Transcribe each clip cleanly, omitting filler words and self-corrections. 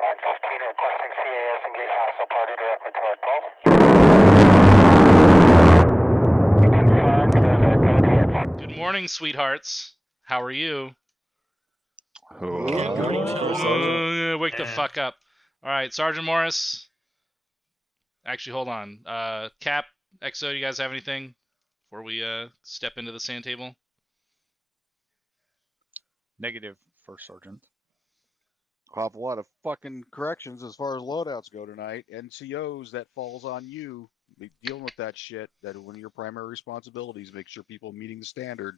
line 15 requesting CAS and gate hostile party directly toward Paul. Good morning, sweethearts. How are you? Wake the fuck up. All right, Sergeant Morris. Actually, hold on. Cap, XO, do you guys have anything before we step into the sand table? Negative, First Sergeant. I'll have a lot of fucking corrections as far as loadouts go tonight. NCOs, that falls on you. Be dealing with that shit. That one of your primary responsibilities. Make sure people are meeting the standard.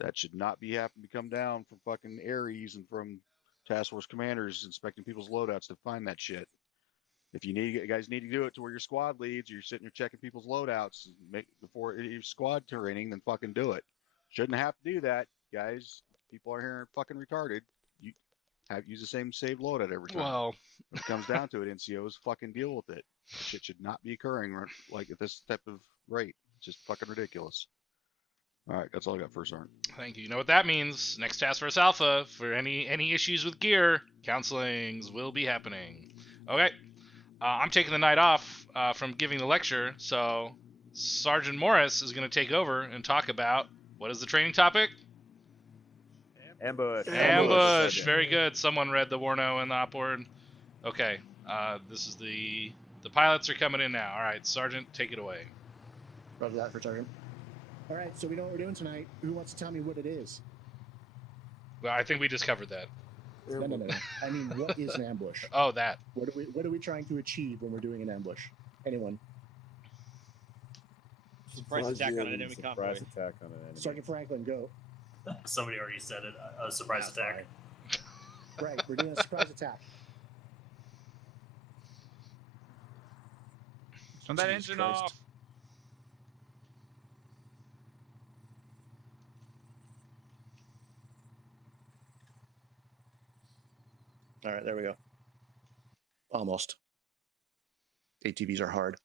That should not be having to come down from fucking Aries and from task force commanders inspecting people's loadouts to find that shit. If you guys need to do it to where your squad leads, or you're sitting there checking people's loadouts before your squad training, then fucking do it. Shouldn't have to do that, guys. People are here fucking retarded. You use the same save loadout every time. Well, when it comes down to it, NCOs fucking deal with it. That shit should not be occurring like at this type of rate. It's just fucking ridiculous. All right, that's all I got for Sergeant. thank you. You know what that means. Next Task Force Alpha, for any issues with gear, counselings will be happening. Okay. I'm taking the night off from giving the lecture, so Sergeant Morris is going to take over and talk about, what is the training topic? Ambush. Ambush. Very good. Someone read the Warno and the Opward. Okay. This is the pilots are coming in now. All right, Sergeant, take it away. Roger that for Sergeant. All right, so we know what we're doing tonight. Who wants to tell me what it is? Well, I think we just covered that. No. I mean, what is an ambush? Oh, that. What are we trying to achieve when we're doing an ambush? Anyone? Surprise attack on an enemy convoy. Sergeant Franklin, go. Somebody already said it. A surprise attack. Right, we're doing a surprise attack. Turn that engine off. All right, there we go. Almost. ATVs are hard.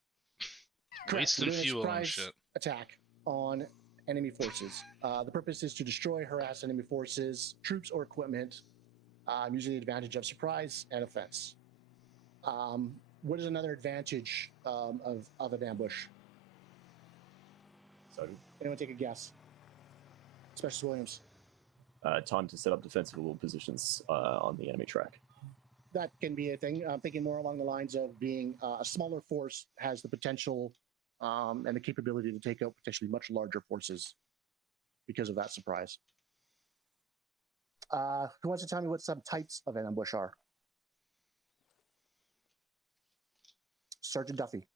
Wasting fuel and shit. Attack on enemy forces. The purpose is to destroy, harass enemy forces, troops, or equipment, using the advantage of surprise and offense. What is another advantage of an ambush? Sergeant. Anyone take a guess? Specialist Williams. Time to set up defensible positions on the enemy track. That can be a thing. I'm thinking more along the lines of being a smaller force has the potential and the capability to take out potentially much larger forces because of that surprise. Who wants to tell me what some types of an ambush are? Sergeant Duffy.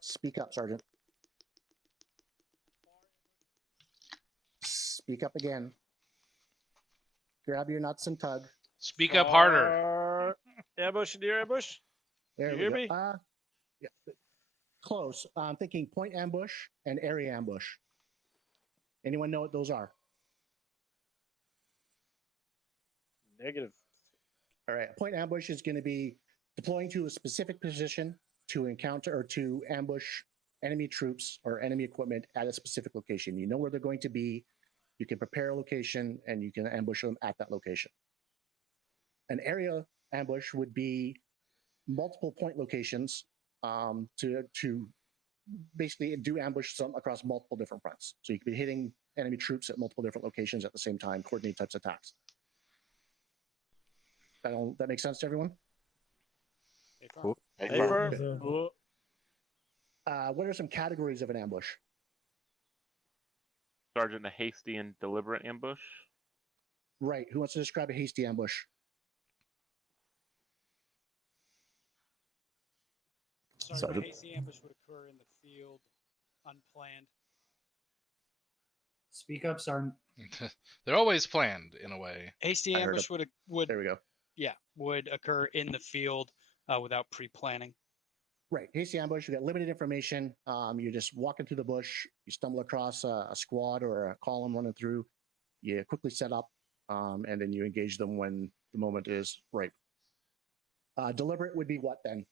Speak up, Sergeant. Speak up again. Grab your nuts and tug. Speak up harder. Ambush, dear ambush. There You we hear go. me? Yeah. Close. I'm thinking point ambush and area ambush. Anyone know what those are? Negative. All right. Point ambush is going to be deploying to a specific position to encounter or to ambush enemy troops or enemy equipment at a specific location. You know where they're going to be. You can prepare a location and you can ambush them at that location. An area ambush would be multiple point locations to basically do ambush across multiple different fronts. So you could be hitting enemy troops at multiple different locations at the same time, coordinate types of attacks. That makes sense to everyone? Cool. What are some categories of an ambush? Sergeant, a hasty and deliberate ambush. Right. Who wants to describe a hasty ambush? Sergeant, a hasty ambush would occur in the field, unplanned. Speak up, Sergeant. They're always planned in a way. Hasty ambush would there we go. Yeah, would occur in the field without pre-planning. Right. Hasty ambush, you got limited information. You're just walking through the bush. You stumble across a squad or a column running through. You quickly set up, and then you engage them when the moment is right. Deliberate would be what then?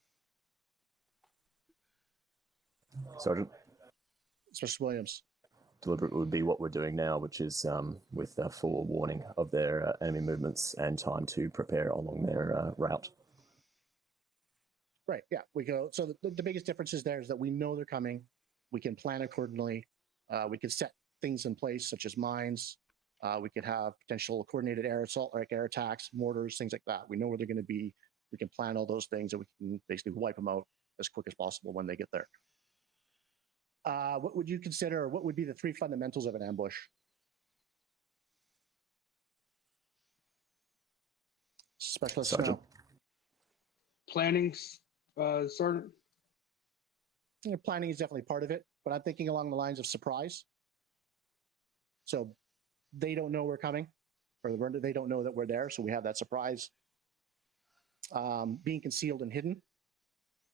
Sergeant. Specialist Williams. deliberate would be what we're doing now, which is with full warning of their enemy movements and time to prepare along their route. Right. Yeah. We go. So the biggest difference is there is that we know they're coming. We can plan accordingly. We can set things in place such as mines. We could have potential coordinated air assault, like air attacks, mortars, things like that. We know where they're going to be. We can plan all those things, and we can basically wipe them out as quick as possible when they get there. What would you consider? What would be the three fundamentals of an ambush? Specialist Sergeant. Snow. Planning, Sergeant. Planning is definitely part of it, but I'm thinking along the lines of surprise. So they don't know we're coming, or they don't know that we're there, so we have that surprise. Being concealed and hidden,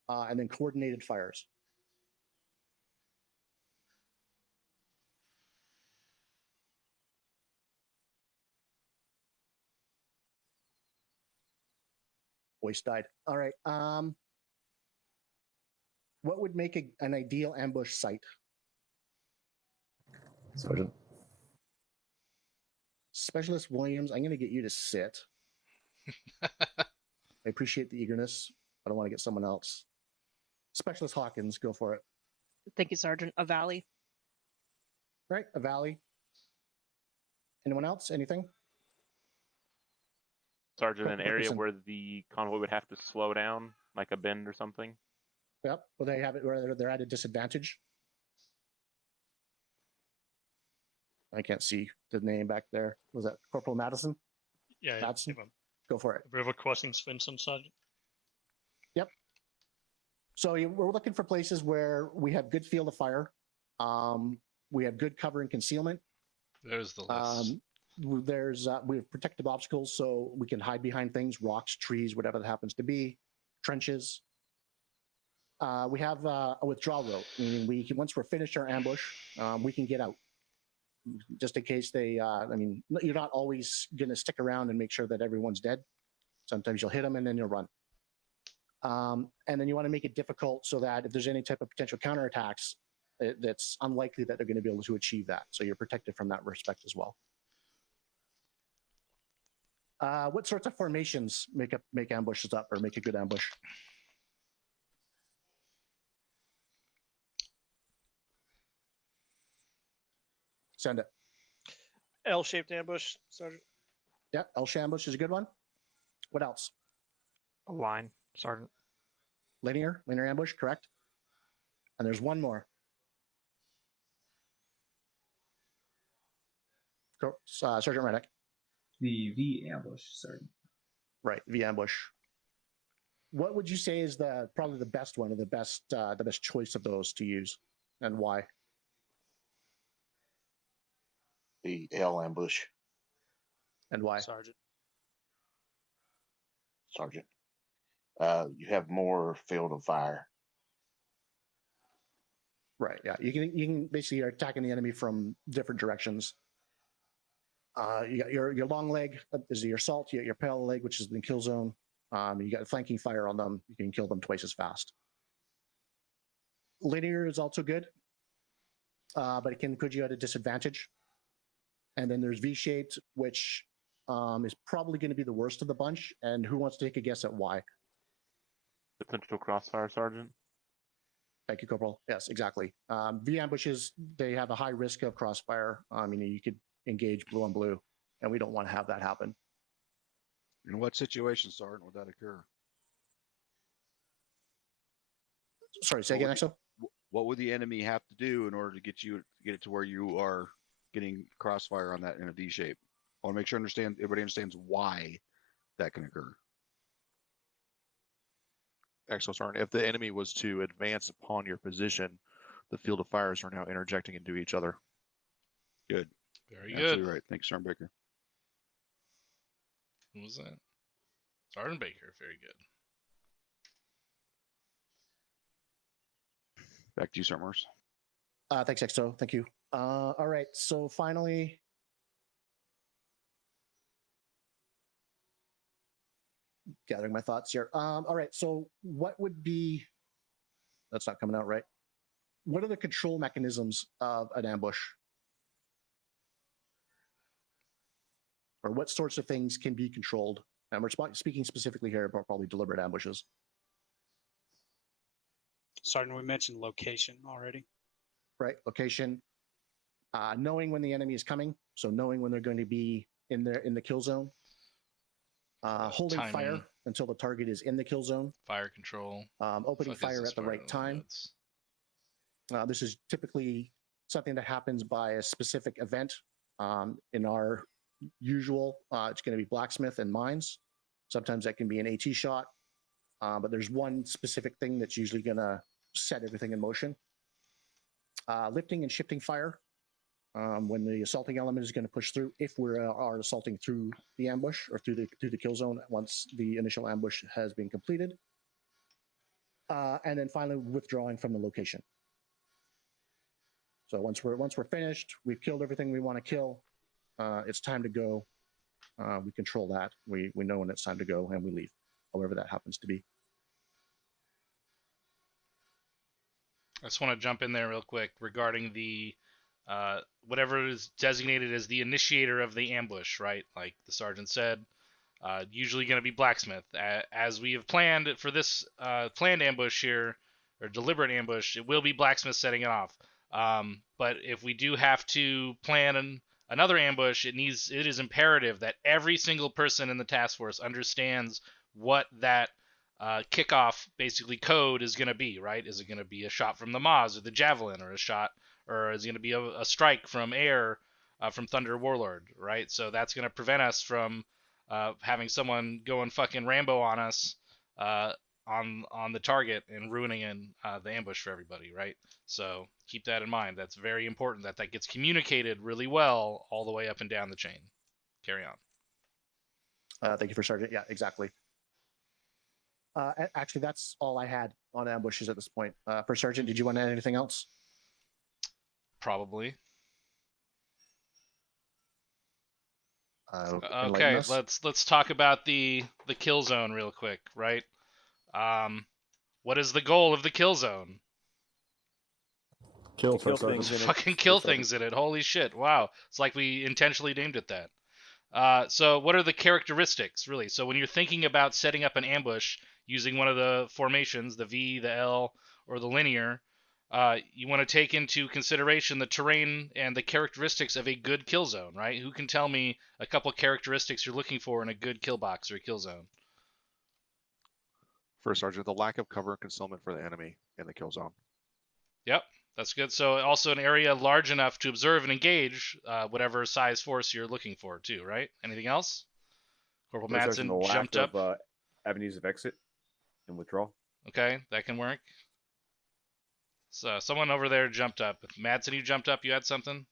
and then coordinated fires. Voice died. All right. What would make an ideal ambush site? Sergeant. Specialist Williams, I'm going to get you to sit. I appreciate the eagerness. I don't want to get someone else. Specialist Hawkins, go for it. Thank you, Sergeant. A valley. Right, a valley. Anyone else? Anything? Sergeant, an area Listen. where the convoy would have to slow down, like a bend or something. Yep. Well, they have it where they're at a disadvantage. I can't see the name back there. Was that Corporal Madison? Yeah, Madison? Go for it. River crossing Swinson, Sergeant. Yep. So we're looking for places where we have good field of fire. We have good cover and concealment. There's the list. We have protective obstacles, so we can hide behind things, rocks, trees, whatever that happens to be, trenches. We have a withdrawal route, meaning once we're finished our ambush, we can get out. Just in case you're not always going to stick around and make sure that everyone's dead. Sometimes you'll hit them and then you'll run. And then you want to make it difficult so that if there's any type of potential counterattacks, that's unlikely that they're going to be able to achieve that. So you're protected from that respect as well. What sorts of formations make ambushes up or make a good ambush? Send it. L-shaped ambush, Sergeant. Yeah, L-shaped ambush is a good one. What else? A line, Sergeant. Linear ambush, correct. And there's one more. Sergeant Reddick. The V ambush, Sergeant. Right, V ambush. What would you say is probably the best one or the best choice of those to use, and why? The L ambush, And why? Sergeant. you have more field of fire. Right. Yeah. You can basically you're attacking the enemy from different directions. You got your long leg is your assault. You got your pale leg, which is the kill zone. You got flanking fire on them. You can kill them twice as fast. Linear is also good, but it can put you at a disadvantage. And then there's V-shaped, which is probably going to be the worst of the bunch. And who wants to take a guess at why? Potential crossfire, Sergeant. Thank you, Corporal. Yes, exactly. V ambushes, they have a high risk of crossfire. You could engage blue on blue, and we don't want to have that happen. In what situation, Sergeant, would that occur? Sorry, say again, Axel? What would the enemy have to do in order to get it to where you are getting crossfire on that in a V shape? I want to make sure everybody understands why that can occur. Excellent, Sergeant. If the enemy was to advance upon your position, the field of fires are now interjecting into each other. Good. Very Absolutely good. right. Thanks, Sergeant Baker. Who was that? Sergeant Baker. Very good. Back to you, Sergeant Morris. Thanks, Exo. Thank you. All right. So finally, gathering my thoughts here. All right. So what would be? That's not coming out right. What are the control mechanisms of an ambush? or what sorts of things can be controlled. And we're speaking specifically here about probably deliberate ambushes. Sergeant, we mentioned location already. Right, location. Knowing when the enemy is coming, so knowing when they're going to be in the kill zone. Holding timing. fire until the target is in the kill zone. Fire control. Opening fire at the right time. This is typically something that happens by a specific event. In our usual, it's going to be blacksmith and mines. Sometimes that can be an AT shot, but there's one specific thing that's usually going to set everything in motion. Lifting and shifting fire. When the assaulting element is going to push through, if we are assaulting through the ambush or through the kill zone once the initial ambush has been completed. And then finally withdrawing from the location. So once we're finished, we've killed everything we want to kill. It's time to go. We control that. We know when it's time to go, and we leave, however that happens to be. I just want to jump in there real quick regarding the whatever is designated as the initiator of the ambush, right? Like the sergeant said, usually going to be blacksmith. As we have planned for this planned ambush here, or deliberate ambush, it will be blacksmith setting it off. But if we do have to plan another ambush, it is imperative that every single person in the task force understands what that kickoff basically code is going to be, right? Is it going to be a shot from the Maz or the Javelin, or a shot, or is it going to be a strike from air from Thunder Warlord, right? So that's going to prevent us from having someone going fucking Rambo on us on the target and ruining the ambush for everybody, right? So keep that in mind. That's very important that gets communicated really well all the way up and down the chain. Carry on. Thank you for Sergeant. Yeah, exactly. Actually, that's all I had on ambushes at this point. For Sergeant, did you want to add anything else? Probably. Enlighten Okay, us. let's talk about the kill zone real quick, right? What is the goal of the kill zone? Kill things in it. Fucking kill things in it. Holy shit! Wow, it's like we intentionally named it that. So what are the characteristics, really? So when you're thinking about setting up an ambush using one of the formations, the V, the L, or the linear, you want to take into consideration the terrain and the characteristics of a good kill zone, right? Who can tell me a couple characteristics you're looking for in a good kill box or a kill zone? First Sergeant, the lack of cover and concealment for the enemy in the kill zone. Yep, that's good. So also an area large enough to observe and engage whatever size force you're looking for, too, right? Anything else? Corporal Madsen jumped up. Avenues of exit and withdrawal. Okay, that can work. So someone over there jumped up. Madsen, you jumped up. You had something?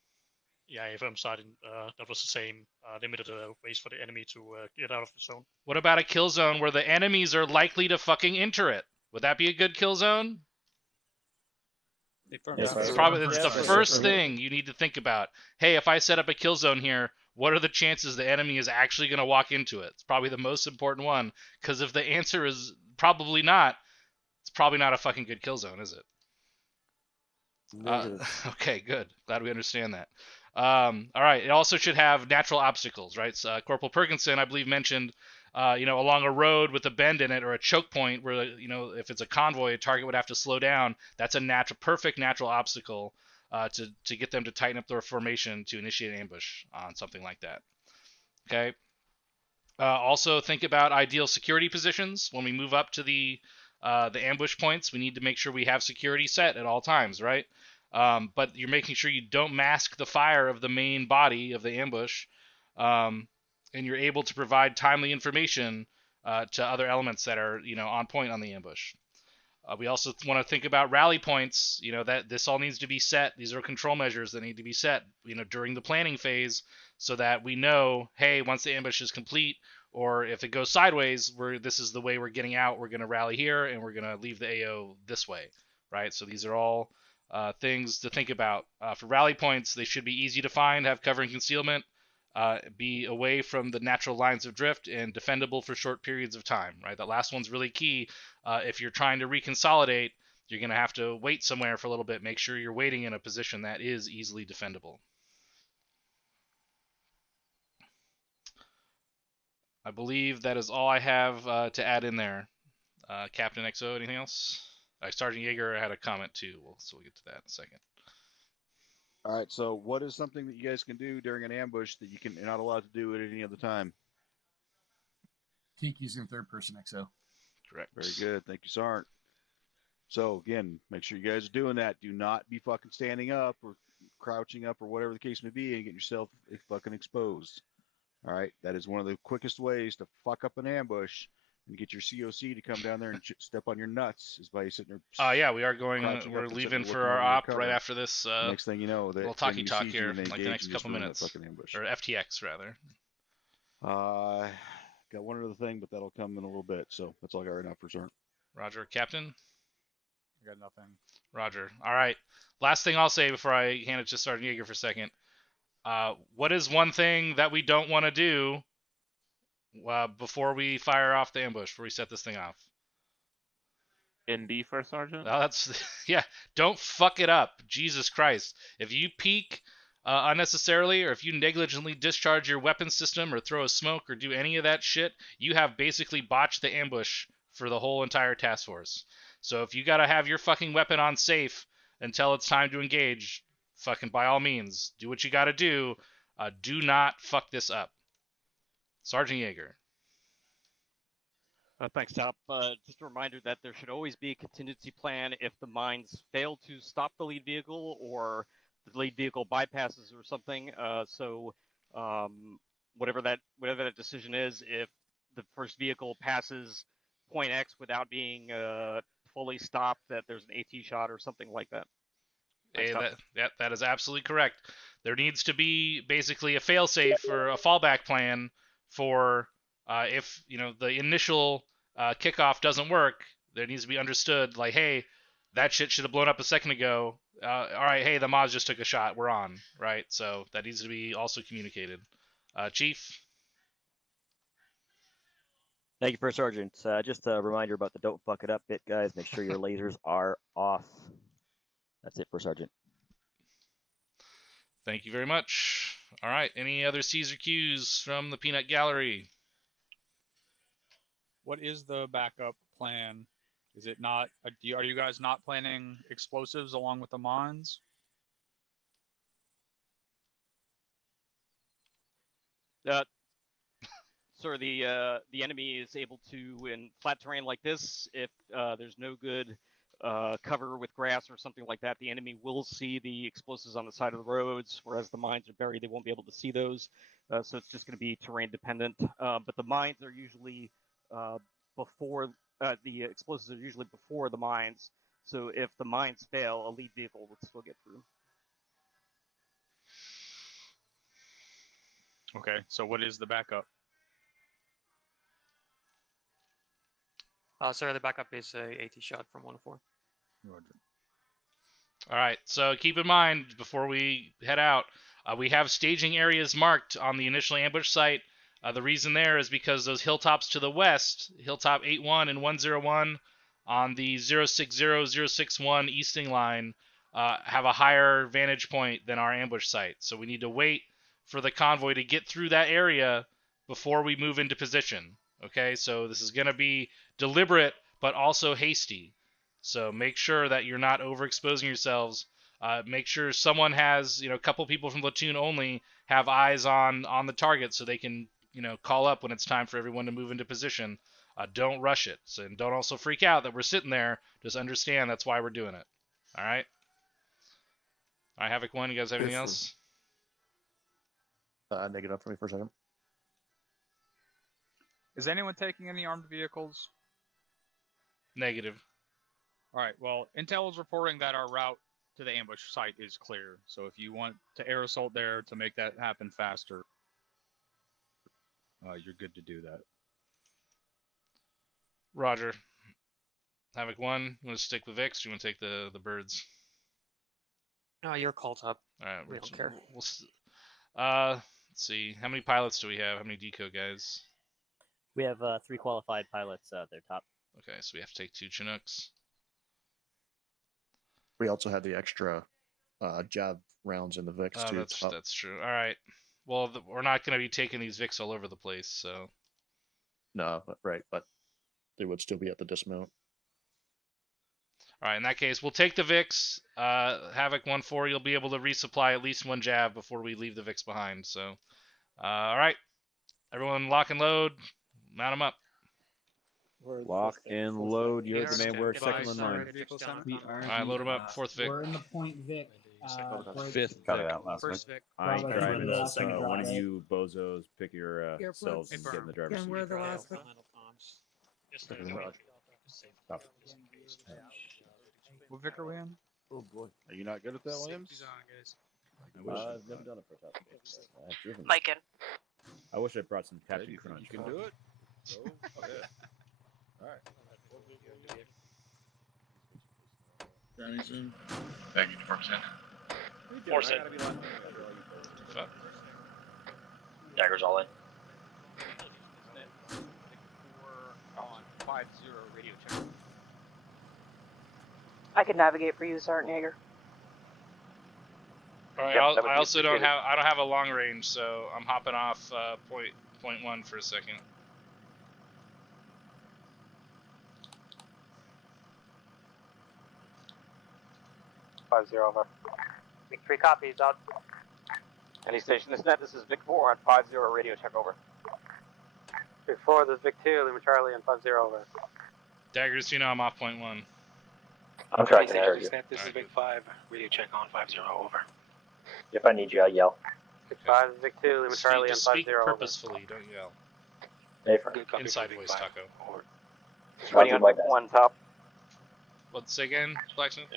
Yeah, if I'm Sergeant, that was the same. Limited ways for the enemy to get out of the zone. What about a kill zone where the enemies are likely to fucking enter it? Would that be a good kill zone? It's the first thing you need to think about. Hey, if I set up a kill zone here, what are the chances the enemy is actually going to walk into it? It's probably the most important one, because if the answer is probably not, it's probably not a fucking good kill zone, is it? Okay, good. Glad we understand that. All right. It also should have natural obstacles, right? So, Corporal Perkinson, I believe, mentioned, along a road with a bend in it or a choke point where, if it's a convoy, a target would have to slow down. That's a perfect natural obstacle to get them to tighten up their formation to initiate an ambush on something like that. Okay. Also, think about ideal security positions. When we move up to the ambush points, we need to make sure we have security set at all times, right? But you're making sure you don't mask the fire of the main body of the ambush, and you're able to provide timely information to other elements that are, on point on the ambush. We also want to think about rally points. That this all needs to be set. These are control measures that need to be set, during the planning phase, so that we know, hey, once the ambush is complete, or if it goes sideways, this is the way we're getting out. We're going to rally here, and we're going to leave the AO this way, right? So these are all things to think about. For rally points, they should be easy to find, have cover and concealment, be away from the natural lines of drift, and defendable for short periods of time, right? That last one's really key. If you're trying to reconsolidate, you're going to have to wait somewhere for a little bit. Make sure you're waiting in a position that is easily defendable. I believe that is all I have to add in there. Captain XO, anything else? Sergeant Yeager had a comment too. So we'll get to that in a second. All right. So, what is something that you guys can do during an ambush that you're not allowed to do at any other time? Peek using third person XO. Correct. Very good. Thank you, Sergeant. So again, make sure you guys are doing that. Do not be fucking standing up or crouching up or whatever the case may be and get yourself fucking exposed. All right. That is one of the quickest ways to fuck up an ambush and get your COC to come down there and step on your nuts is by sitting there. Yeah, we are going. We're leaving for our op right after this. Next thing you know, little talkie talk here, like the next couple minutes, or FTX rather. Got one other thing, but that'll come in a little bit. So that's all I got right now for Sergeant. Roger, Captain. I got nothing. Roger. All right. Last thing I'll say before I hand it to Sergeant Yeager for a second. What is one thing that we don't want to do before we fire off the ambush, before we set this thing off? ND for Sergeant? Well, that's yeah. Don't fuck it up. Jesus Christ. If you peek unnecessarily, or if you negligently discharge your weapon system or throw a smoke or do any of that shit, you have basically botched the ambush for the whole entire task force. So if you gotta have your fucking weapon on safe until it's time to engage, fucking by all means, do what you gotta do. Do not fuck this up. Sergeant Yeager. Thanks, Top. Just a reminder that there should always be a contingency plan if the mines fail to stop the lead vehicle or the lead vehicle bypasses or something. Whatever that decision is, if the first vehicle passes point X without being fully stopped, that there's an AT shot or something like that. Hey, that is absolutely correct. There needs to be basically a fail-safe or a fallback plan for if the initial kickoff doesn't work. There needs to be understood, like, hey, that shit should have blown up a second ago. All right, hey, the mods just took a shot. We're on, right? So that needs to be also communicated. Chief? Thank you, First Sergeant. Just a reminder about the don't fuck it up bit, guys. Make sure your lasers are off. That's it, First Sergeant. Thank you very much. All right, any other C's or Q's from the Peanut Gallery? What is the backup plan? Is it not? Are you guys not planning explosives along with the mines? Sir, the enemy is able to, in flat terrain like this, if there's no good cover with grass or something like that, the enemy will see the explosives on the side of the roads, whereas the mines are buried, they won't be able to see those. So it's just going to be terrain dependent. But the mines are usually before, the explosives are usually before the mines. So if the mines fail, a lead vehicle would still get through. Okay, so what is the backup? Sir, the backup is a AT shot from 104. All right, so keep in mind before we head out, we have staging areas marked on the initial ambush site. The reason there is because those hilltops to the west, Hilltop 81 and 101 on the 060061 easting line, have a higher vantage point than our ambush site. So we need to wait for the convoy to get through that area before we move into position. Okay, so this is going to be deliberate but also hasty. So make sure that you're not overexposing yourselves. Make sure someone has, a couple people from platoon only have eyes on the target so they can, call up when it's time for everyone to move into position. Don't rush it. So, and don't also freak out that we're sitting there. Just understand that's why we're doing it. All right? All right, Havoc 1, you guys have anything else? Negative for me for a second. Is anyone taking any armed vehicles? Negative. All right, well, Intel is reporting that our route to the ambush site is clear. So if you want to air assault there to make that happen faster, you're good to do that. Roger. Havoc 1, you want to stick with Vix or you want to take the birds? No, you're called up. All right, we don't care. Let's see. How many pilots do we have? How many deco guys? We have 3 qualified pilots at their top. Okay, so we have to take 2 Chinooks. We also had the extra jab rounds in the Vix too. That's true. All right. Well, we're not going to be taking these Vix all over the place, so No, right, but they would still be at the dismount. All right, in that case, we'll take the VIX. Havoc 1-4, you'll be able to resupply at least one jab before we leave the VIX behind. So, all right, everyone, lock and load. Mount them up. Lock and load. You're the man. We're second in line. All right, load them up. Fourth VIC. We're in the point Vic. Fifth Cut Vic. it out last week. I ain't Bravo, driving, the so last thing to one of drive. you bozos pick yourselves and get in the driver's seat. we're the last Vic. Stop. What Vic are we in? Oh boy, are you not good at that, Williams? I've never done it for top. I've driven. Mike in. I wish I brought some Okay, Captain you Crunch. can do it. Go ahead. All right. Thank you, 4%. Force it. Daggers all in. On 5-0 radio check. I can navigate for you, Sergeant Yeager. All right, Yep, that would I be also don't appreciated. have I don't have a long range, so I'm hopping off point 1 for a second. Over. Vic 3 copies out. Any station this net, this is Vic 4 on 5-0 radio check over. Vic 4, this is Vic 2, Lima Charlie on 5-0 over. Daggers, you know I'm off point 1. I'm tracking there. This is Vic 5, radio check on 5-0 over. If I need you, I yell. Vic 5, this is Vic 2, Lima Charlie on 5-0 Speak over. purposefully, don't yell. Affirm. Good copy Inside for Vic voice, 5. Taco. Over. Just waiting on Vic 1 top. What's say again, Blacksmith?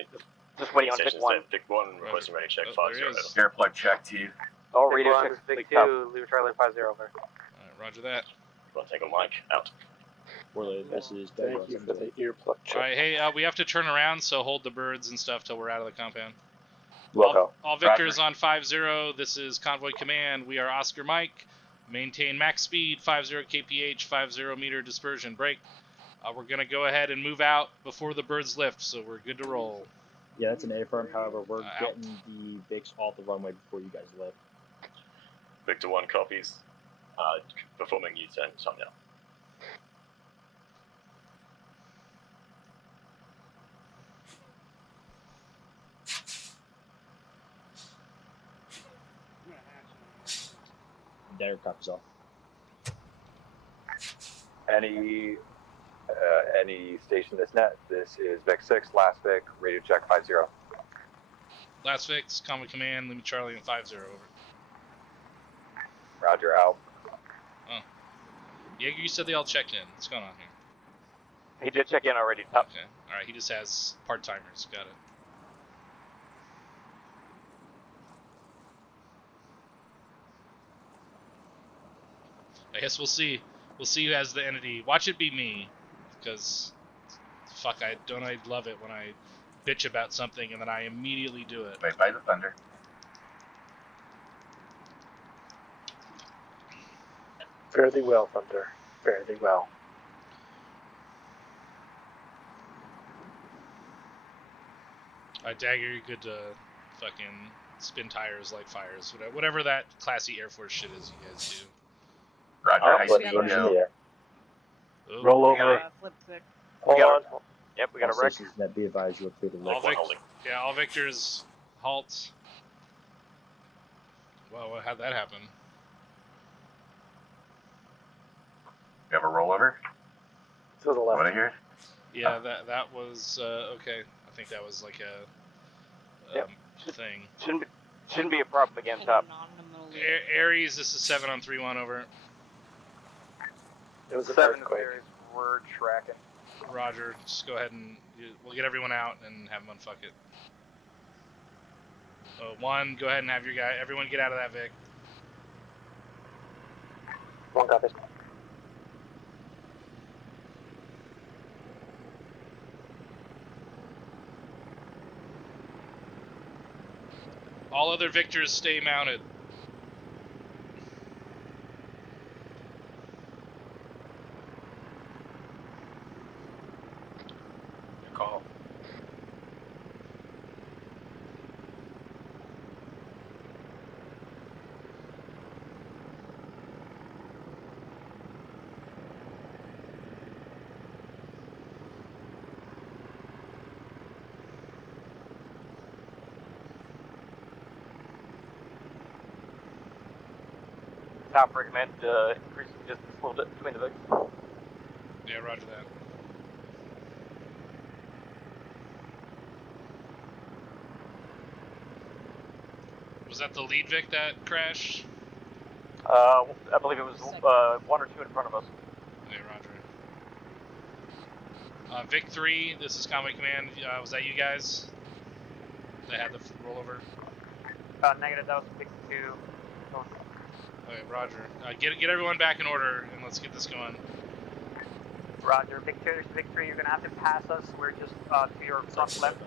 Just waiting on Vic 1. Vic 1, requesting ready check, Oh, there he is. Air plug check to you. Oh, Vic radio 1, check. this is Vic Vic 2, top. Lima Charlie 5-0 over. All right, roger that. One Tango Mike, out. This is Thank you for the earplug check. All right, hey, we have to turn around, so hold the birds and stuff till we're out of the compound. Wilco. All Victors on 5-0. This is Convoy Command. We are Oscar Mike. Maintain max speed, 50 kph, 50 meter dispersion. Break. We're going to go ahead and move out before the birds lift, so we're good to roll. Yeah, it's an A-firm. However, we're Out. getting the VIX off the runway before you guys lift. Victor 1 copies. Performing U-turn, time now. Dagger copies off. Any station this net. This is Vic 6, last Vic, radio check 5-0. Last fix, Convoy Command, Lima Charlie, and 5-0, over. Roger, out. Oh. Yeah, you said they all checked in. What's going on here? He did check in already, top. Okay. Alright, he just has part-timers. Got it. I guess we'll see. We'll see who has the entity. Watch it be me. Because, fuck, I love it when I bitch about something and then I immediately do it. Wait by the thunder. Fare thee well, Thunder. Fare thee well. Alright, Dagger, you're good to fucking spin tires like fires. Whatever that classy Air Force shit is you guys do. Roger, high speed, go. Oh, Roll over. Hold on. Yep, we got a wreck. Net, be advised, you're clear to All lift. all Victors, halt. Well, how'd that happen? You have a rollover? To the left. What I hear? Yeah, that was okay. I think that was like a thing. Shouldn't be a problem again, top. Aries, this is 7 on 3-1, over. It was a 7 earthquake. Aries, we're tracking. Roger, just go ahead and we'll get everyone out and have them unfuck it. 1, go ahead and have your guy. Everyone get out of that Vic. 1 copy. All other Victors stay mounted. Good call. top for command, increase the distance a little bit between the vehicles. Yeah, roger that. Was that the lead Vic that crashed? I believe it was 1 or 2 in front of us. Okay, roger. Vic 3, this is Convoy Command. Was that you guys that had the rollover? Negative, that was Vic 2. Okay, roger. Get everyone back in order, and let's get this going. Roger, Vic 2, Vic 3, you're going to have to pass us. We're just to your front left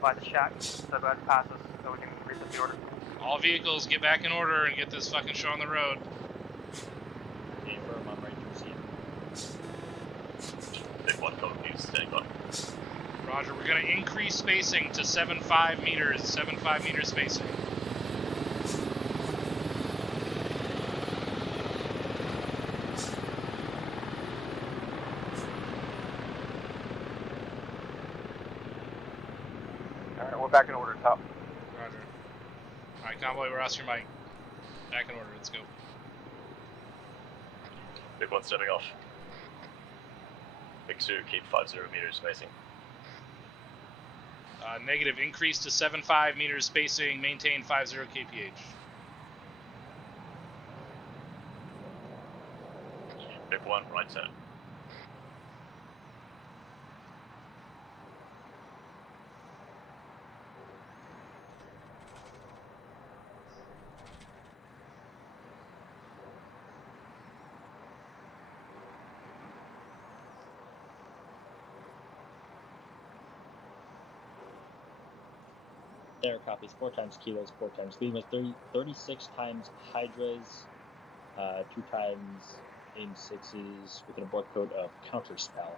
by the shack. So go ahead and pass us so we can reset the order. All vehicles, get back in order and get this fucking show on the road. Okay, firm, I'm ready to proceed. Big 1 copy, standing by. Roger, we're going to increase spacing to 7.5 meters, 7.5 meter spacing. Alright, we're back in order, top. Roger. Alright, Convoy, we're off your mic. Back in order, let's go. Big 1 stepping off. Big 2, keep 50 meters spacing. Negative, increase to 7.5 meters spacing, maintain 50 kph. Big 1, right turn. There, copies. 4 times kilos, 4 times limas, 36 times hydras, 2 times aim 6s with an abort code of counterspell.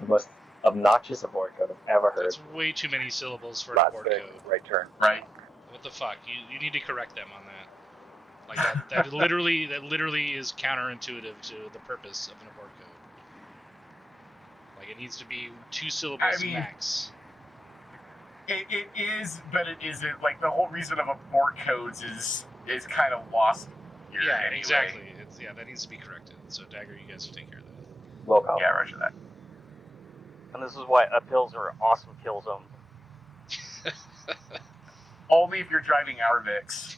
The most obnoxious abort code I've ever heard. That's way too many syllables for an Last abort big, code. right turn. Right. What the fuck? You need to correct them on that. Like that literally is counterintuitive to the purpose of an abort code. Like it needs to be 2 syllables max. It is, but it isn't. Like the whole reason of abort codes is kind of lost here. Yeah, anyway. exactly. That needs to be corrected. So Dagger, you guys take care of that. Well, yeah, roger that. And this is why uphills are an awesome kill zone. Only if you're driving our Vics.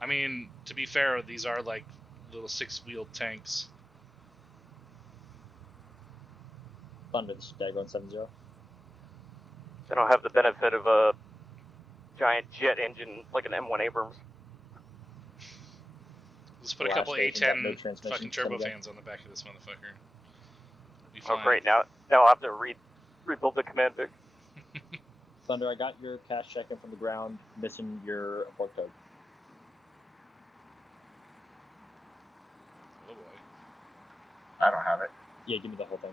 I mean, to be fair, these are like little 6-wheeled tanks. Thunder, this is Dagger 170. They don't have the benefit of a giant jet engine like an M1 Abrams. Let's put a couple A10 fucking turbofans on the back of this motherfucker. Be fine. Oh great, now I'll have to rebuild the command Vic. Thunder, I got your cash check in from the ground, missing your abort code. Oh boy. I don't have it. Yeah, give me the whole thing.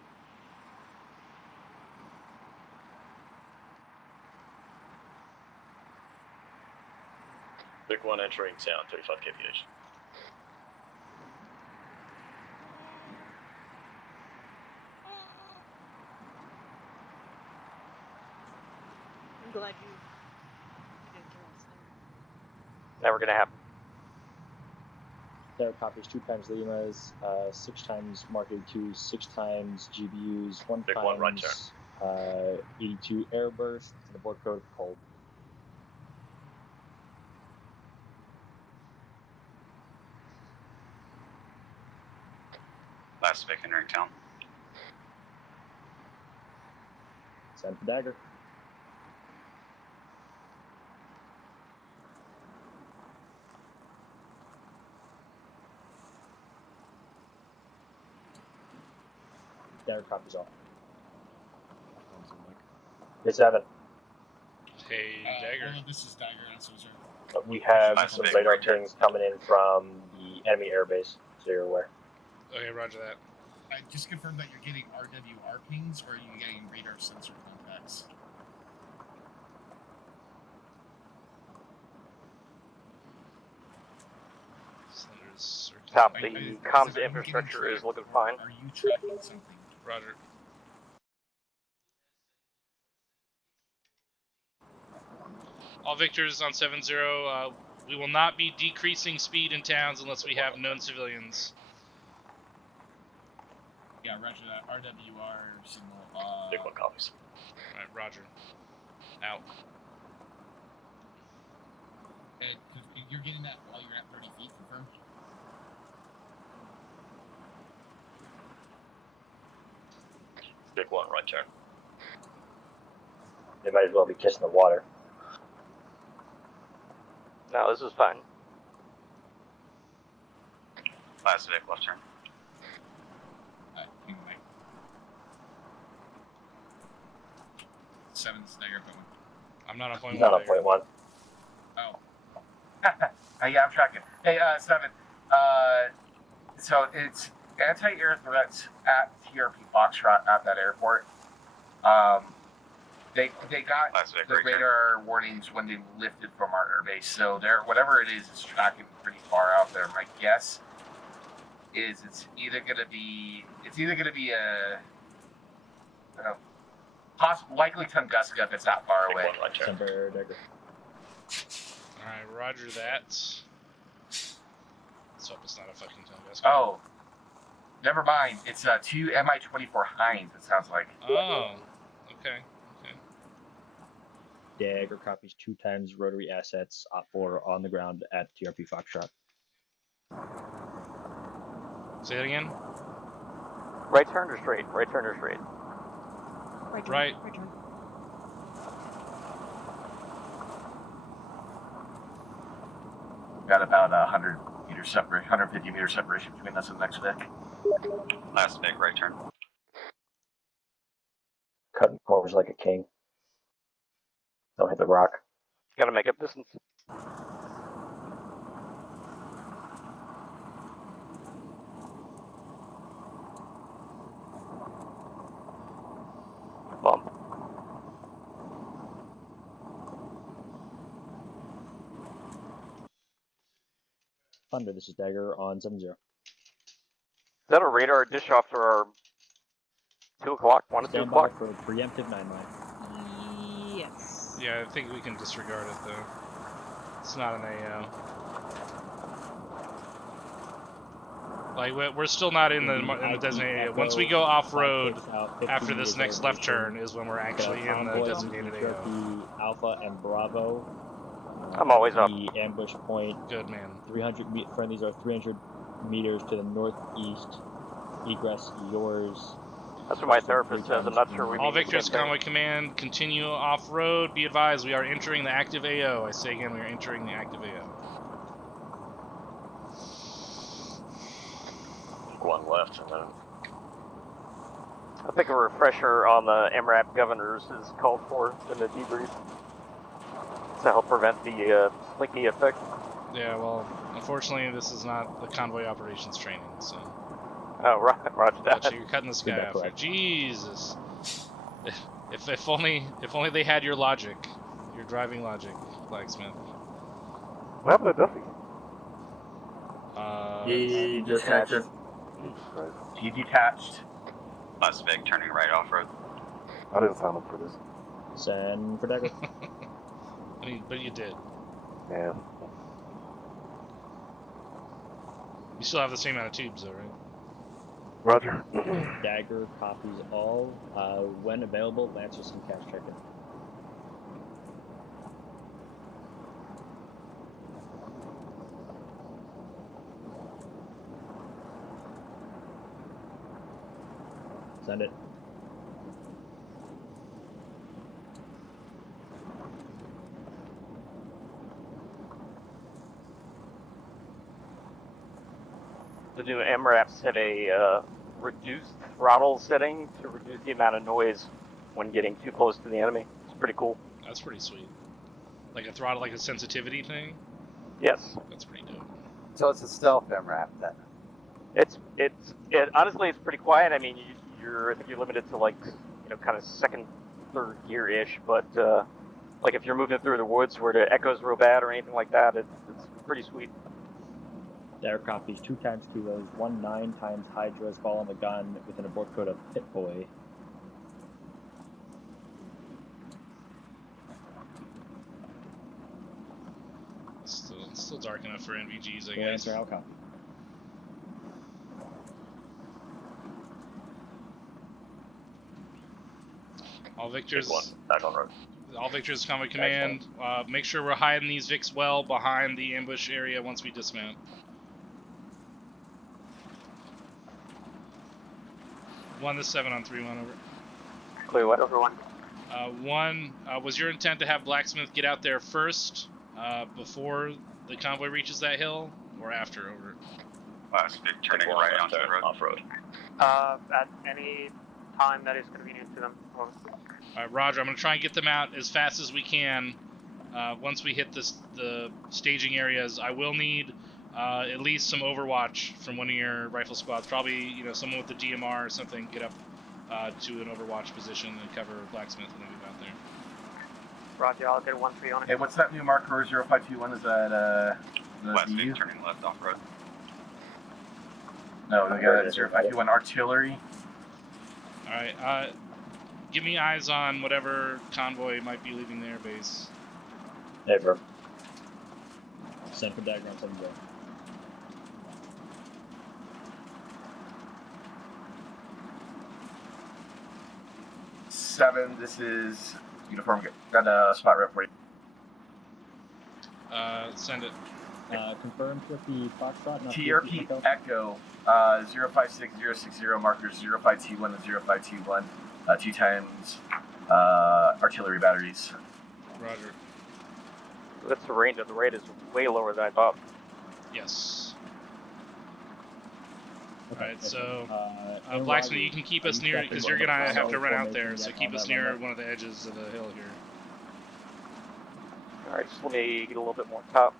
Big 1 entering town, 35 kph. I'm glad you didn't kill us. Never gonna happen. There copies 2 times limas, 6 times Mark 82s, 6 times GBUs, 1 Big times 1 right turn. 82 airburst, and abort code cold. Last Vic entering town. Send for Dagger. Dagger copies all. It's Evan. Hey, Dagger. This is Dagger. So We have Last some big radar right turn. pings coming in from the enemy airbase, so you're aware. Okay, roger that. I just confirmed that you're getting RWR pings, or are you getting radar sensor contacts? Top, the comms infrastructure is looking fine. Are you tracking something? Roger. All Victors on 7-0, We will not be decreasing speed in towns unless we have known civilians. Yeah, roger that. RWR signal. Big one copies. Alright, roger. Out. You're getting that while you're at 30 feet, confirmed? Big one, right turn. They might as well be kissing the water. No, this is fine. Last Vic, left turn. Alright, hang on, Mike. 7's negative point 1. I'm not on point He's 1. not on point 1. Oh. Yeah, I'm tracking. Hey, 7. So it's anti-air threats at TRP Foxtrot at that airport. They got the radar warnings when they lifted from our airbase, so there, whatever it is tracking pretty far out there. My guess is it's either gonna be a, I don't know, likely Tunguska if it's that far away. Semper Dagger. Alright, roger that. Let's hope it's not a fucking Tunguska. Oh, never mind. It's 2 Mi-24 Heinz. It sounds like. Oh, okay. Dagger copies 2 times rotary assets, Op4 on the ground at TRP Foxtrot. Say it again. Right turn or straight? Right turn or straight? Right. Right turn. Got about 150 meter separation between us and the next Vic. Last Vic, right turn. Cutting corners like a king. Don't hit the rock. Gotta make up distance. Bump. Thunder, this is Dagger on 7-0. Is that a radar dish off for our 2 o'clock, 1 to 2 Stand o'clock? by for preemptive 9-line. Yes. Yeah, I think we can disregard it though. It's not an AO. Like we're still not in the designated AO. Once we go off road after this next left turn is when we're actually in the designated AO. Alpha and Bravo. I'm always up. The ambush point. Good man. 300 friendlies are 300 meters to the northeast. Egress yours. That's what my therapist says. I'm not sure we All mean the Victors, same thing. Convoy Command, continue off-road. Be advised, we are entering the active AO. I say again, we are entering the active AO. One left, and then I think a refresher on the MRAP governors is called for in the debrief to help prevent the slinky effect. Yeah, well, unfortunately, this is not the convoy operations training, so. Oh, right, roger that. Gotcha, you're cutting this guy off here. Jesus. If only they had your logic, your driving logic, Flagsmith. What happened to Duffy? He detached. He detached. last Vic, turning right off road. I didn't sign up for this. Send for Dagger. But you did. Yeah. You still have the same amount of tubes, though, right? Roger. Dagger copies all. When available, Lancer some cash check-in. Send it. The new MRAPs had a reduced throttle setting to reduce the amount of noise when getting too close to the enemy. It's pretty cool. That's pretty sweet. Like a throttle, like a sensitivity thing? Yes. That's pretty dope. So it's a stealth MRAP then. Honestly, it's pretty quiet. I mean, I think you're limited to like, kind of second, third gear ish. But like if you're moving through the woods where the echo's real bad or anything like that, it's pretty sweet. Dagger copies 2 times kilos, 9 times Hydra's ball on the gun with an abort code of Pit Boy. Still still dark enough for NVGs, I Full guess. answer, how copy. All Victors. One, back on road. All Victors, Convoy Command. Make sure we're hiding these Vics well behind the ambush area once we dismount. 1-7 on 3-1 over. Clear what over 1? 1, was your intent to have Blacksmith get out there first, before the convoy reaches that hill, or after? Over. Last Vic turning right onto the road. Off road. At any time that is convenient to them. Over. Alright, Roger, I'm going to try and get them out as fast as we can. Once we hit the staging areas, I will need at least some overwatch from one of your rifle squads. Probably, someone with the DMR or something, get up to an overwatch position and cover Blacksmith when they move out there. Roger, I'll get a 1-3 on it. Hey, what's that new marker 0521? Is that the West BU? Vic turning left off road. No, we got 0521 artillery. Alright, give me eyes on whatever convoy might be leaving their base. Hey, bro. Send for dagger on 7-0. Seven, this is uniform. Got a spot rep for you. Send it. Confirmed with the Foxtrot. Not TRP Echo 056060 markers 05T1 and 05T1. 2 times artillery batteries. Roger. That's the range of the raid is way lower than I thought. Yes. Okay. Alright, so and Blacksmith, Roger, you can keep are us you near, stepping because on you're the gonna have to solid run out formation there. So yet keep on us that near runway? one of the edges of the hill here. Alright, just let me get a little bit more top.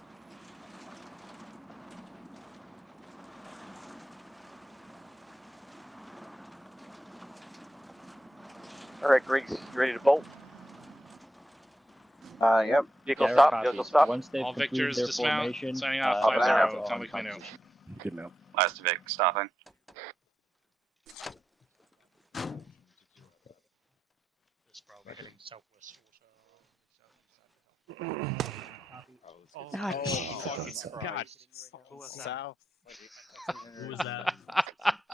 Alright, Griggs, you ready to bolt? Yep. Vehicle Yeah, stop, copies. vehicle stop. Once they've All completed Victors their dismount. formation, Signing off. I'll 5-0. be Convoy Command out. Good now. Last Vic stopping. It's probably heading southwest. God. South. Who was that?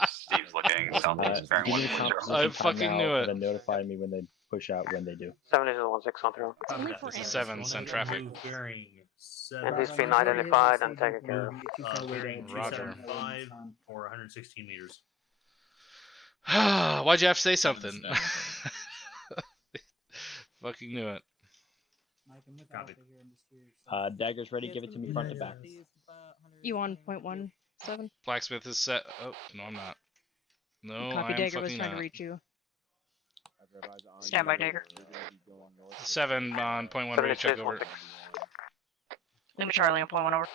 Steve's looking southeast, bearing give me 140. composition I time fucking now, knew it. and then notify me when they push out when they do. 7 is 1-6 on through. This is 7, send traffic. And he's being identified and taken care of. Roger. 5 for 116 meters. Why'd you have to say something? Fucking knew it. Copy. Daggers ready, give it to me front to back. You on 0.17? Blacksmith is set. Oh, no, I'm not. No, Copy, I'm Dagger was fucking trying not. to reach you. Stand by, Dagger. 7 on point 1, 7 ready to check is over. 1-6. Lima Charlie on 0.1 over.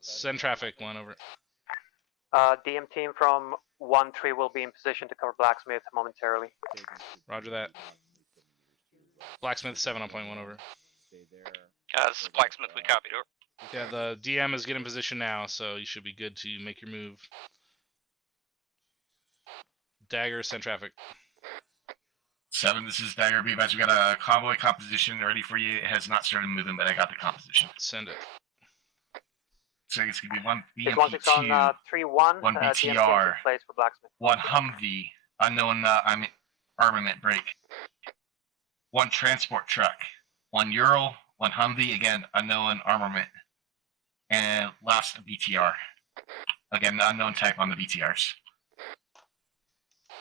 Send traffic, 1 over. DM team from 1-3 will be in position to cover Blacksmith momentarily. Roger that. Blacksmith 7 on point 1 over. This is Blacksmith, we copied over. Yeah, the DM is getting in position now, so you should be good to make your move. Dagger, send traffic. 7, this is Dagger B, guys. We got a convoy composition ready for you. It has not started moving, but I got the composition. Send it. So it's going to be 1 He's BMP 1-6 on 3-1. 1 DM team in BTR, place for Blacksmith. 1 Humvee, unknown armament break, 1 transport truck, 1 Ural, 1 Humvee, again, unknown armament, and last BTR. Again, unknown type on the BTRs.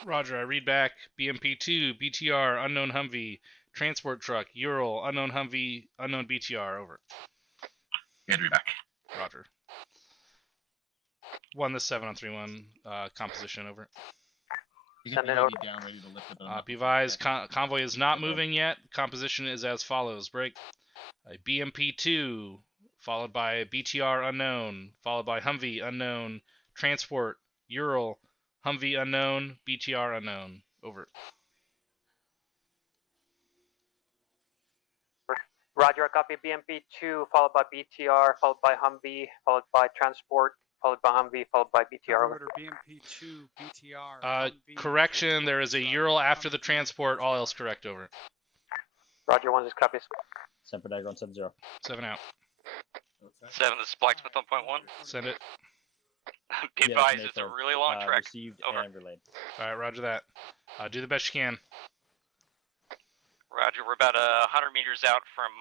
Roger, I read back. BMP2, BTR, unknown Humvee, transport truck, Ural, unknown Humvee, unknown BTR, over. Good, read back. Roger. 1-7 on 3-1, composition, over. Send it over. Be advised, convoy is not moving yet. Composition is as follows. Break. A BMP2, followed by BTR unknown, followed by Humvee unknown, transport, Ural, Humvee unknown, BTR unknown. Over. Roger, I copy BMP2, followed by BTR, followed by Humvee, followed by Transport, followed by Humvee, followed by BTR. Over. BMP2, BTR. Correction, there is a Ural after the transport, all else correct. Over. Roger, 1-6 copies. Semper Dagger on 7-0. 7 out. 7, this is Blacksmith on point 1. Send it. Be advised, it's a really long trek. Received Over. and relayed. All right, roger that. Do the best you can. Roger, we're about 100 meters out from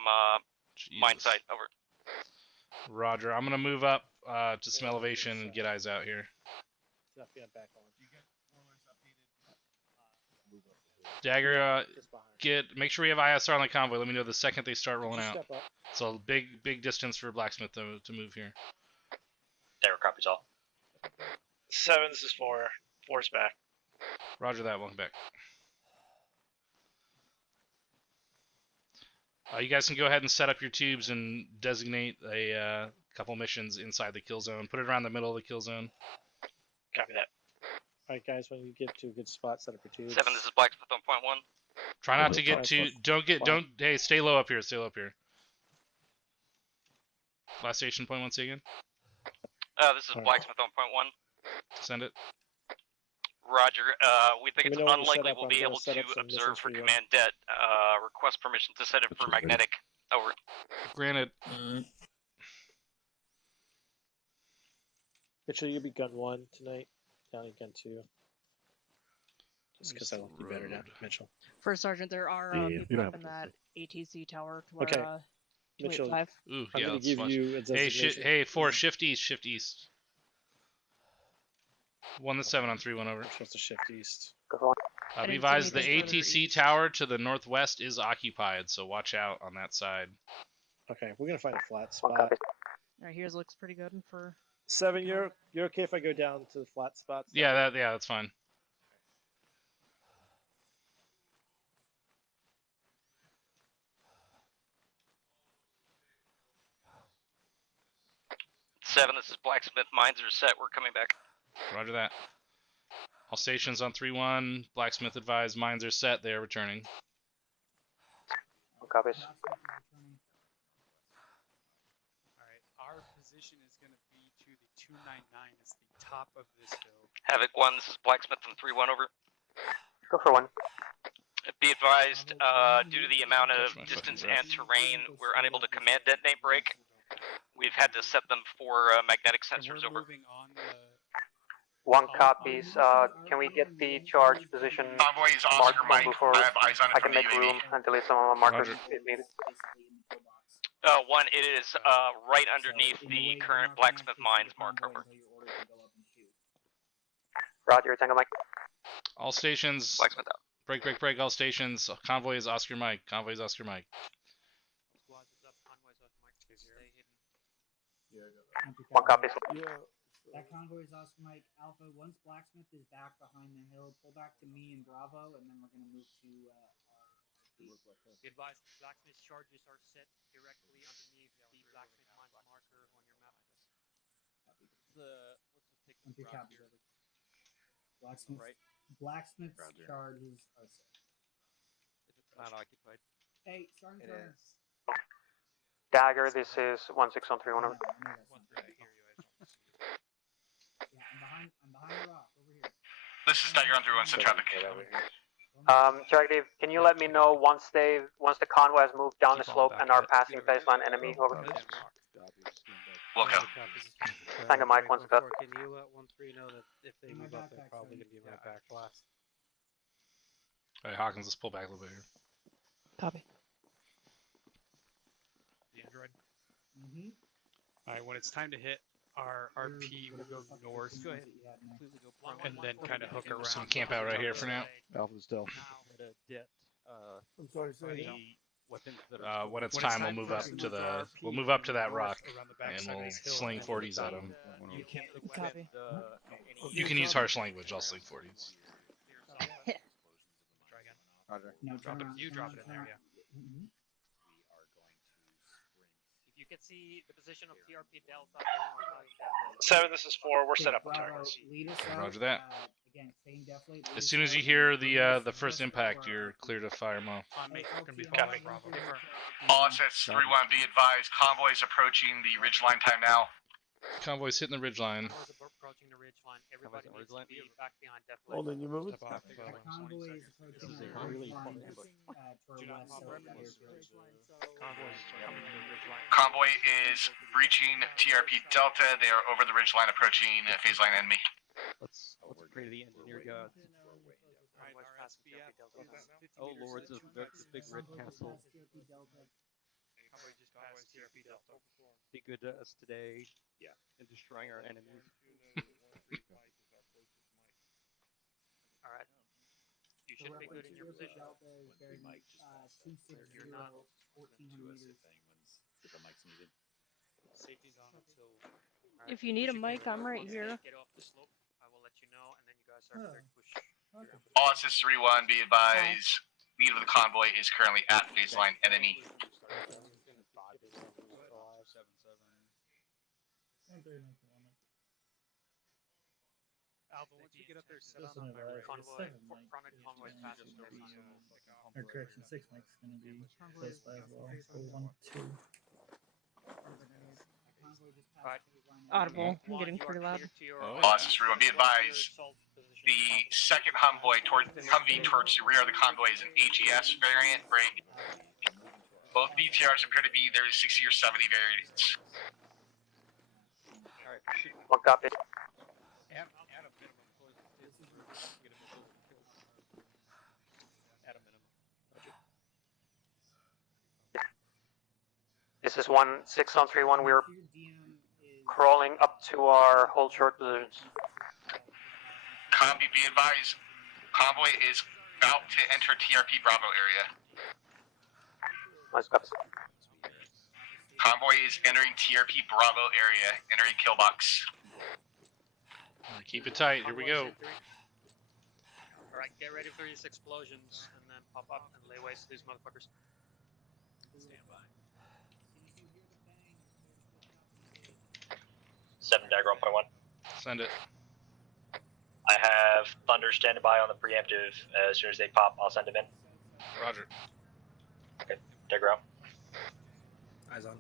mine site. Over. Roger, I'm gonna move up to some elevation and get eyes out here. Dagger, make sure we have ISR on the convoy. Let me know the second they start rolling out. So big distance for Blacksmith to move here. Dagger copies all. 7, this is 4. 4's back. Roger that, welcome back. You guys can go ahead and set up your tubes and designate a couple missions inside the kill zone. Put it around the middle of the kill zone. Copy that. Alright guys, when you get to a good spot, set up your tubes. 7, this is Blacksmith on point 1. Try not to get too, hey, stay low up here, Last station, point 1, say again. This is Blacksmith on point 1. Send it. Roger, we think it's unlikely we'll be able to observe for command det. Request permission to set it for magnetic. Over. Granted. Mitchell, you'll be gun 1 tonight. Downey gun 2. Just because I like you better now, Mitchell. First Sergeant, there are people up in that ATC tower to Okay. Mitchell. 5. Ooh, I'm yeah, gonna that's give fine. you a Hey, designation. 4, shift east. 1 to 7 on 3-1 over. Supposed to shift east. Be advised, the ATC tower to the northwest is occupied, so watch out on that side. Okay, we're gonna find a flat spot. Alright, here's looks pretty good for 7, you're okay if I go down to the flat spots? Yeah, that's fine. Seven, this is Blacksmith. Mines are set. We're coming back. Roger that. All stations on 3-1. Blacksmith advised mines are set. They are returning. Copies. Alright, our position is going to be to the 299. It's the top of this hill. Havoc 1, this is Blacksmith on 3-1 over. Go for 1. Be advised, due to the amount of distance and terrain, we're unable to command detonate break. We've had to set them for magnetic sensors. Over. 1 copies. Can we get the charge position marked before I can make room and delete some of my markers if needed? 1, it is right underneath the current Blacksmith mines mark. Over. Roger, Tango Mike. All stations. Blacksmith out. Break. All stations. Convoy is Oscar Mike. 1 copy. That convoy is Oscar Mike Alpha. Once Blacksmith is back behind the hill, pull back to me and Bravo, and then we're going to move to Be advised, Blacksmith's charges are set directly underneath the Blacksmith mines marker on your map. Let's just take Blacksmith's charges are set. Not occupied. Hey, starting turn. Dagger, this is 1-6 on 3-1 over. I'm behind the rock over here. This is Dagger on 3-1, set traffic. Directive, can you let me know once the convoy has moved down the slope and are passing baseline enemy? Over. Welcome. Tango Mike, 1 step. Can you let 1-3 know that if they move up, they're probably going to be my back last? Alright, Hawkins, let's pull back a little bit here. Copy. The Android? Alright, when it's time to hit, our RP will go north. Go ahead. And then kind of hook around. Some camp out right here for now. Alpha still. I'm sorry, say when it's time, we'll move up to that rock, and we'll sling 40s at them. Copy. You can use harsh language. I'll sling 40s. No, Drop it. You drop it in there, yeah. If you can see the position of TRP Delta, 7, this is 4. We're set up on targets. Roger that. Again, staying definitely. As soon as you hear the first impact, you're clear to fire them off. Copy. All assets 3-1, be advised, convoys approaching the ridgeline time now. Convoy's hitting the ridgeline. everybody needs to be back behind Def Oh, then you move it. Convoy is approaching This is our a really ridge line far to our west south of the airfield. Convoys coming to the ridge line. Convoy is breaching TRP Delta. They are over the ridge line, approaching phase line enemy. Let's pray to the engineer gods. Convoys passing TRP Delta. Oh lord, the big red castle. Convoy just passed TRP Delta. Be good to us today. Yeah. And destroying our enemies. Alright. You should be good in your position. You're not 1,400 meters. Safety's on, so. If you need a mic, I'm right here. Get off the slope. I will let you know, and then you guys are clear to push. All assist 3-1, be advised. Lead of the convoy is currently at phase line enemy. Alpha, once you get up there, set on my convoy. Front of convoy's passing phase line. Or correction, 6 mic's gonna be close by as well. So 1, 2. Alright. Audible. I'm getting pretty loud. All assist 3-1, be advised. The second Humvee towards the rear of the convoy is an AGS variant break. Both BTRs appear to be either 60 or 70 variants. Alright, one copy. At a minimum, get a mobility kill. At a minimum. This is 1-6-on-3-1. We're crawling up to our hold short positions. Copy, be advised. Convoy is about to enter TRP Bravo area. Nice cops. Convoy is entering TRP Bravo area, entering kill box. Keep it tight. Here we go. Alright, get ready for these explosions, and then pop up and lay waste to these motherfuckers. Stand by. 7 dagger 1.1. Send it. I have Thunder standing by on the preemptive. As soon as they pop, I'll send him in. Roger. Okay, dagger out. Eyes on.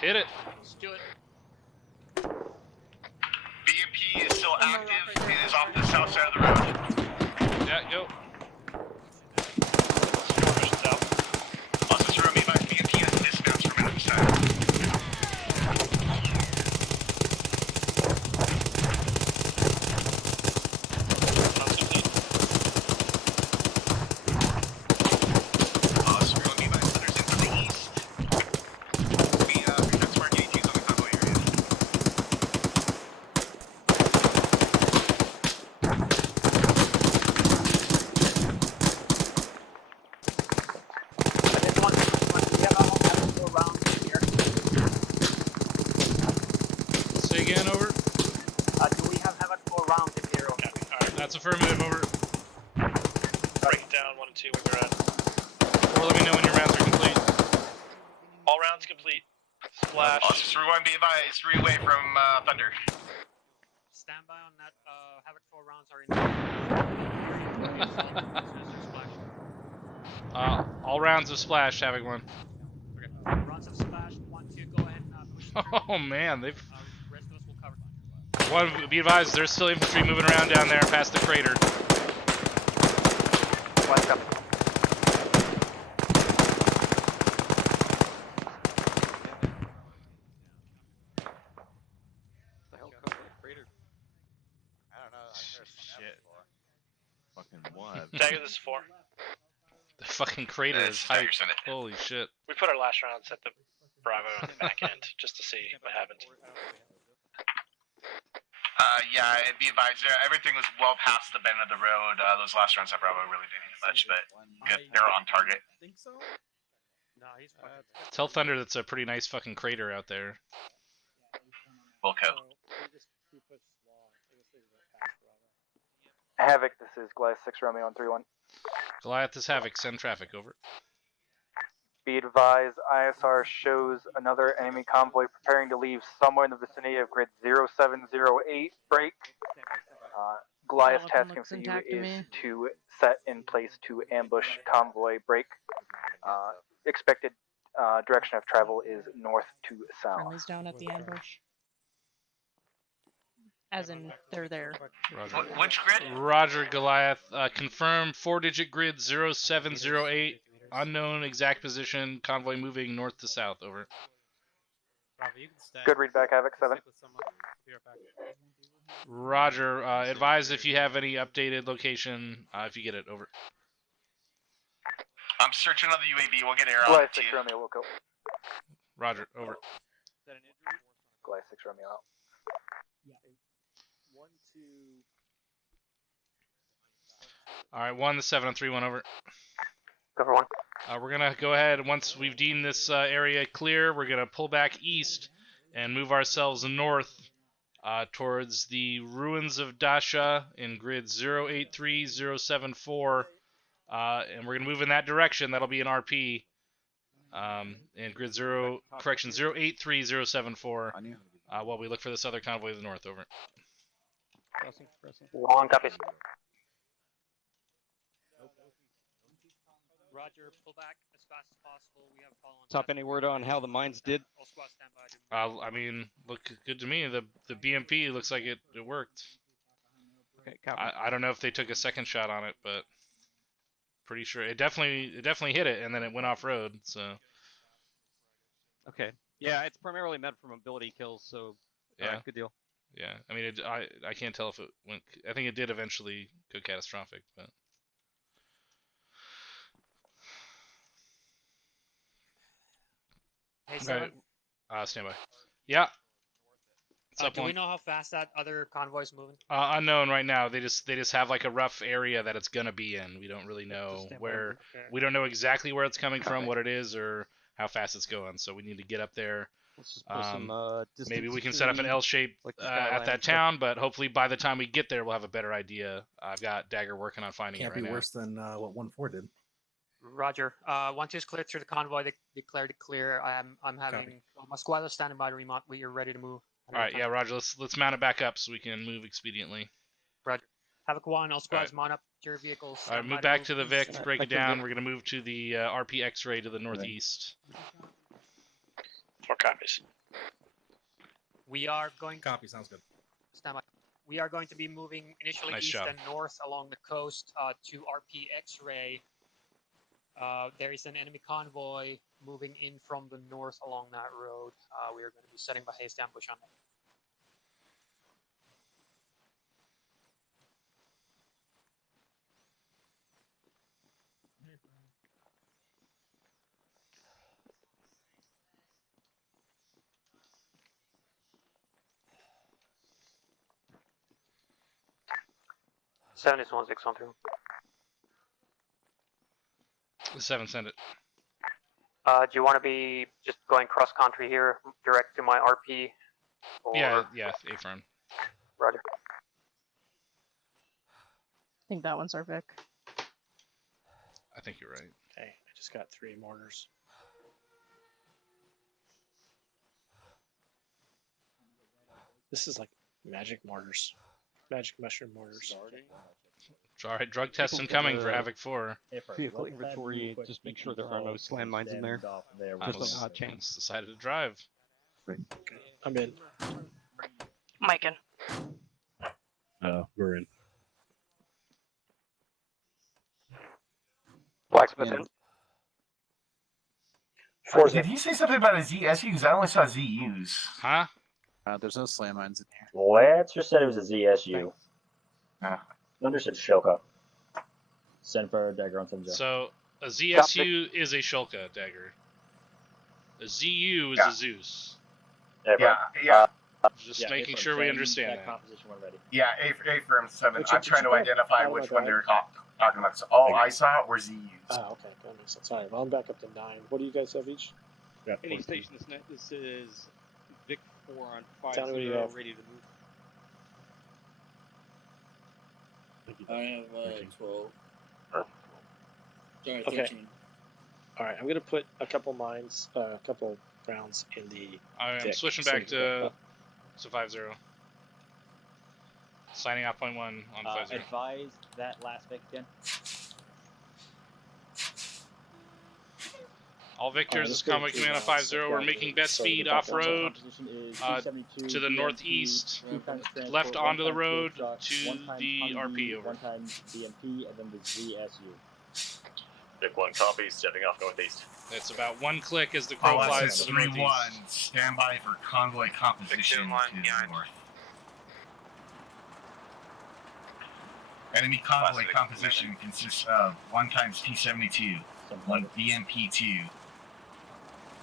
Hit it. Let's do it. BMP is still active. It is off the south side of the road. Yeah, go. Also, to remove my BMP has dismounts from another side. Say again, over. Do we have Havoc for rounds in here? Okay. Alright. That's affirmative, over. Break it down, 1 and 2 when you're at. Or let me know when your rounds are complete. All rounds complete. Splash. Officer 3-1, be advised. 3 away from Thunder. Stand by on that. Havoc 4 rounds are in. All rounds of splash, having one. Okay. Rounds of splash. 1, 2, go ahead and push through. Oh man, they've. Rest of us will cover. One, be advised, there's still infantry moving around down there past the crater. What's up? The hell comes with the crater? I don't know. I've heard shit. Fucking what? Dagger, this is 4. The fucking crater is hype. Holy shit. We put our last rounds at the Bravo on the back end just to see what happened. Yeah, be advised. Everything was well past the bend of the road. Those last rounds at Bravo really didn't hit much, but good. They're on target. Think so? No, he's fucking. Tell Thunder that's a pretty nice fucking crater out there. Wilco. Havoc, this is Glass 6 Romeo on 3-1. Goliath is Havoc, send traffic, over. Be advised, ISR shows another enemy convoy preparing to leave somewhere in the vicinity of grid 0708 break. Goliath's tasking for you is to set in place to ambush convoy break. Expected direction of travel is north to south. Friendly's down at the ambush. As in, they're there. Roger. Which grid? Roger, Goliath. Confirm 4-digit grid 0708. Unknown exact position. Convoy moving north to south. Over. Good read back, Havoc 7. Roger. Advise if you have any updated location. If you get it. Over. I'm searching on the UAV. We'll get air Goliath out to 6 you. Romeo, Wilco. Roger. Over. Goliath 6 Romeo out. All right. 1 to 7 on 3-1. Over. Cover 1. We're gonna go ahead once we've deemed this area clear. We're gonna pull back east and move ourselves north towards the ruins of Dasha in grid 083074, and we're gonna move in that direction. That'll be an RP. And grid 083074. While we look for this other convoy to the north. Over. Long copies. Roger, pull back as fast as possible. We have a call on. Top any word on how the mines did? All squad stand by. I mean, look good to me. The BMP looks like it worked. Okay, copy. I don't know if they took a second shot on it, but pretty sure it definitely hit it, and then it went off road. So. Okay. Yeah, it's primarily meant for mobility kills, so Yeah. Good deal. Yeah, I mean, I can't tell if it went. I think it did eventually go catastrophic, but. Hey, 7. Stand by. Yeah. What's up, Do we one? know how fast that other convoy's moving? Unknown right now. They just have like a rough area that it's gonna be in. We don't really know where. Okay. We don't know exactly where it's coming from, what it is, or how fast it's going. So we need to get up there. Let's just put some Maybe we can distance set up an to- L shape like the at skyline that and stuff. town, but hopefully by the time we get there, we'll have a better idea. I've got Dagger working on finding Can't it right be now. worse than what 1-4 did. Roger. Once it's cleared through the convoy, they declared it clear. I'm having my squad is standing by to remount. We are ready to move. All right, yeah, Roger. Let's mount it back up so we can move expediently. Roger. Havoc 1, all squads Alright. mount up to your vehicles. All right, stand move by back to the move Vic. east. Break it down. We're gonna move to the RP X-ray to the northeast. 4 copies. We are going. Copy. Sounds good. Stand by. We are going to be moving initially Nice east job. and north along the coast to RP X-ray. There is an enemy convoy moving in from the north along that road. We are going to be setting by haste ambush on them. Seven is 1613. 7, send it. Do you want to be just going cross country here, direct to my RP? Or... Yeah, affirm. Roger. I think that one's our Vic. I think you're right. Okay, I just got 3 mortars. This is like magic mortars. Magic mushroom mortars. All right, drug testing coming for Havoc 4. Vehicle inventory, just make sure there are no slam mines in there. Just like hot chain. Just decided to drive. I'm in. Mike in. We're in. Blacksmith in. Did he say something about a ZSUs? I only saw ZUs. Huh? There's no slam mines in here. Let's just said it was a ZSU. Understood Shoka. Send for Dagger on Finja. So a ZSU is a Shulka Dagger. A ZU is a Zeus. Yeah. Just making sure we understand that. Composition when ready. Yeah, A firm 7. Which I'm trying to identify one which am I one they're talking about. So all I saw were ZUs. Oh, okay, that makes sense. Alright, well, I'm back up to 9. What do you guys have each? Any station this is Vic 4 on Tell me what you 50, have. ready to move. I have 12. Sorry, Okay. 13. Alright, I'm gonna put a couple mines, a couple rounds in the. I'm Vic, switching so back you can to 5-0. Signing off point 1 on 5-0. Advise that last Vic again. All Victors, Combat Command on 5-0. We're making best speed off-road to the northeast, left onto the road to the RP, over. 1 times BMP, and then the ZSU. Vic 1 copy, stepping off northeast. It's about 1 click as the crow flies to the northeast. 3-1, stand by for convoy composition to the north. Enemy convoy composition consists of 1 times T-72, 1 BMP-2,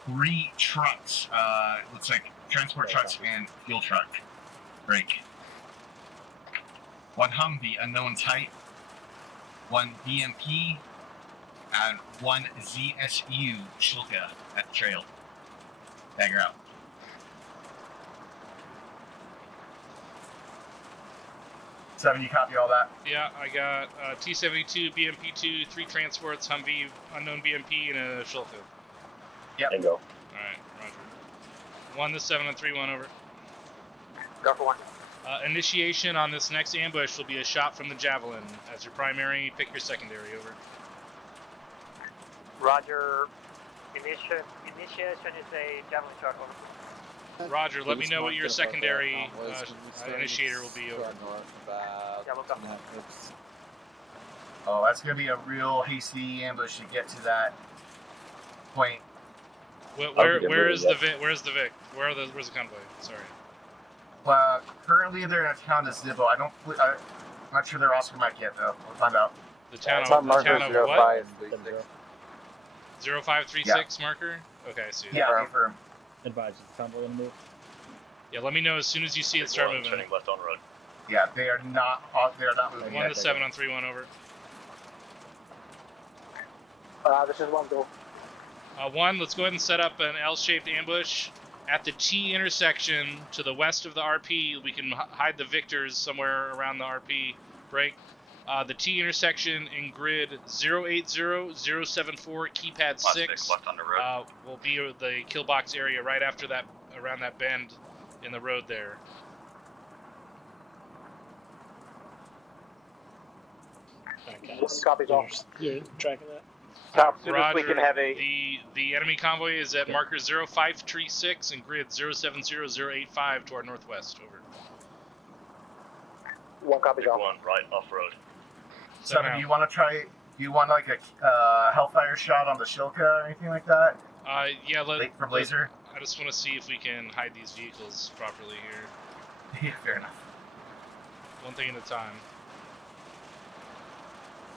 3 trucks, looks like transport trucks and fuel truck. Break. 1 Humvee, unknown type, 1 BMP, and 1 ZSU Shilka at the trail. Dagger out. Seven, you copy all that? Yeah, I got T-72, BMP-2, 3 transports, Humvee, unknown BMP, and a Shilka. Yep. Bingo. Alright, roger. 1 to 7 and 3-1, over. Go for 1. Initiation on this next ambush will be a shot from the Javelin. As your primary, pick your secondary, over. Roger. Initiation is a Javelin shot, over. Roger, let me know what your secondary initiator will be, over. Yeah, we'll go. Oh, that's going to be a real hasty ambush to get to that point. Where's the Vic? Where's the convoy? Sorry. Well, currently they're in a town of Zibbo. I'm not sure they're Oscar Mike yet, though. We'll find out. The town of what? 0536 marker? Okay, I see it. Yeah, confirm. Advise, is the convoy gonna move? Yeah, let me know as soon as you see it start moving. Turning left on road. Yeah, they are not moving. 1 to 7 on 3-1, over. This is 1 go. 1, let's go ahead and set up an L-shaped ambush at the T intersection to the west of the RP. We can hide the Victors somewhere around the RP break. The T intersection in grid 080074 keypad 6 left on the road. will be the kill box area right after that, around that bend in the road there. Copies all. You're tracking that? As soon as Roger, we can have a... the enemy convoy is at marker 0536 and grid 070085 to our northwest, over. 1 copy, Vic 1, right off road. 7, do you want to try? Do you want like a Hellfire shot on the Shilka or anything like that? Yeah, from laser. I just want to see if we can hide these vehicles properly here. Yeah, fair enough. 1 thing at a time.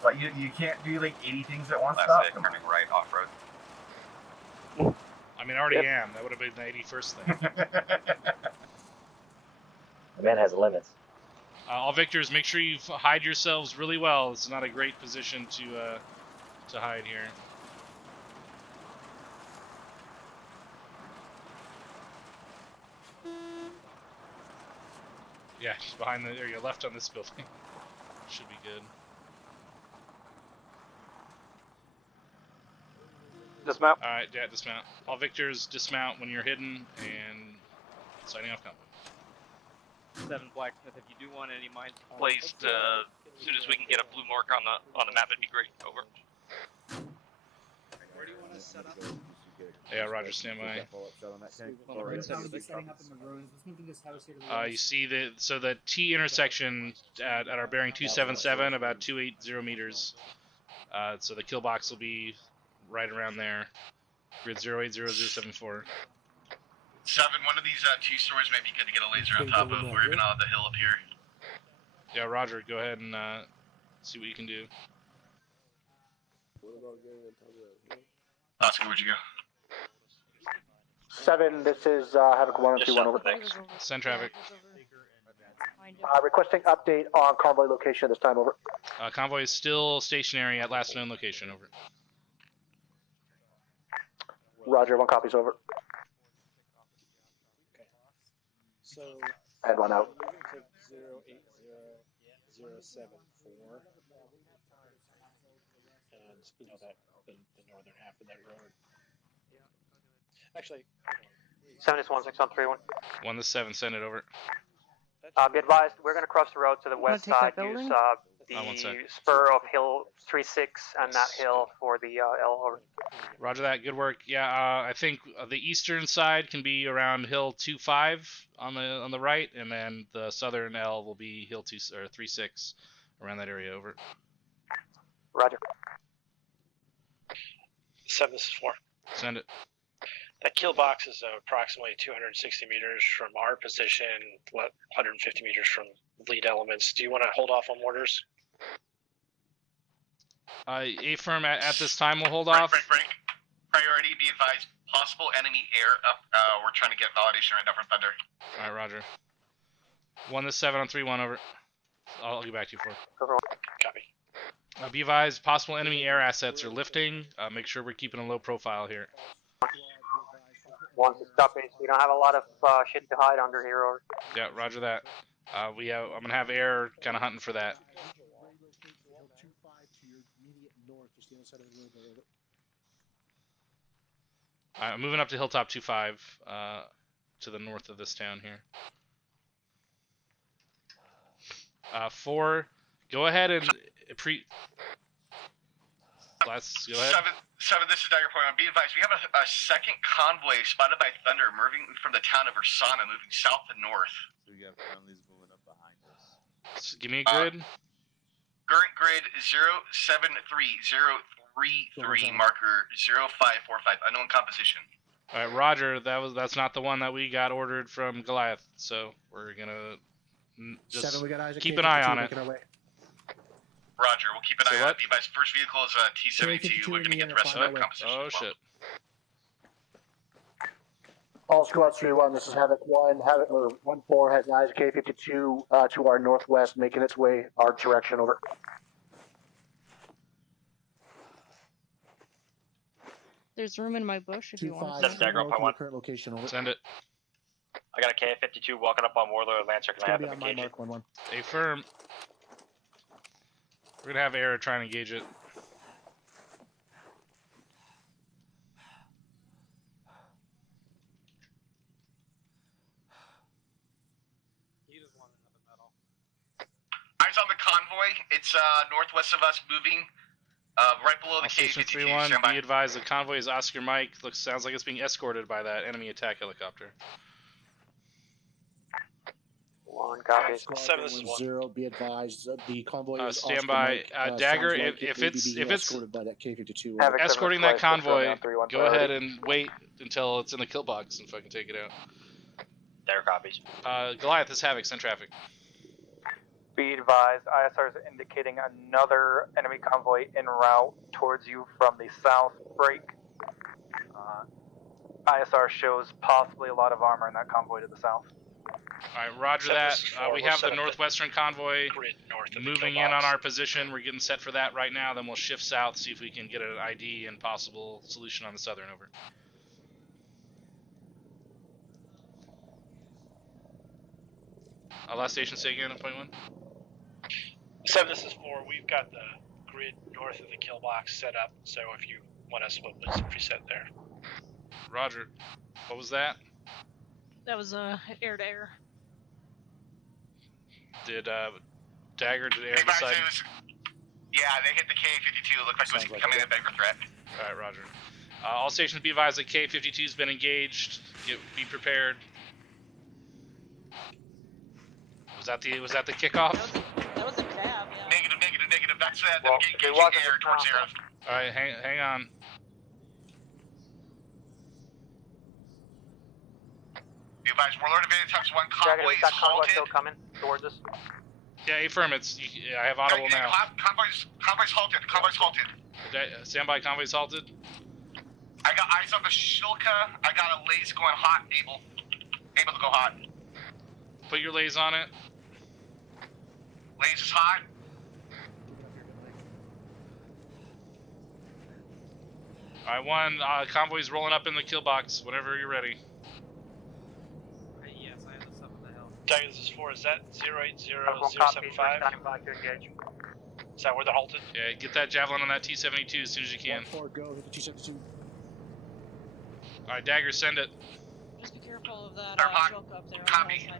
But you can't do like 80 things at once. Turning right off road. I mean, I already am. That would have been the 81st thing. The man has limits. All Victors, make sure you hide yourselves really well. It's not a great position to hide here. Yeah, just behind the area left on this building. Should be good. Dismount. Alright, yeah, dismount. All Victors, dismount when you're hidden, and signing off convoy. 7 Blacksmith, if you do want any mines placed, as soon as we can get a blue mark on the map, it'd be great. Over. Where do you want to set up? Yeah, Roger, stand by. You see the T intersection at our bearing 277, about 280 meters. So the kill box will be right around there. Grid 080074. 7, one of these 2 stories may be good to get a laser on top of. We're even on the hill up here. Yeah, Roger, go ahead and see what you can do. Oscar, where'd you go? 7, this is Havoc 121, over. Send traffic. Requesting update on convoy location at this time, over. Convoy is still stationary at last known location, over. Roger, 1 copy's over. So, Head 1 out. moving to 080074. And, you know, that the northern half of that road. Actually, 7 is 16 on 3-1. 1 to 7, send it over. Be advised, we're going to cross the road to the west side. Use the 1 sec. spur of hill 3-6 and that hill for the L. Over. Roger that. Good work. Yeah, I think the eastern side can be around hill 2-5 on the right, and then the southern L will be hill 3-6 around that area. Over. Roger. 7, this is 4. Send it. That kill box is approximately 260 meters from our position, 150 meters from lead elements. Do you want to hold off on mortars? A-firm at this time will hold off. Break. Priority, be advised. Possible enemy air up. We're trying to get validation right now from Thunder. All right, Roger. 1 to 7 on 3-1, over. I'll get back to you for. Copy. Be advised, possible enemy air assets are lifting. Make sure we're keeping a low profile here. Once it's copied, we don't have a lot of shit to hide under here. Or... Yeah, Roger that. I'm gonna have air kind of hunting for that. I'm moving up to Hilltop 2-5 to the north of this town here. 4, go ahead and let's go ahead. 7, this is Dagger Point. Be advised, we have a second convoy spotted by Thunder moving from the town of Ursana, moving south and north. So we have friendlies moving up behind us. Give me a grid. Grid 073033, marker 0545, unknown composition. All right, Roger. That's not the one that we got ordered from Goliath, so we're gonna just 7, we got keep an eye on it. Roger, we'll keep an eye on it. Be advised, first vehicle is T-72. We're going to get the rest of the composition. Oh, shit. All squad 3-1, this is Havoc 1. Havoc 1-4 has an eyes K-52 to our northwest, making its way our direction. Over. There's room in my bush if you want. That's Dagger up, I want. Current location. Over. Send it. I got a K-52 walking up on Warlord and Lancer. Can I have them engage it? 1-1. A firm. We're gonna have air try and engage it. Eyes on the convoy. It's northwest of us, moving right below the Station K-52. 3-1, be advised, the convoy is Oscar Mike. Sounds like it's being escorted by that enemy attack helicopter. 1 copy. 7, this is 0. Be advised, the convoy is stand by. Dagger, if it's escorted by that K-52. Escorting that convoy, go ahead and wait until it's in the kill box and fucking take it out. Dagger copies. Goliath is Havoc, send traffic. Be advised, ISR is indicating another enemy convoy en route towards you from the south. Break. ISR shows possibly a lot of armor in that convoy to the south. Alright, roger that. We have the northwestern convoy moving in on our position. We're getting set for that right now. Then we'll shift south, see if we can get an ID and possible solution on the southern. Over. Last station, say again, point 1. 7, this is 4. We've got the grid north of the kill box set up, so if you want us, we'll preset there. Roger. What was that? That was air to air. Did Dagger air decide? Yeah, they hit the K-52. It looked like it was becoming a bigger threat. Alright, Roger. All stations be advised that K-52 has been engaged. Be prepared. Was that the kickoff? That was a jab, yeah. Negative. That's them engaging air towards air. Alright, hang on. Be advised, Warlord of Anitox 1 convoy is halted. Still coming towards us. Yeah, affirm. I have audible now. Convoy's halted. Stand by, convoy's halted. I got eyes on the Shilka. I got a laze going hot, able to go hot. Put your laze on it. Laze is hot. Alright, 1, convoy's rolling up in the kill box whenever you're ready. Yes, I have this up on the hill. Dagger, this is 4. Is that 080075? Is that where they're halted? Yeah, get that javelin on that T-72 as soon as you can. 1-4, go hit the T-72. Alright, Dagger, send it. Just be careful of that choke up there. Copy.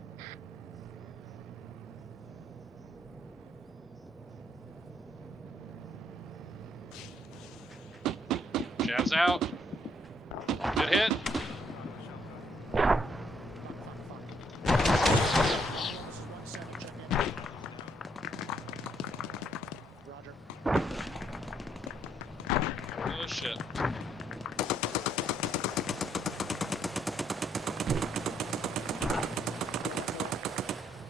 Jabs out. Good hit. Oh shit.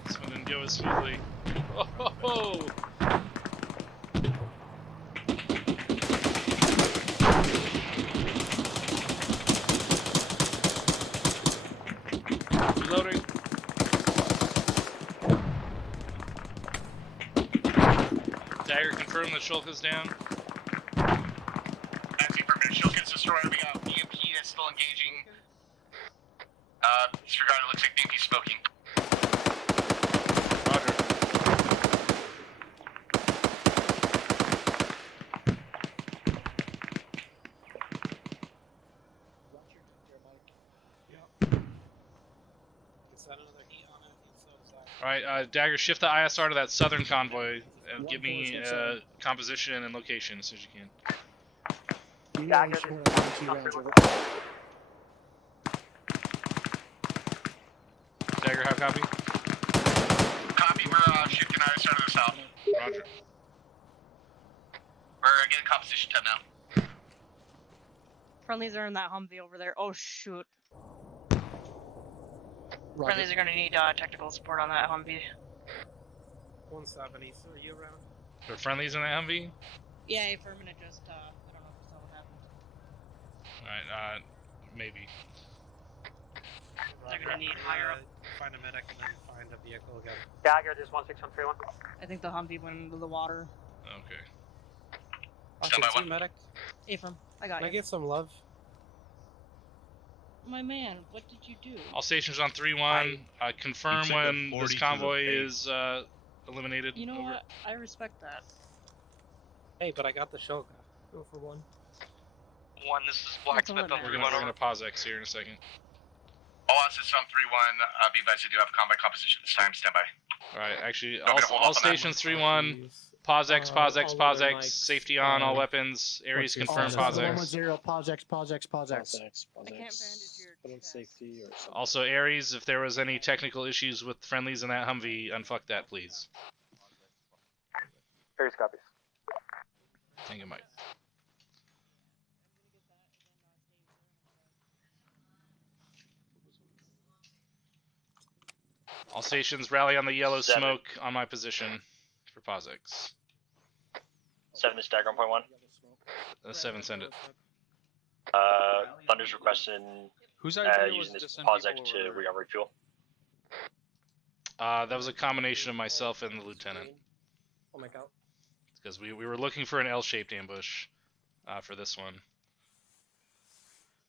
This one didn't go as smoothly. Oh ho ho! Reloading. Dagger confirmed that Shulk is down. Nancy, permit Shulk is destroyed. We got EMP is still engaging. Disregard, it looks like the EMP is smoking. Is that another heat on it? If so, is that... Alright, Dagger, shift the ISR to that southern convoy and give me composition and location as soon as you can. Dagger, Dagger, how copy? Copy, we're shifting ISR to the south. Roger. We're getting composition 10 now. Friendlies are in that Humvee over there. Oh shoot. Roger. Friendlies are gonna need technical support on that Humvee. 170, so are you around? Are friendlies in that Humvee? Yeah, for a minute just, I don't know if you saw what happened. Alright, maybe. They're gonna need higher up. Find a medic and then find a vehicle again. Dagger, this 16131. I think the Humvee went into the water. Okay. Stand by medic. Ephraim, I got Can I you. get some love? My man, what did you do? All stations on 3-1. Confirm when this convoy is eliminated. You know Over. what? I respect that. Hey, but I got the Shogun. Go for one. One, this is Blacksmith on We're gonna pause X here in a second. All assets on 3-1. Be advised, I do have combat composition this time. Stand by. Alright, actually, Want me to hold all off on that? stations 3-1. Pause X, pause X, pause X. Safety on, all weapons. Aries confirm, pause X. 0, pause X, pause X, pause X. I can't bandage your Put in safety or something. Also, Aries, if there was any technical issues with friendlies in that Humvee, unfuck that, please. Aries copies. Thank you, Mike. All stations rally on the yellow 7. smoke on my position for POSIX. 7 is Dagger 1.1. 7, send it. Thunder's requesting using this POSIX to refuel. That was a combination of myself and the lieutenant. Oh my god. Because we were looking for an L-shaped ambush for this one.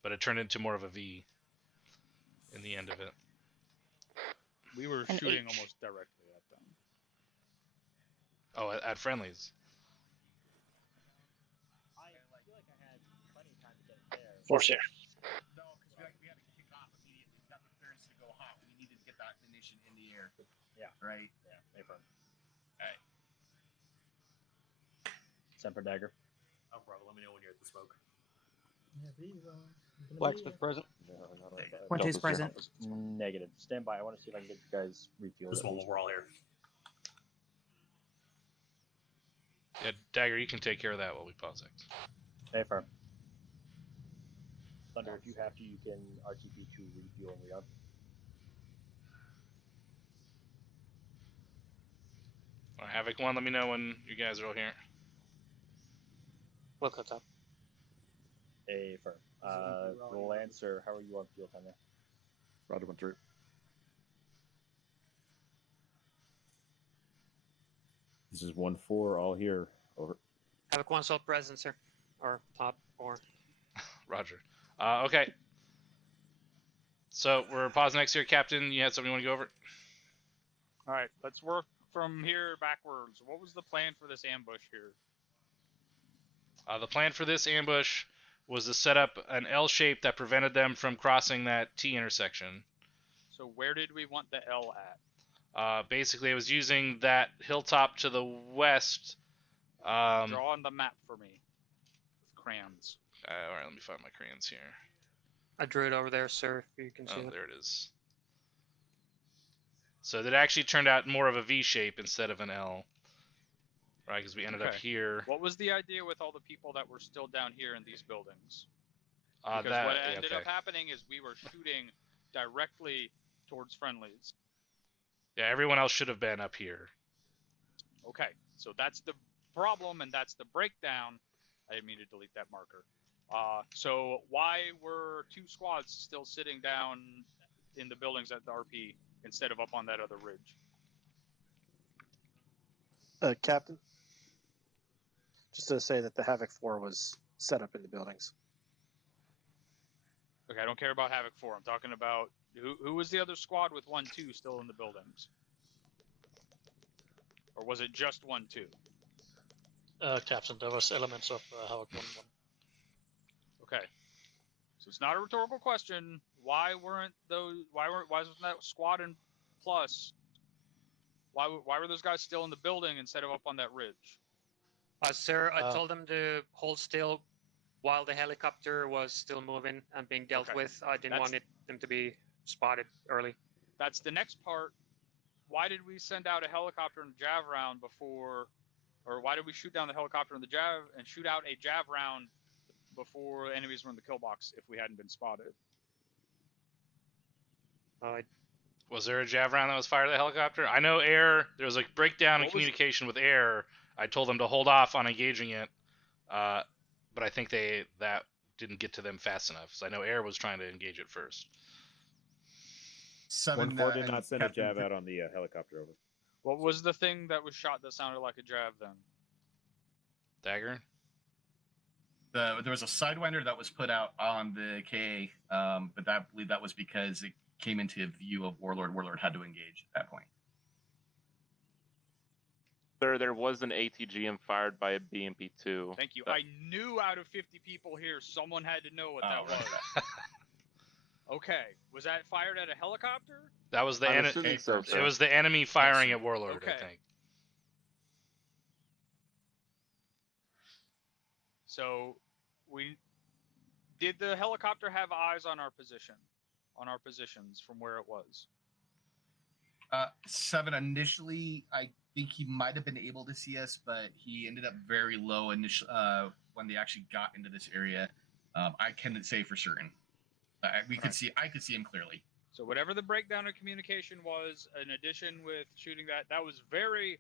But it turned into more of a V in the end of it. We were An shooting H. almost directly at them. Oh, at friendlies. Force here. No, because we had to kick off immediately. We got the clearance to go hot. We needed to get that ignition in the air. Yeah. Right? Yeah, April. Alright. Semper Dagger. Oh, bro, let me know when you're at the smoke. Blacksmith present. No, not like that. Fuente's present. Negative. Stand by. I want to see if I can get you guys refueled. This one, we're all here. Yeah, Dagger, you can take care of that while we POSIX. Hey, firm. Thunder, if you have to, you can RTP to refuel and rearm. Havoc 1, let me know when you guys are all here. Look what's up. Hey, firm. Lancer, how are you on fuel time there? Roger 1-3. This is 1-4, all here. Over. Havoc 1 self present, sir. Or pop, or. Roger. Okay. So we're pausing next here, Captain. You had something you want to go over? All right, let's work from here backwards. What was the plan for this ambush here? The plan for this ambush was to set up an L shape that prevented them from crossing that T intersection. So where did we want the L at? Basically, I was using that hilltop to the west. Draw on the map for me. With crayons. Alright, let me find my crayons here. I drew it over there, sir, if you can see Oh, it. there it is. So that actually turned out more of a V shape instead of an L. Right, because we ended up here. What was the idea with all the people that were still down here in these buildings? Because That, what ended up happening is we were shooting directly towards friendlies. Yeah, everyone else should have been up here. Okay, so that's the problem and that's the breakdown. I didn't mean to delete that marker. So why were 2 squads still sitting down in the buildings at the RP instead of up on that other ridge? Captain, just to say that the Havoc 4 was set up in the buildings. Okay, I don't care about Havoc 4. I'm talking about who was the other squad with 1-2 still in the buildings? Or was it just 1-2? Captain, there was elements of Havoc 1-1. Okay. So it's not a rhetorical question. Why wasn't that squad in plus? Why were those guys still in the building instead of up on that ridge? Sir, I told them to hold still while the helicopter was still moving and being dealt with. I didn't want them to be spotted early. That's the next part. Why did we send out a helicopter and jav round before, or why did we shoot down the helicopter and the jav and shoot out a jav round before enemies were in the kill box if we hadn't been spotted? Was there a jav round that was fired at the helicopter? I know air. There was a breakdown in communication with air. I told them to hold off on engaging it, but I think that didn't get to them fast enough. So I know air was trying to engage it first. 1-4 did not send a jab out on the helicopter over. What was the thing that was shot that sounded like a jav then? Dagger? There was a Sidewinder that was put out on the KA, but I believe that was because it came into view of Warlord. Warlord had to engage at that point. There was an ATGM fired by a BMP-2. Thank you. I knew out of 50 people here, someone had to know what that was. Okay. Was that fired at a helicopter? That was the enemy. So, it was the enemy firing at Warlord, okay. I think. So, did the helicopter have eyes on our position, on our positions from where it was? 7 initially, I think he might have been able to see us, but he ended up very low initially when they actually got into this area. I can't say for certain. I could see him clearly. So whatever the breakdown of communication was, in addition with shooting that was very,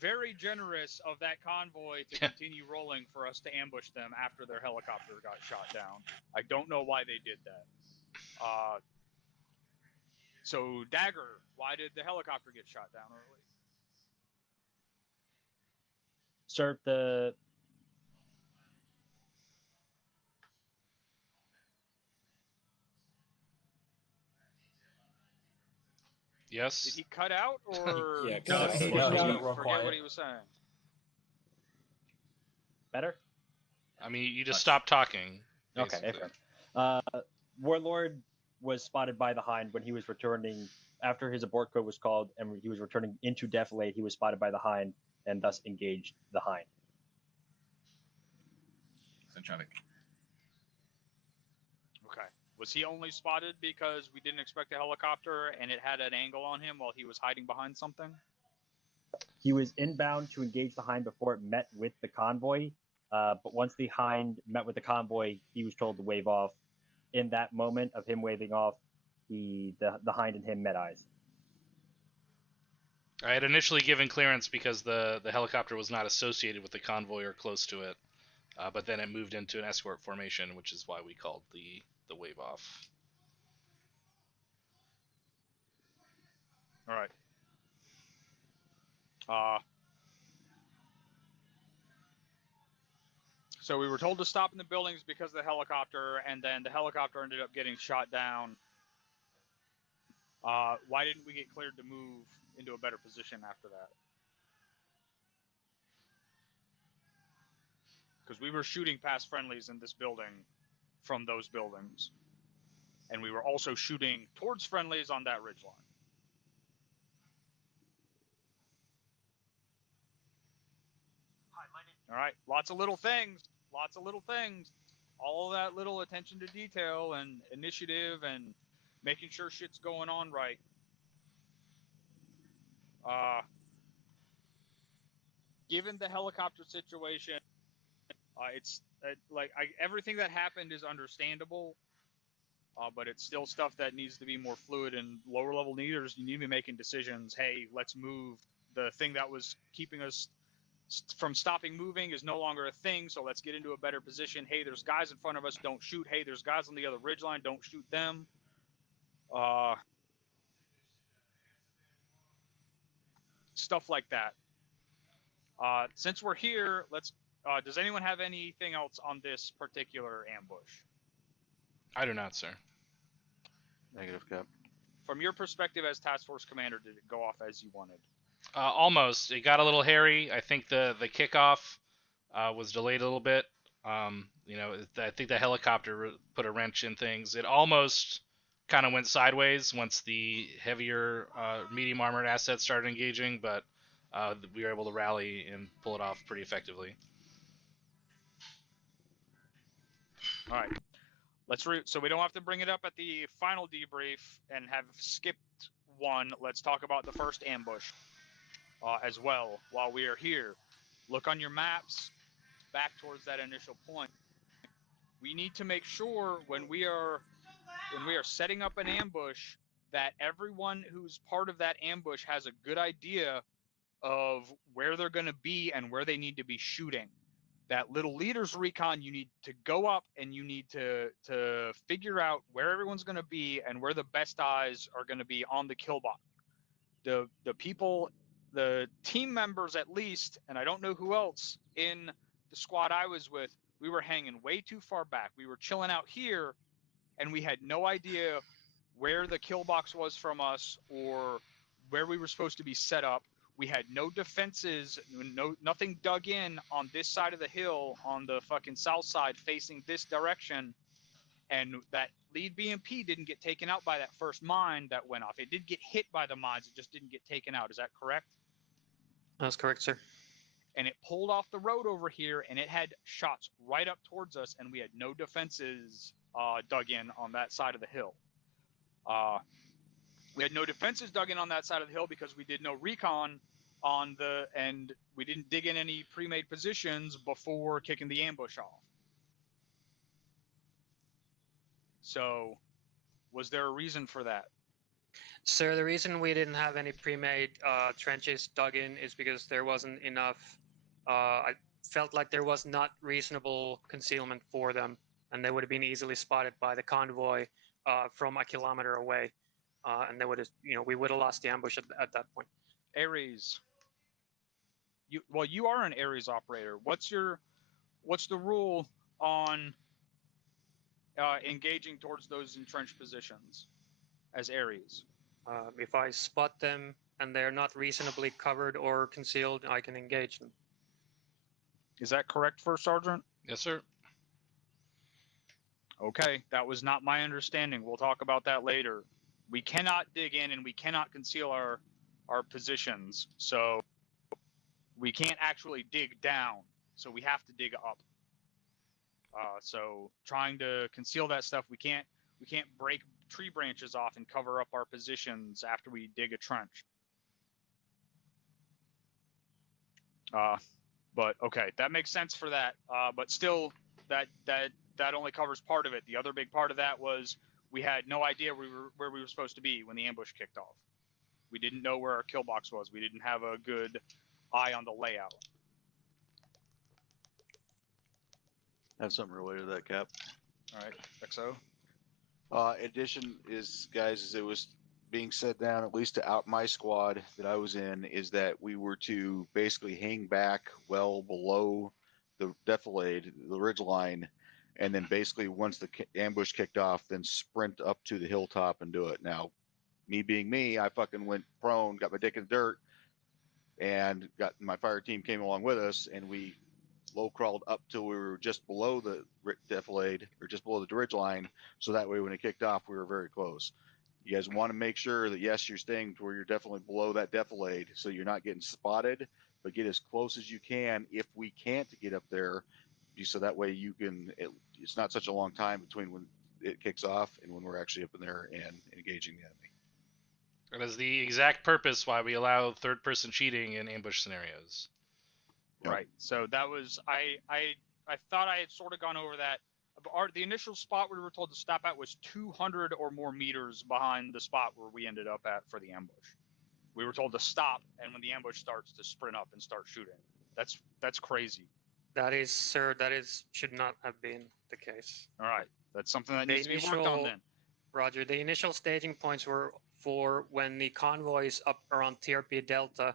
very generous of that convoy to continue rolling for us to ambush them after their helicopter got shot down. I don't know why they did that. So Dagger, why did the helicopter get shot down early? Sir, Yes. Did he cut out or Yeah, forget what he was saying? Better? I mean, you just stopped talking. Okay. Warlord was spotted by the Hind when he was returning after his abort code was called, and he was returning into Defilade. He was spotted by the Hind and thus engaged the Hind. Centronic. Okay. Was he only spotted because we didn't expect a helicopter and it had an angle on him while he was hiding behind something? He was inbound to engage the Hind before it met with the convoy, but once the Hind met with the convoy, he was told to wave off. In that moment of him waving off, the Hind and him met eyes. I had initially given clearance because the helicopter was not associated with the convoy or close to it, but then it moved into an escort formation, which is why we called the wave off. All right. So we were told to stop in the buildings because of the helicopter, and then the helicopter ended up getting shot down. Why didn't we get cleared to move into a better position after that? Because we were shooting past friendlies in this building from those buildings. And we were also shooting towards friendlies on that ridgeline. All right, lots of little things. Lots of little things. all that little attention to detail and initiative and making sure shit's going on right. Given the helicopter situation, it's everything that happened is understandable, but it's still stuff that needs to be more fluid. And lower level leaders, you need to be making decisions. Hey, let's move. The thing that was keeping us from stopping moving is no longer a thing, so let's get into a better position. Hey, there's guys in front of us, don't shoot. Hey, there's guys on the other ridgeline, don't shoot them. Stuff like that. Since we're here, let's. Does anyone have anything else on this particular ambush? I do not, sir. Negative, Cap. From your perspective as task force commander, did it go off as you wanted? Almost. It got a little hairy. I think the kickoff was delayed a little bit. You know, I think the helicopter put a wrench in things. It almost kind of went sideways once the heavier medium armored assets started engaging, but we were able to rally and pull it off pretty effectively. All right. So we don't have to bring it up at the final debrief and have skipped one. Let's talk about the first ambush as well while we are here. Look on your maps back towards that initial point. We need to make sure when we are setting up an ambush that everyone who's part of that ambush has a good idea of where they're going to be and where they need to be shooting. That little leaders recon, you need to go up and you need to figure out where everyone's going to be and where the best eyes are going to be on the kill box. The people, the team members at least, and I don't know who else in the squad I was with, we were hanging way too far back. We were chilling out here and we had no idea where the kill box was from us or where we were supposed to be set up. We had no defenses, nothing dug in on this side of the hill on the fucking south side facing this direction. And that lead BMP didn't get taken out by that first mine that went off. It did get hit by the mines, it just didn't get taken out. Is that correct? That's correct, sir. And it pulled off the road over here and it had shots right up towards us and we had no defenses dug in on that side of the hill. We had no defenses dug in on that side of the hill because we did no recon and we didn't dig in any pre-made positions before kicking the ambush off. So, was there a reason for that? Sir, the reason we didn't have any pre-made trenches dug in is because there wasn't enough. I felt like there was not reasonable concealment for them, and they would have been easily spotted by the convoy from a kilometer away. And they would have, we would have lost the ambush at that point. Ares, you are an Ares operator. What's the rule on engaging towards those entrenched positions as Ares? If I spot them and they're not reasonably covered or concealed, I can engage them. Is that correct, First Sergeant? Yes, sir. Okay, that was not my understanding. We'll talk about that later. We cannot dig in and we cannot conceal our positions, so we can't actually dig down, so we have to dig up. So trying to conceal that stuff, we can't break tree branches off and cover up our positions after we dig a trench. But okay, that makes sense for that. But still, that only covers part of it. The other big part of that was we had no idea where we were supposed to be when the ambush kicked off. We didn't know where our kill box was. We didn't have a good eye on the layout. I have something related to that, Cap. All right, XO. Addition is, guys, as it was being said down, at least out my squad that I was in, is that we were to basically hang back well below the defilade, the ridge line, and then basically once the ambush kicked off, then sprint up to the hilltop and do it. Now, me being me, I fucking went prone, got my dick in the dirt, and got my fire team came along with us, and we low crawled up till we were just below the defilade, or just below the ridge line, so that way when it kicked off, we were very close. You guys want to make sure that, yes, you're staying to where you're definitely below that defilade, so you're not getting spotted, but get as close as you can. If we can't get up there, so that way you can. It's not such a long time between when it kicks off and when we're actually up in there and engaging the enemy. That is the exact purpose why we allow third-person cheating in ambush scenarios. Right. So that was I thought I had sort of gone over that. The initial spot we were told to stop at was 200 or more meters behind the spot where we ended up at for the ambush. We were told to stop, and when the ambush starts, to sprint up and start shooting. That's crazy. That is, sir. That should not have been the case. All right. That's something that needs to be worked on then. Roger. The initial staging points were for when the convoy is up around TRP Delta,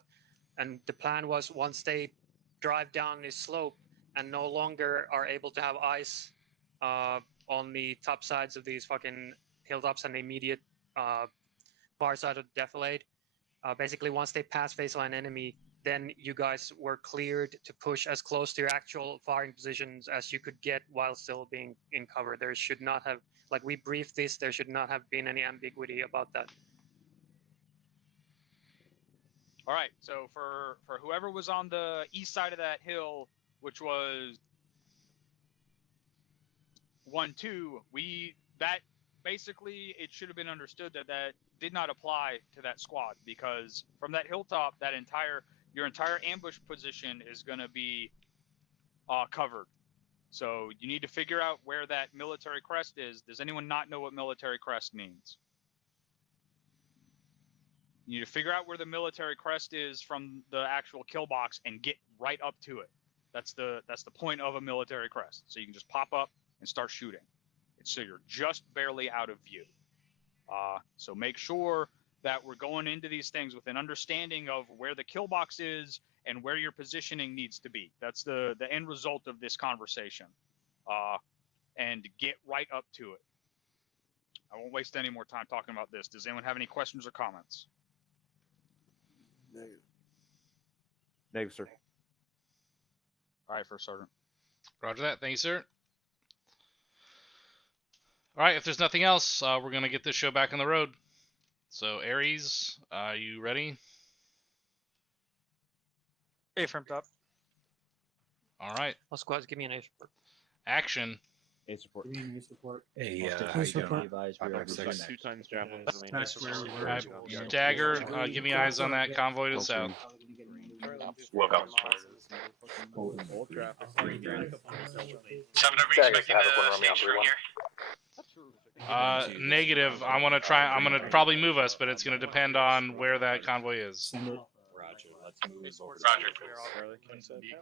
and the plan was once they drive down this slope and no longer are able to have eyes on the top sides of these fucking hilltops and the immediate far side of the defilade. Basically, once they pass baseline enemy, then you guys were cleared to push as close to your actual firing positions as you could get while still being in cover. There should not have, like we briefed this, there should not have been any ambiguity about that. All right. So for whoever was on the east side of that hill, which was 1-2, that basically it should have been understood that did not apply to that squad, because from that hilltop, your entire ambush position is going to be covered. So you need to figure out where that military crest is. Does anyone not know what military crest means? You need to figure out where the military crest is from the actual kill box and get right up to it. That's the point of a military crest. So you can just pop up and start shooting. So you're just barely out of view. So make sure that we're going into these things with an understanding of where the kill box is and where your positioning needs to be. That's the end result of this conversation. And get right up to it. I won't waste any more time talking about this. Does anyone have any questions or comments? Negative, sir. All right, First Sergeant. Roger that. Thank you, sir. All right, if there's nothing else, we're going to get this show back on the road. So, Ares, are you ready? A-framed up. All right. All squads, give me an A support. Action. A support. Give me an A support. Two times javelins. Dagger, give me eyes on that convoy to the south. Welcome. 7 over expecting the stage through here. Negative. I'm gonna probably move us, but it's gonna depend on where that convoy is. Roger. Let's move over. Roger. Apparently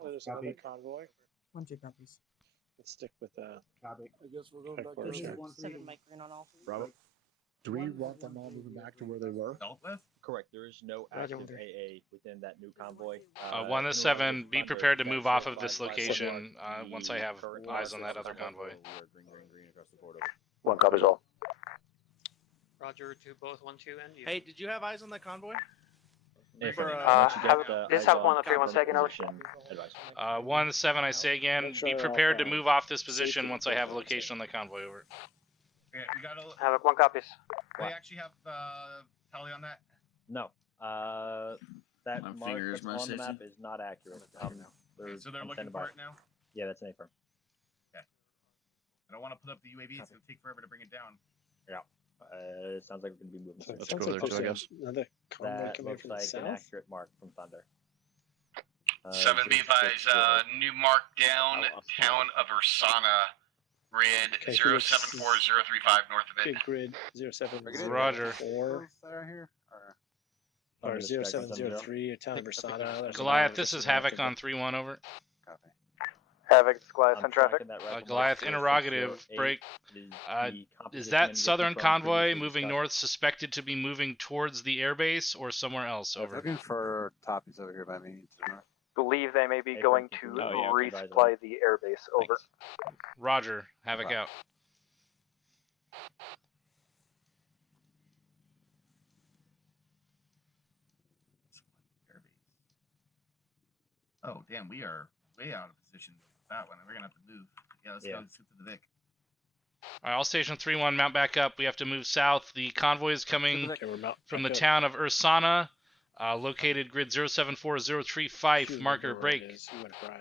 there's another convoy. 1-2 copies. Let's stick with Copy. I guess we're going back to there. 7 mic green on all. Bravo. Do we want them all moving back to where they were? Correct. There is no active AA within that new convoy. 1 to 7. Be prepared to move off of this location once I have eyes on that other convoy. 1 copies all. Roger to both 1-2 and you. Hey, did you have eyes on that convoy? This have 1 to 3 1 second over. 1 to 7. I say again. Be prepared to move off this position once I have a location on the convoy over. Yeah, we got a. Havoc 1 copies. Do we actually have tally on that? No. That My mark fingers, that's my on the sissy. map is not accurate. So they're looking for it now? Yeah, that's an A-firm. Okay. I don't want to put up the UAV. It's going to take forever to bring it down. Yeah. It sounds like we're going to be moving. So it Let's sounds go like there too, I there's guess. Another convoy That coming looks from the like south. an accurate mark from Thunder. 7 be advised, new mark down, town of Ursana, grid Okay, Felix, 074035 north of Okay, it. grid 0704. Roger. Or 0703, town of Versada. There's Goliath, another this is one Havoc after on 3-1 over. Havoc, Goliath on traffic. Goliath, interrogative, break. Is that southern convoy moving north suspected to be moving towards the airbase or somewhere else? Over. Looking for Toppies over here by me. Believe they may be going to resupply the airbase. Over. Roger. Havoc out. Oh, damn, we are way out of position with that one. We're going to have to move. Yeah, let's go to the Vic. All right, all station 3-1, mount back up. We have to move south. The convoy is coming from the town of Ursana, located grid 074035, marker break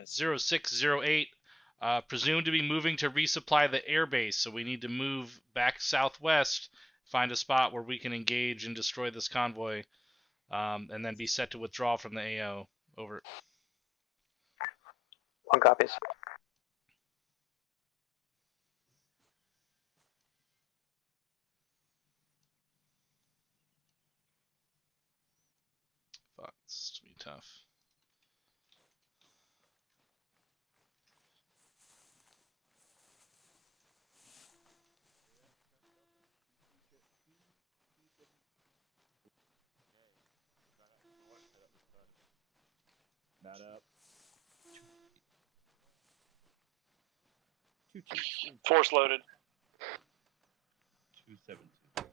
0608. presumed to be moving to resupply the airbase, so we need to move back southwest, find a spot where we can engage and destroy this convoy, and then be set to withdraw from the AO. Over. 1 copies. Fuck, this is gonna be tough. Not up. Force loaded. 270. I'm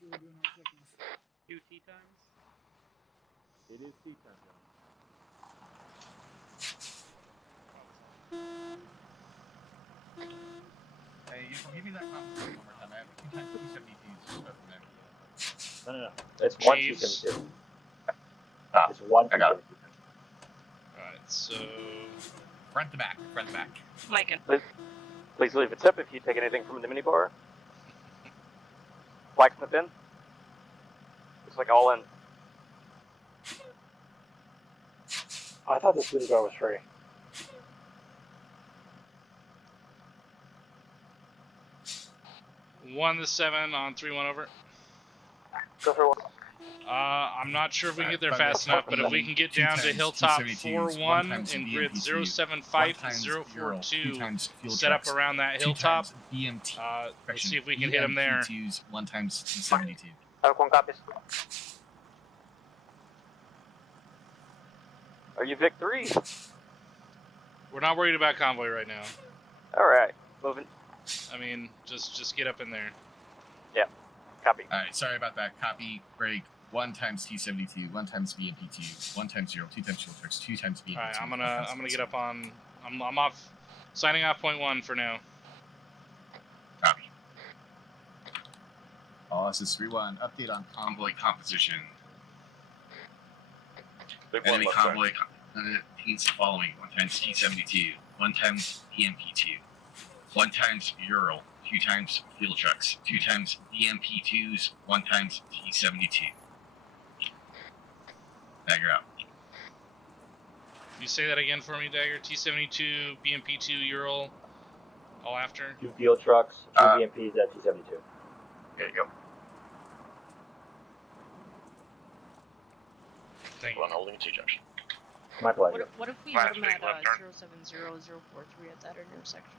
sure we're doing our chickens. 2 T times? It is tea time, John. Hey, give me that conversation one more time. I have 2 times 272s from them. No. It's 1 Chiefs. T72. Ah, It's 1 I got it. Alright, so. Front to back. Mike. Please leave a tip if you take anything from the minibar. Blacksmith in. Looks like all in. I thought this minibar was free. One to 7 on 3-1 over. Go for 1. I'm not sure if we can get there Alright, fast enough, but if we can get down to Hilltop 4-1 and grid 075-042 set up around that hilltop, let's see if we can hit them there. 1 times T72. Havoc 1 copies. Are you Vic 3? We're not worried about convoy right now. Alright, moving. I mean, just get up in there. Yeah, copy. Alright, sorry about that. Copy, break. 1 times T72, 1 times BMP2, 1 times 0, 2 times shield tricks, 2 times BMP2. Alright, I'm gonna get up on. I'm off. Signing off point 1 for now. Copy. This is 3-1. Update on convoy composition. Enemy convoy contains the following: 1 times T72, 1 times BMP2, 1 times Ural, 2 times field trucks, 2 times BMP2s, 1 times T72. Dagger out. You say that again for me, Dagger. T72, BMP2, Ural, all after. 2 field trucks, 2 BMPs at T72. There you go. Thank you. One holding T-junction. My pleasure. What if we hit them at 070-043 at that intersection?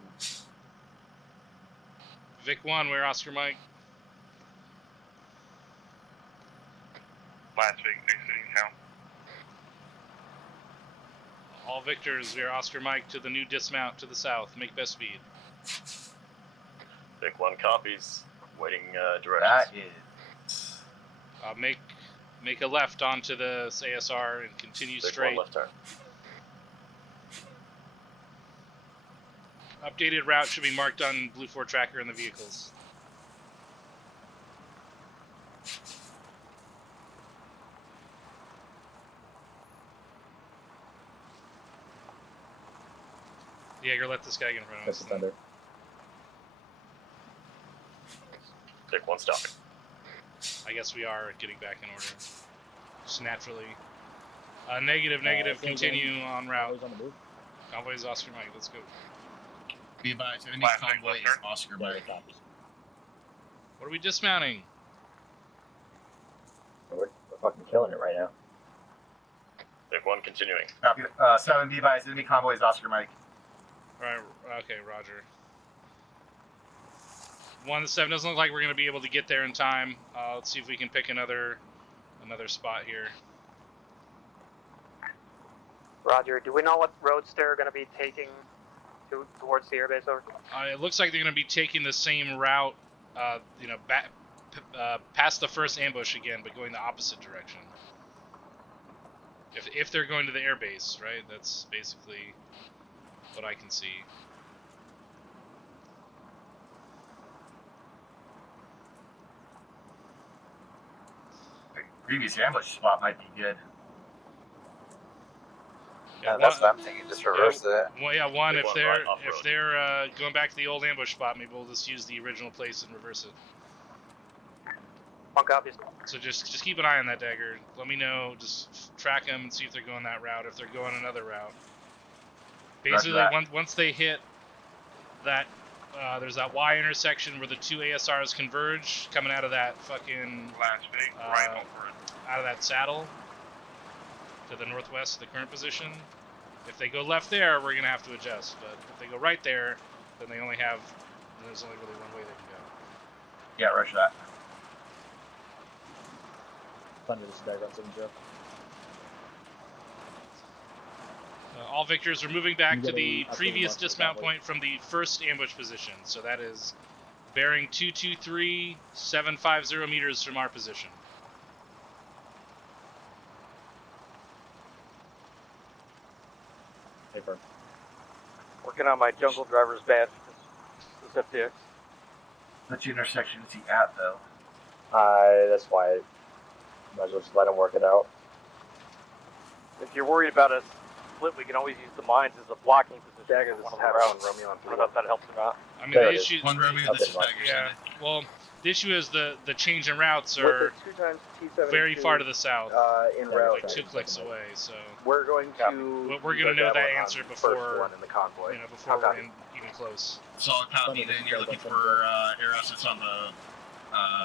Vic 1, where Oscar Mike? Last week, exiting town. All Victors, we're Oscar Mike to the new dismount to the south. Make best speed. Vic 1 copies. Waiting directions. That is. Make a left onto the ASR and continue Vic straight. 1 left turn. Updated route should be marked on Blue 4 tracker in the vehicles. Jaeger, let this guy get in front of us. Thunder. Vic 1 stopping. I guess we are getting back in order. Just naturally. Negative, continue on route. Convoy's Oscar Mike, let's go. Be advised, enemy convoy is Oscar Mike. What are we dismounting? We're fucking killing it right now. Vic 1 continuing. Copy. 7, be advised, enemy convoy is Oscar Mike. Alright, okay, roger. 1 to 7 doesn't look like we're going to be able to get there in time. Let's see if we can pick another spot here. Roger. Do we know what roads they're going to be taking towards the airbase? Over. It looks like they're going to be taking the same route, back past the first ambush again, but going the opposite direction. If they're going to the airbase, right? That's basically what I can see. The previous ambush spot might be good. Yeah, that's what I'm thinking. Just reverse it. Well, yeah, one. Big If one they're right off-road. going back to the old ambush spot, maybe we'll just use the original place and reverse it. One copies. So just keep an eye on that dagger. Let me know. Just track them and see if they're going that route. If they're going another route. Basically, once they hit that, there's that Y intersection where the two ASRs converge, coming out of that fucking out of that saddle to the northwest of the current position. If they go left there, we're gonna have to adjust. But if they go right there, then there's only really one way they can go. Yeah, roger that. Thunder, this is Dagger on 7-0. All victors are moving back to the previous dismount point from the first ambush position. So that is bearing 223,750 meters from our position. Paper. Working on my jungle driver's badge. This is FTX. Which intersection is he at, though? That's why I might as well just let him work it out. If you're worried about a split, we can always use the mines as a blocking position. Dagger, this is Havoc. Romeo on 3. I don't know if that helps or not. I mean, the issue. One Romeo, this is Dagger. Yeah. Well, the issue is the change in routes are very far to the south, in route, like 2 clicks away. So we're going to. we're going to know that answer before one in the convoy. before we're even close. Solid copy. Then you're looking for air assets on the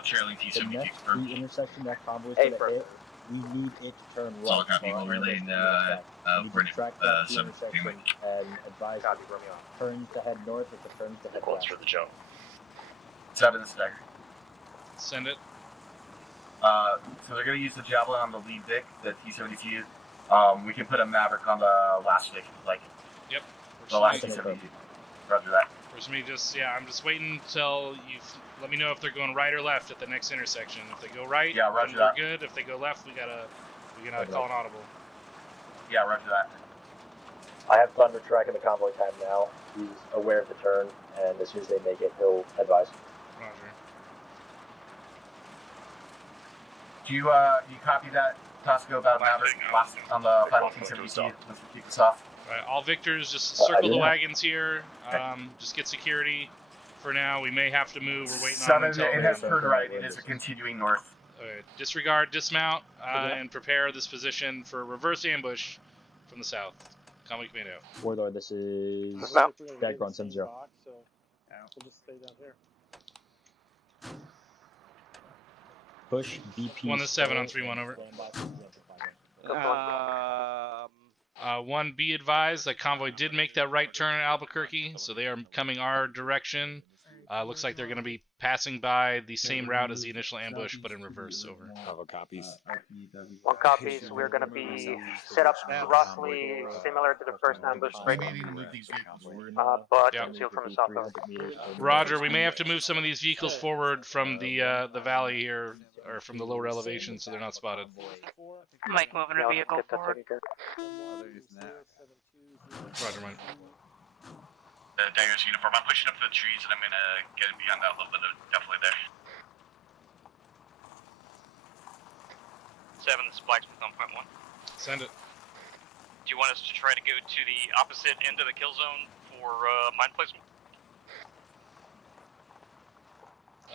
trailing The T-72. next Confirmed. the intersection that convoy is going to hit, we need it to turn right. Solid copy. We'll relay in we need coordinate to track that the 7 intersection and advise Copy, Romeo. turns to head north or to turns to head Quotes west. for the Joe. 7 is Dagger. Send it. So they're going to use the Javelin on the lead Vic, the T-72. We can put a Maverick on the last Vic, like Yep. the last T-72. Roger that. Whereas me, I'm just waiting until you let me know if they're going right or left at the next intersection. If they go right, Yeah, roger then we're that. good. If they go left, we gotta call an audible. Yeah, roger that. I have Thunder tracking the convoy time now. He's aware of the turn, and as soon as they make it, he'll advise. Roger. Do you copy that, Tosco, about Maverick last on the final T-72? Let's kick this off. Alright, all victors, just circle the yeah. wagons here. Just get security for now. We may have to move. We're waiting on 7, until it has turned right. It is continuing north. Okay, disregard, dismount, and prepare this position for reverse ambush from the south. Convoy Commando. Warlord, this is Dagger on 7-0. So we'll just stay down here. Push BP. 1-7 on 3-1 over. 1, be advised that convoy did make that right turn at Albuquerque, so they are coming our direction. Looks like they're going to be passing by the same route as the initial ambush, but in reverse. Over. Havoc copies. One copies. We're going to be set up roughly similar to the first ambush break. But concealed from the south. Roger, we may have to move some of these vehicles forward from the valley here, or from the lower elevation, so they're not spotted. Mike moving a vehicle forward. Roger, Mike. The Dagger's uniform. I'm pushing up to the trees and I'm going to get beyond that a little bit. Definitely there. 7, this is Blacksmith on point 1. Send it. Do you want us to try to go to the opposite end of the kill zone for mine placement?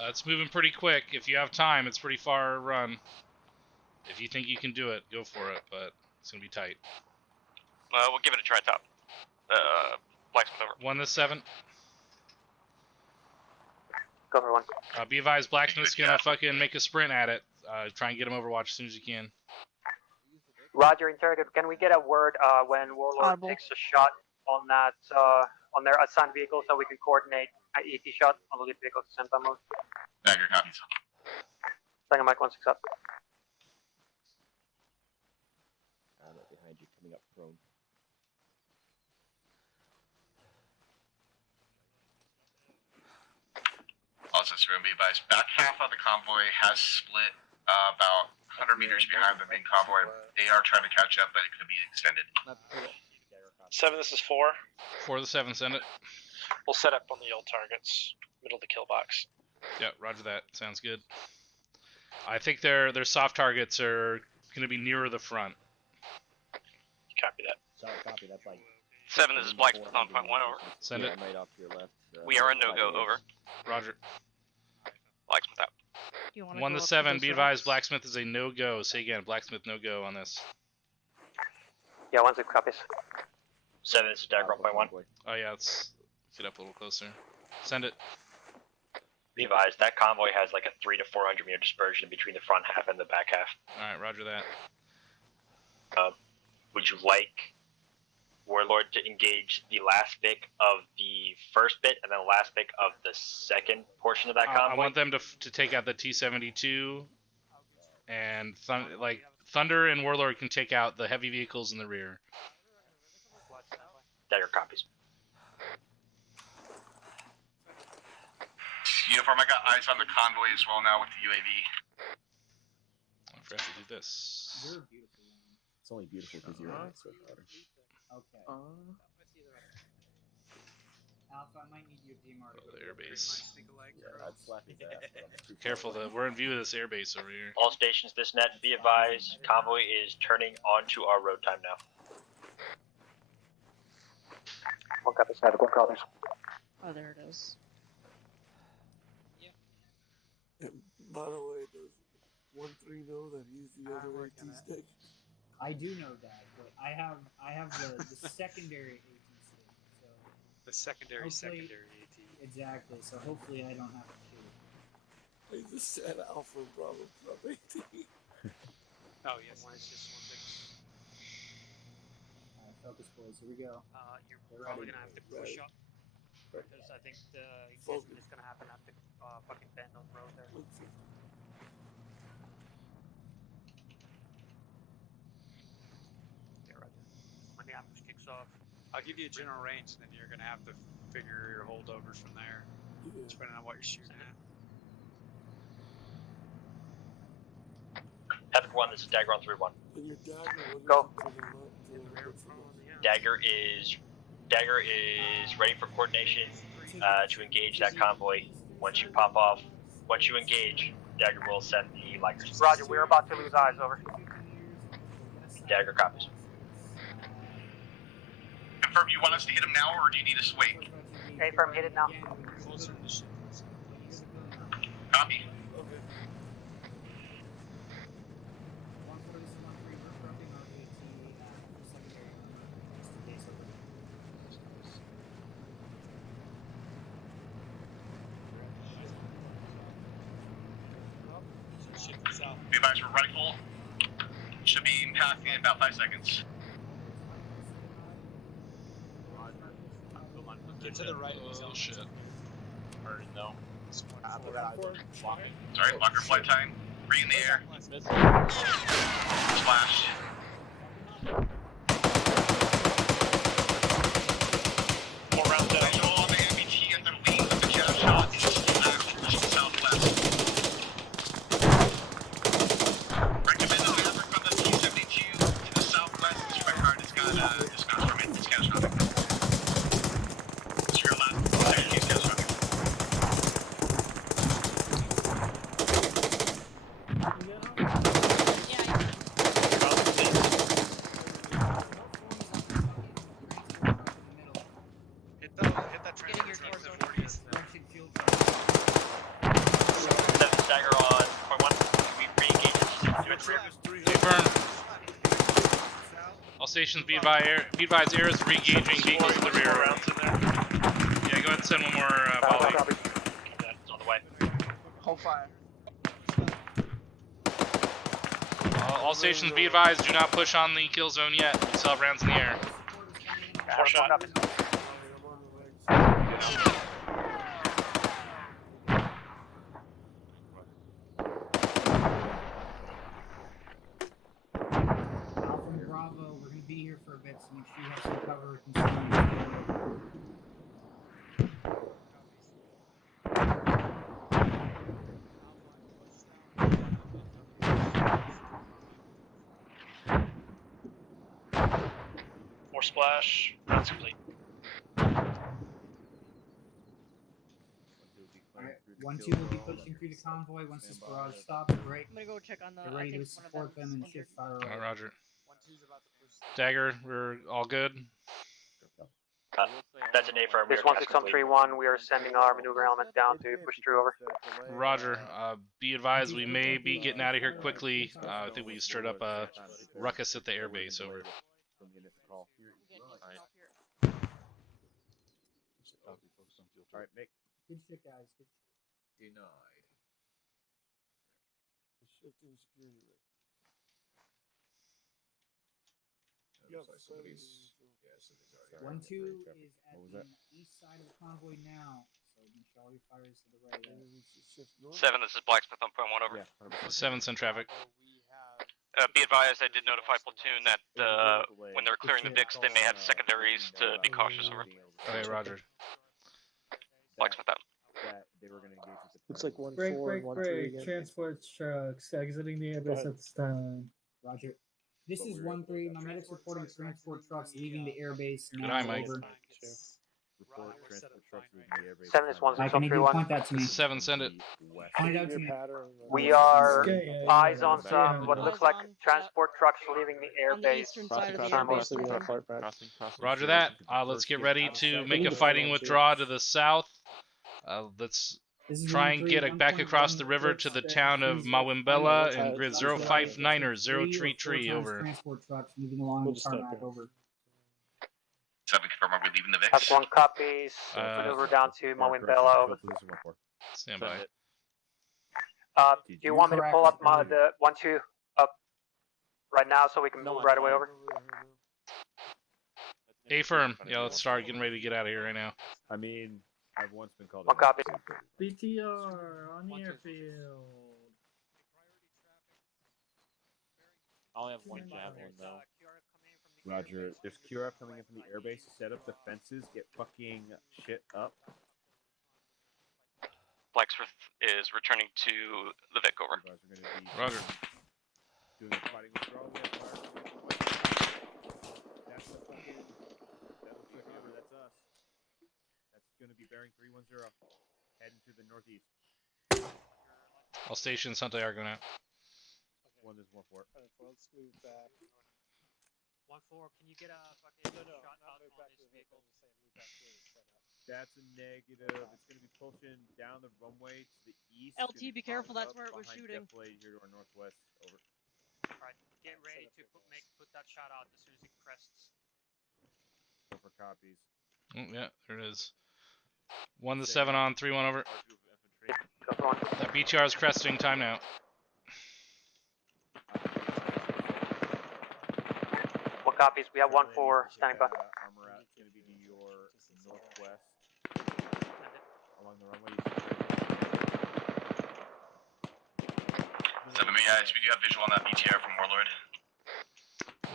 It's moving pretty quick. If you have time, it's pretty far run. If you think you can do it, go for it, but it's going to be tight. We'll give it a try, top. Blacksmith over. 1-7. Go for 1. Be advised, Blacksmith's going to fucking make a sprint at it. Try and get him Overwatch as soon as you can. Roger, interrogator. Can we get a word when Warlord takes a shot on that on their assigned vehicle so we can coordinate an ET shot on the lead vehicle at the same time? Dagger copies. Second Mike 1-6 up. Behind you, coming up prone. Also, so be advised, back half of the convoy has split about 100 meters behind the main convoy. They are trying to catch up, but it could be extended. 7, this is 4. 4-7, send it. We'll set up on the old targets, middle of the kill box. Yeah, roger that. Sounds good. I think their soft targets are going to be nearer the front. Copy that. Copy. That's like 7, this is Blacksmith on point 1, over. Send it. I'm right off to your left. We are a no-go, over. Roger. Blacksmith out. 1 to 7, be advised, Blacksmith is a no-go. Say again, Blacksmith no-go on this. Yeah, 1-6 copies. 7, this is Dagger on point 1. Oh yeah, let's get up a little closer. Send it. Be advised, that convoy has like a 300 to 400 meter dispersion between the front half and the back half. Alright, roger that. Would you like Warlord to engage the last bit of the first bit and then the last bit of the second portion of that convoy? I want them to take out the T-72, and Thunder and Warlord can take out the heavy vehicles in the rear. Dagger copies. Uniform, I got eyes on the convoy as well now with the UAV. I forgot to do this. You're beautiful. It's only beautiful because you're in it, so Okay. Alpha, I might need your DMR. Oh, the airbase. Yeah, I'd slap his ass. But I'm too Careful, we're in view of this airbase over here. All stations, this net, be advised, convoy is turning onto our road time now. 1 copies, Havoc, 1 copies. Oh, there it is. By the way, does 1-3 know that he's the other AT stick? I do know that, but I have the secondary AT stick, so The secondary hopefully- AT. Exactly. So hopefully I don't have to shoot. He just said Alpha Bravo Club AT. Oh yes, it's just 1-6. Focus, boys. Here we go. You're They're probably ready. gonna have to push up because I think the engagement is gonna happen at the fucking bend on the road there. Yeah, right there. When the ambush kicks off. I'll give you a general range, and then you're gonna have to figure your holdovers from there, depending on what you're shooting at. Havoc 1, this is Dagger on 3-1. And your dagger, Go. Dagger is ready for coordination to engage that convoy. Once you pop off, once you engage, Dagger will send the Likers. Roger, we're about to lose eyes, over. Dagger copies. Confirm, you want us to hit him now, or do you need us to wait? Okay, firm, hit it now. Copy. Be advised, we're rifle. Should be impacting in about 5 seconds. Get to the right. Oh shit. Already know. Sorry, locker flight time. 3 in the air. Splash. More rounds down. Visual on the MBT at the lead with the jab shot is southwest. Recommend a Maverick from the T-72 to the southwest. This red card has got from it. It's catastrophic. It's your last. It's catastrophic. Hit that trench in the 40s. Dagger on point 1. We re-engage it. Confirm. All stations, be advised, air is re-engaging vehicles in the rear. Yeah, go ahead and send one more volley. It's on the way. Hold fire. All stations, be advised, do not push on the kill zone yet. We still have rounds in the air. 4 shot. Alpha and Bravo, we're gonna be here for a bit, so make sure you have some cover. Continue. More splash. Rounds complete. Alright, 1-2 will be pushing through the convoy once this barrage stops. Break. I'm gonna go check on the. Get ready I to think one of support them and injured. shift fire Alright, right. roger. Dagger, we're all good. That's an affirm. This 16131, we are sending our maneuver element down to push through over. Roger. Be advised, we may be getting out of here quickly. I think we stirred up a ruckus at the airbase. Over. Alright, Nick. Good shit, guys. Denied. Shifting security. Looks like somebody's. Yeah, somebody's already. 1-2 is at the east side of the convoy now, so make sure all your fires to the right. 7, this is Blacksmith on point 1 over. 7 send traffic. Be advised, I did notify platoon that when they're clearing the Dix, they may have secondaries to be cautious over. Okay, Roger. Blacksmith out. Looks like 1-4 Break, and 1-3 again. Transport trucks exiting the airbase at this time. Roger. This is 1-3. My medics reporting transport trucks leaving the airbase now. Good eye, Mike. Over. Report transport trucks leaving the airbase. 7 is 1-6-1-3-1. Point that to me. 7, send it. Point it out to me. We are eyes on some what looks like transport trucks leaving the airbase. Roger that. Let's get ready to make a fighting withdrawal to the south. Let's try and get back across the river to the town of Mawimbela and grid 059er 033 over. Transport trucks moving along the tarmac over. 7 confirm, are we leaving the VIX? Have 1 copies. Maneuver down to Mawimbela over. Stand by. Do you want me to pull up the 1-2 up right now so we can move right away over? A-firm. Yeah, let's start getting ready to get out of here right now. I mean, I've once been called. 1 copy. BTR on the airfield. I only have 1 javelin though. Roger, there's QRF coming in from the airbase. Set up the fences, get fucking shit up. Blacksmith is returning to the Vic over. Roger. Doing a fighting withdrawal. That's the fucking. That looks like river. That's us. That's going to be bearing 310. Heading to the northeast. All stations, Santiago now. 1 is 1-4. Let's move back. 1-4, can you get a fucking shot out on this vehicle? That's a negative. It's going to be pushing down the runway to the east. LT, be careful, that's where it was shooting. Definitely here to our northwest. Over. Alright, get ready to put that shot out as soon as it crests. Go for copies. Oh, yeah, there it is. 1 to 7 on, 3-1 over. That BTR is cresting, time now. 1 copies, we have 1-4 standing by. ArmA route is going to be to your northwest. Along the runway. 7 we do have visual on that BTR from Warlord.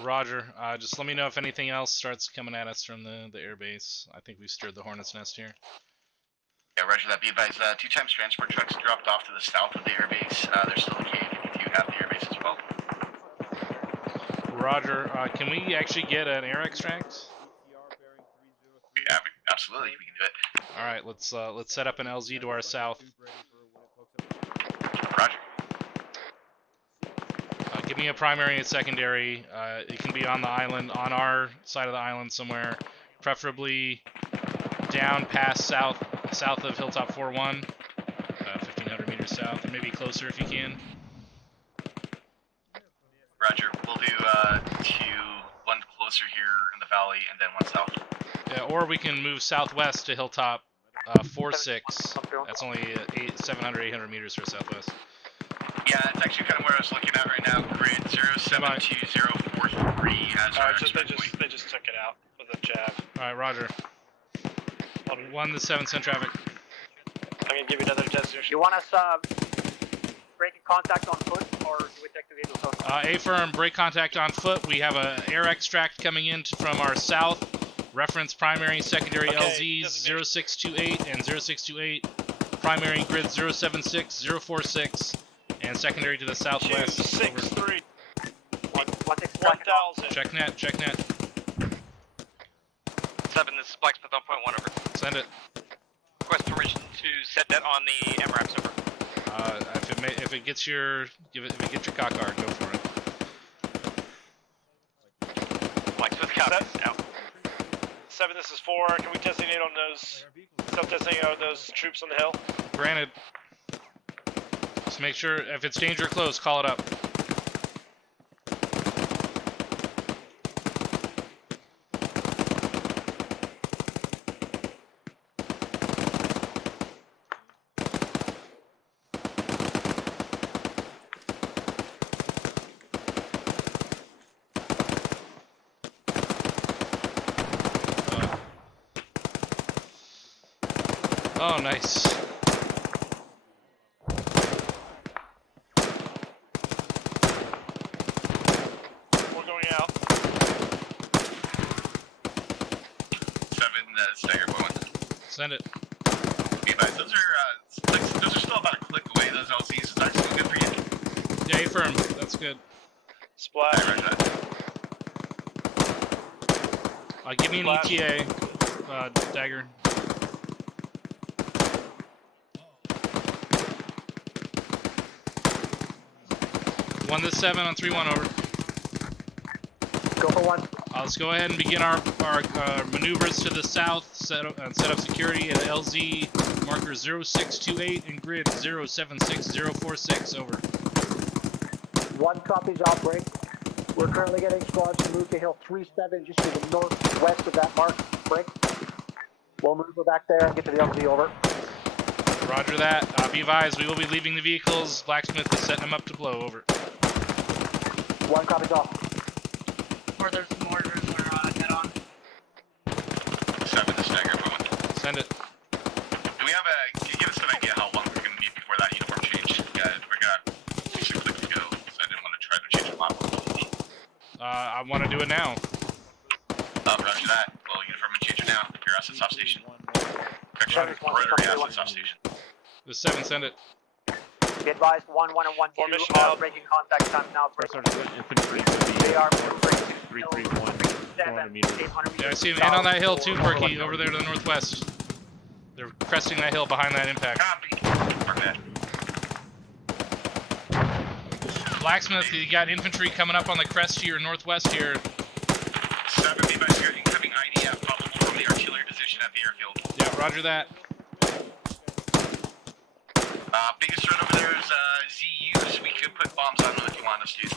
Roger. Just let me know if anything else starts coming at us from the airbase. I think we've stirred the hornet's nest here. Yeah, roger that. Be advised, 2 times transport trucks dropped off to the south of the airbase. They're still located if you have the airbase as well. Roger. Can we actually get an air extract? Yeah, absolutely. We can do it. All right. Let's set up an LZ to our south. Roger. Give me a primary and secondary. It can be on the island, on our side of the island somewhere, preferably down past south of Hilltop 4-1, 1,500 meters south, or maybe closer if you can. Roger. We'll do 1 closer here in the valley and then 1 south. Yeah, or we can move southwest to Hilltop 4-6. That's only 700, 800 meters for southwest. Yeah, that's actually kind of where I was looking at right now. Grid 072043 has our they just took it out with a jab. Alright, roger. 1 to 7 send traffic. I'm gonna give you another designation. You want us breaking contact on foot, or do we take the vehicle? A-firm, break contact on foot. We have an air extract coming in from our south. Reference primary, secondary LZs 0628 and 0628. Primary grid 076, 046. And secondary to the southwest. 263. 1,000. Check net. 7, this is Blacksmith on point 1 over. Send it. Request permission to set that on the MRAPs over. If it gets your cock guard, go for it. 7, this is 4. Can we designate on those? Self-designate on those troops on the hill. Granted. Just make sure if it's danger close, call it up. Oh, nice. We're going out. 7, stagger going. Send it. Be advised, those are still about a click away, those LCs. Is that still good for you? Yeah, affirm. That's good. Splash. Give me an ETA, Dagger. One to 7 on 3-1 over. Go for 1. Let's go ahead and begin our maneuvers to the south. Set up security at LZ marker 0628 and grid 076046 over. 1 copies outbreak. We're currently getting squads to move to hill 37 just to the northwest of that mark. Break. We'll move back there and get to the LZ over. Roger that. Be advised, we will be leaving the vehicles. Blacksmith is setting them up to blow. Over. 1 copies off. Or there's mortars or head on. 7, the stagger going. Send it. Do we have can you give us an idea how long we're going to be before that uniform change? Yeah, we're going to 6 clicks to go, so I didn't want to try to change the map. I want to do it now. Roger that. Well, uniform and change it now. Your assets off station. Correction, rotary assets off station. The 7, send it. Be advised, 1, 1, and 1, 2 are breaking contact time now. They are moving 7, 800 Yeah, I see him in on that hill too, Quirky, over there to the northwest. They're cresting that hill behind that impact. Blacksmith, you got infantry coming up on the crest to your northwest here. 7, be advised, you're incoming IDF, probably from the artillery position at the airfield. Yeah, roger that. Biggest threat over there is ZUs. We could put bombs on them if you want us to.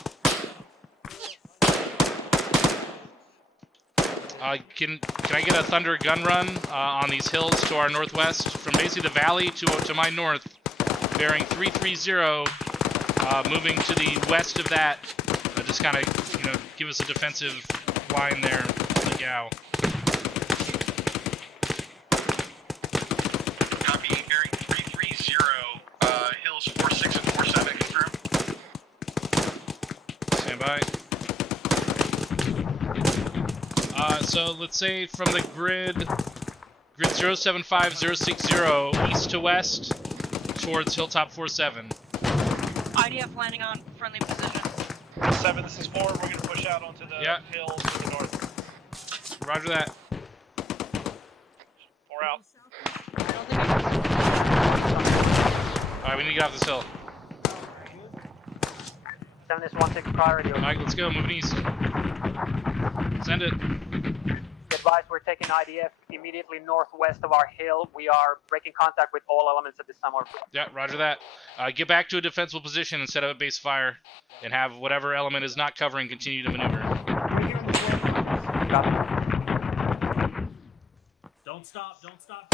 Can I get a thunder gun run on these hills to our northwest, from basically the valley to my north, bearing 330, moving to the west of that, just kind of give us a defensive line there, the Gao. Copy, bearing 330, hills 46 and 47 confirmed. Stand by. So let's say from the grid 075060 east to west towards Hilltop 47. IDF landing on friendly position. 7, this is 4. We're going to push out onto the hill to the north. Roger that. 4 out. Alright, we need to get off this hill. 7, this 1, 6 priority. Alright, let's go. Moving east. Send it. Be advised, we're taking IDF immediately northwest of our hill. We are breaking contact with all elements at this time. Yeah, roger that. Get back to a defensible position and set up a base fire, and have whatever element is not covering continue to maneuver. Don't stop, don't stop.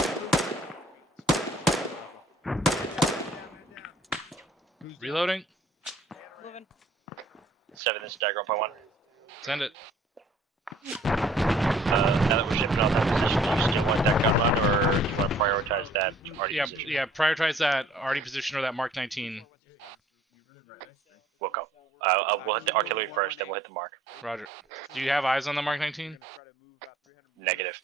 Reloading. Moving. 7, this is Dagger 1.1. Send it. Now that we're shipping off that position, do you still want that gun run, or do you want to prioritize that arty position? Yeah, prioritize that arty position or that Mark 19. We'll go. We'll hit the artillery first, then we'll hit the mark. Roger. Do you have eyes on the Mark 19? Negative.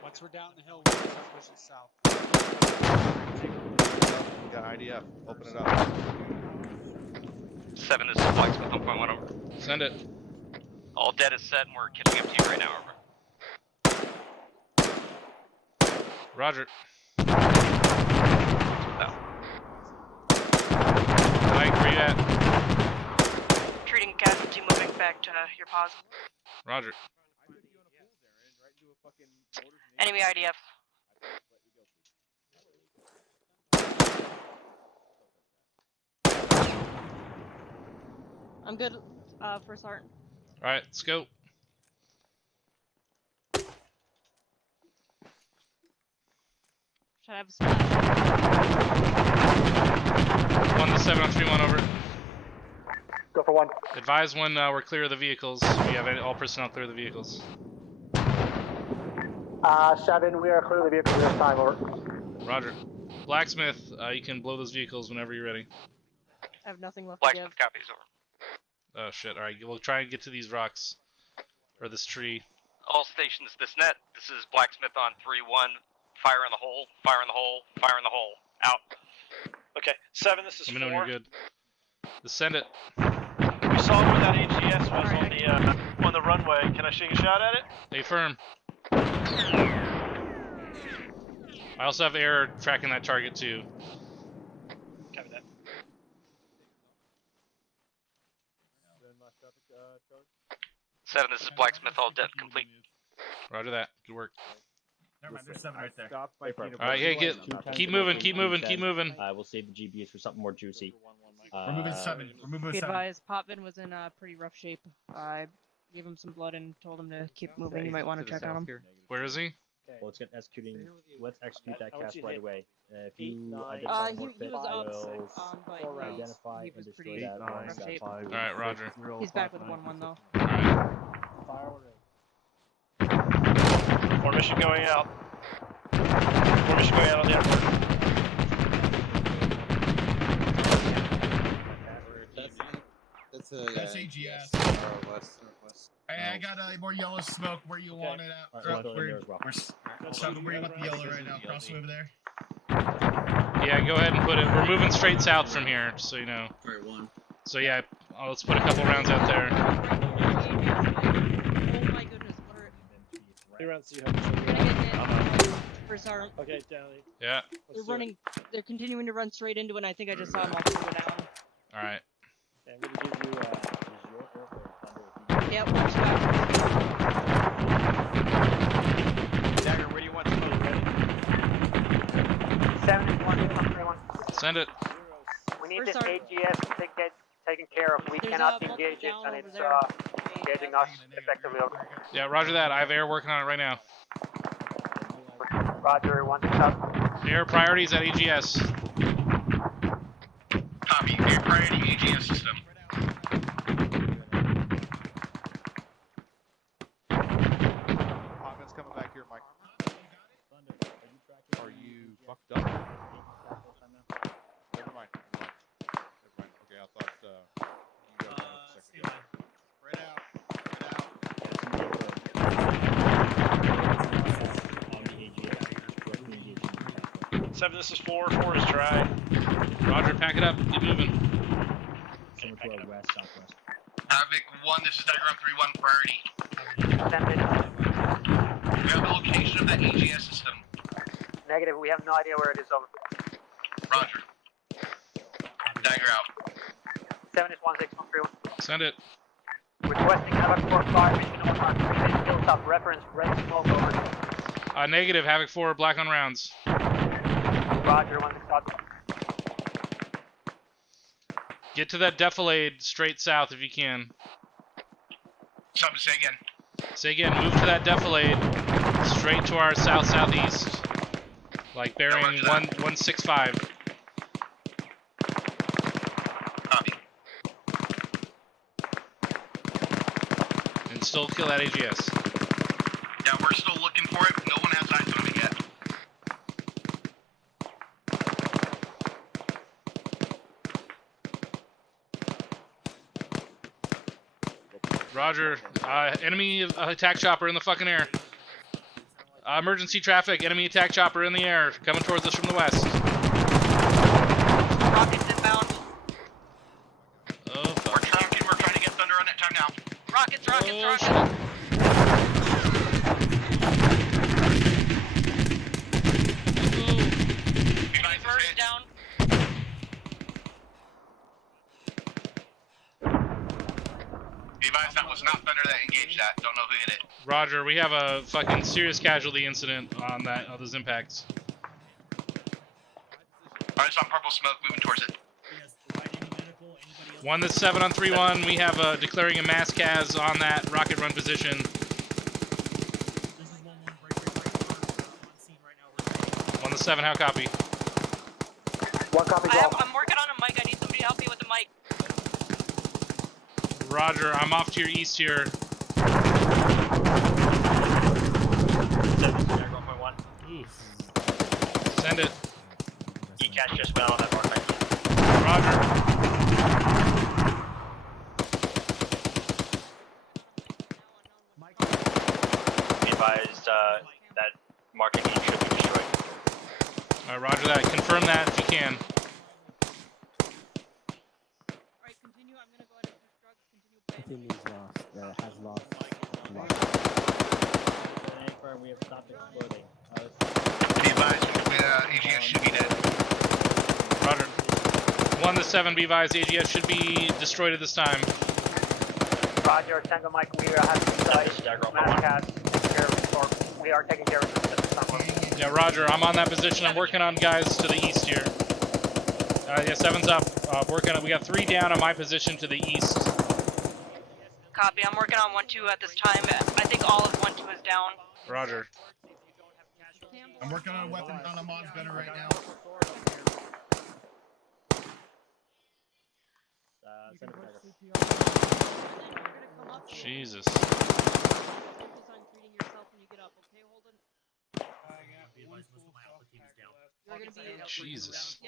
Once we're down the hill, we'll start pushing south. We got IDF. Open it up. 7, this is Blacksmith 1.1 over. Send it. All dead is set and we're catching up to you right now, over. Roger. No. Mike, where you at? back to your pause. Roger. Enemy IDF. I'm good for start. Alright, let's go. Should I have a splash? 1 to 7 on 3-1 over. Go for 1. Advise when we're clear of the vehicles. We have all personnel clear of the vehicles. 7, we are clear of the vehicle this time, over. Roger. Blacksmith, you can blow those vehicles whenever you're ready. I have nothing left to give. Blacksmith copies over. Oh shit, alright, we'll try and get to these rocks. Or this tree. All stations, this net. This is Blacksmith on 3-1. Fire in the hole, fire in the hole, fire in the hole. Out. Okay, 7, this is Let me 4. know when you're good. Just send it. We saw where that AGS was on the runway. Can I shoot a shot at it? Stay firm. I also have air tracking that target too. Copy that. Seven, this is Blacksmith, all dead, complete. Roger that. Good work. Never mind, there's 7 right there. Alright, hey, keep moving, keep moving, keep moving. We'll save the GBs for something more juicy. We're moving 7. We're moving Be 7. advised, Potvin was in pretty rough shape. I gave him some blood and told him to keep moving. You might want to check on him. Where is he? Well, let's get executing. Let's execute that cast right away. If you he identify more was fit, up, we'll but identify he and was destroy pretty that. rough shape. Alright, Roger. He's back with 1-1 though. Formation going out. Formation going out on the airport. That's AGS. Northwest. Hey, I got more yellow smoke where you want it at. Alright, Where you want the yellow right now? Crossing over there. Yeah, go ahead and put it. We're moving straight south from here, just so you know. Alright, 1. So yeah, let's put a couple rounds out there. Oh my goodness, what are... 3 rounds, you have to First arm. Okay, down. Yeah. They're continuing to run straight into it, and I think I just saw them all go down. Alright. Okay, I'm gonna give you Yep, watch out. Dagger, where do you want smoke? Ready? 7 is 1, 1. Send it. We need this AGS to get taken care of. We cannot engage it, and it's engaging us effectively. Yeah, roger that. I have air working on it right now. Roger, 1 up. Air priorities at AGS. Copy. Air priority AGS system. Comments coming back here, Mike. Are you fucked up? Never mind. Okay, I thought you guys went up a second ago. Right out. 7, this is 4. 4 is dry. Roger, pack it up. Keep moving. west, southwest. Havoc 1, this is Dagger 3-1 priority. Send it. We have the location of that AGS system. Negative, we have no idea where it is over. Roger. Dagger out. 7 is 16131. Send it. Requesting Havoc 4-5, mission 1 hilltop, reference red smoke over. Negative, Havoc 4, black on rounds. Roger, 165. Get to that defilade straight south if you can. Something to say again. Say again, move to that defilade straight to our south-southeast. Like bearing 165. Copy. And still kill that AGS. Yeah, we're still looking for it. No one has eyes on it yet. Roger. Enemy attack chopper in the fucking air. Emergency traffic. Enemy attack chopper in the air. Coming towards us from the west. Rockets inbound. Oh, fuck. We're trying to get Thunder on that time now. Rockets. First down. Be advised that was not Thunder that engaged that. Don't know who hit it. Roger, we have a fucking serious casualty incident on those impacts. Alright, so I'm purple smoke moving towards it. 1 to 7 on 3-1. We have declaring a mass cas on that rocket run position. 1 to 7, how copy? 1 copy. I'm working on a mic. I need somebody to help me with the mic. Roger, I'm off to your east here. 1.1. Send it. ECAS just went on that mark. Roger. Be advised that marking should be destroyed. Alright, roger that. Confirm that if you can. I think he's lost. Has lost. We have stopped exploding. Be advised, AGS should be dead. Roger. 1 to 7, be advised, AGS should be destroyed at this time. Roger, Tango Mike, we have we are taking care of this at this time. Yeah, Roger, I'm on that position. I'm working on guys to the east here. Yeah, 7's up. Working on, we got 3 down on my position to the east. Copy. I'm working on 1-2 at this time. I think all of 1-2 is down. Roger. I'm working on a weapon on a mod gunner right now. Jesus. Jesus.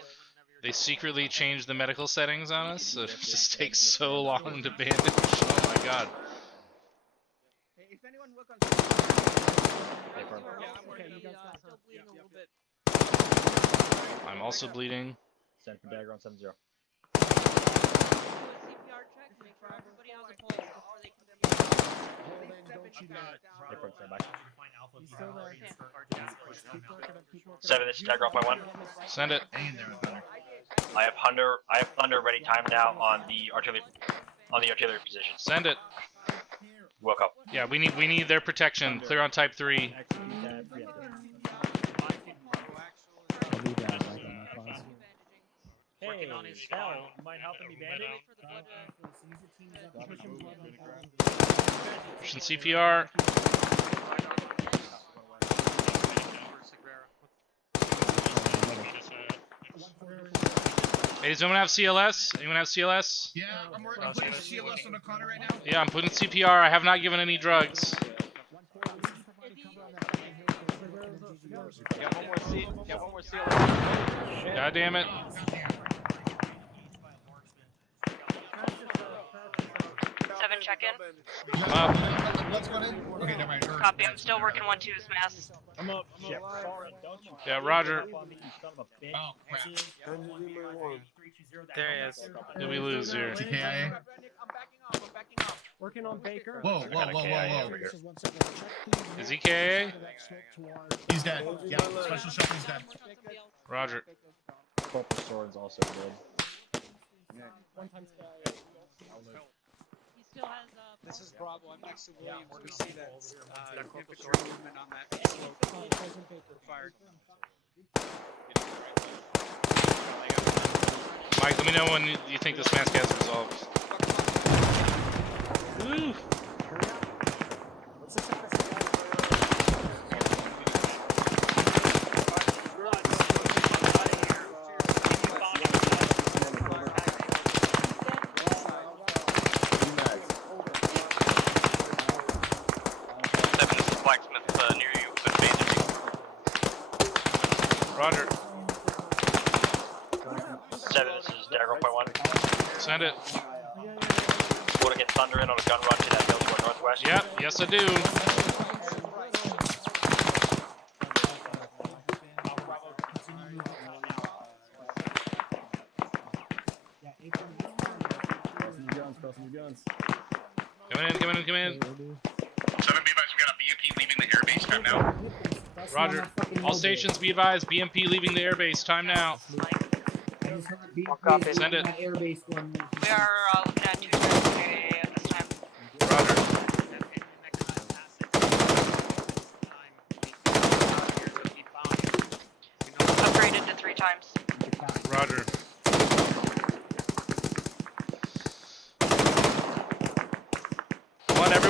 They secretly changed the medical settings on us, so it just takes so long to bandage. Oh my god. If anyone look on I'm also bleeding. Send for dagger on 7-0. Seven, this is Dagger 1.1. Send it. I have Thunder ready time now on the artillery position. Send it. Woke up. Yeah, we need their protection. Clear on type 3. Hey, hell, you mind helping me bandage? Pushing CPR. Hey, does anyone have CLS? Anyone have CLS? Yeah, I'm putting CLS on the corner right now. Yeah, I'm putting CPR. I have not given any drugs. Got one more CLS. God damn it. Check in. I'm up. Let's go in. Okay, never mind. Copy. I'm still working 1-2's mass. I'm up. Yeah, Roger. Oh, crap. There he is. Did we lose here? TKIA. Working on Baker. Whoa. Is he KA? He's dead. Yeah, special shuffle's dead. Roger. Corporal Soren's also dead. This is Bravo. I'm next to Williams. We see that infantry movement on that slope. Fired. Mike, let me know when you think this mass gas resolves. Ooh. Roger. 7, this is Dagger 1.1. Send it. Want to get Thunder in on a gun run to that hill toward northwest? Yep, yes I do. Come in. 7 B-Vice, we got a BMP leaving the airbase time now. Roger. All stations be advised, BMP leaving the airbase. Time now. Copy. Send it. We are looking at 2 at this time.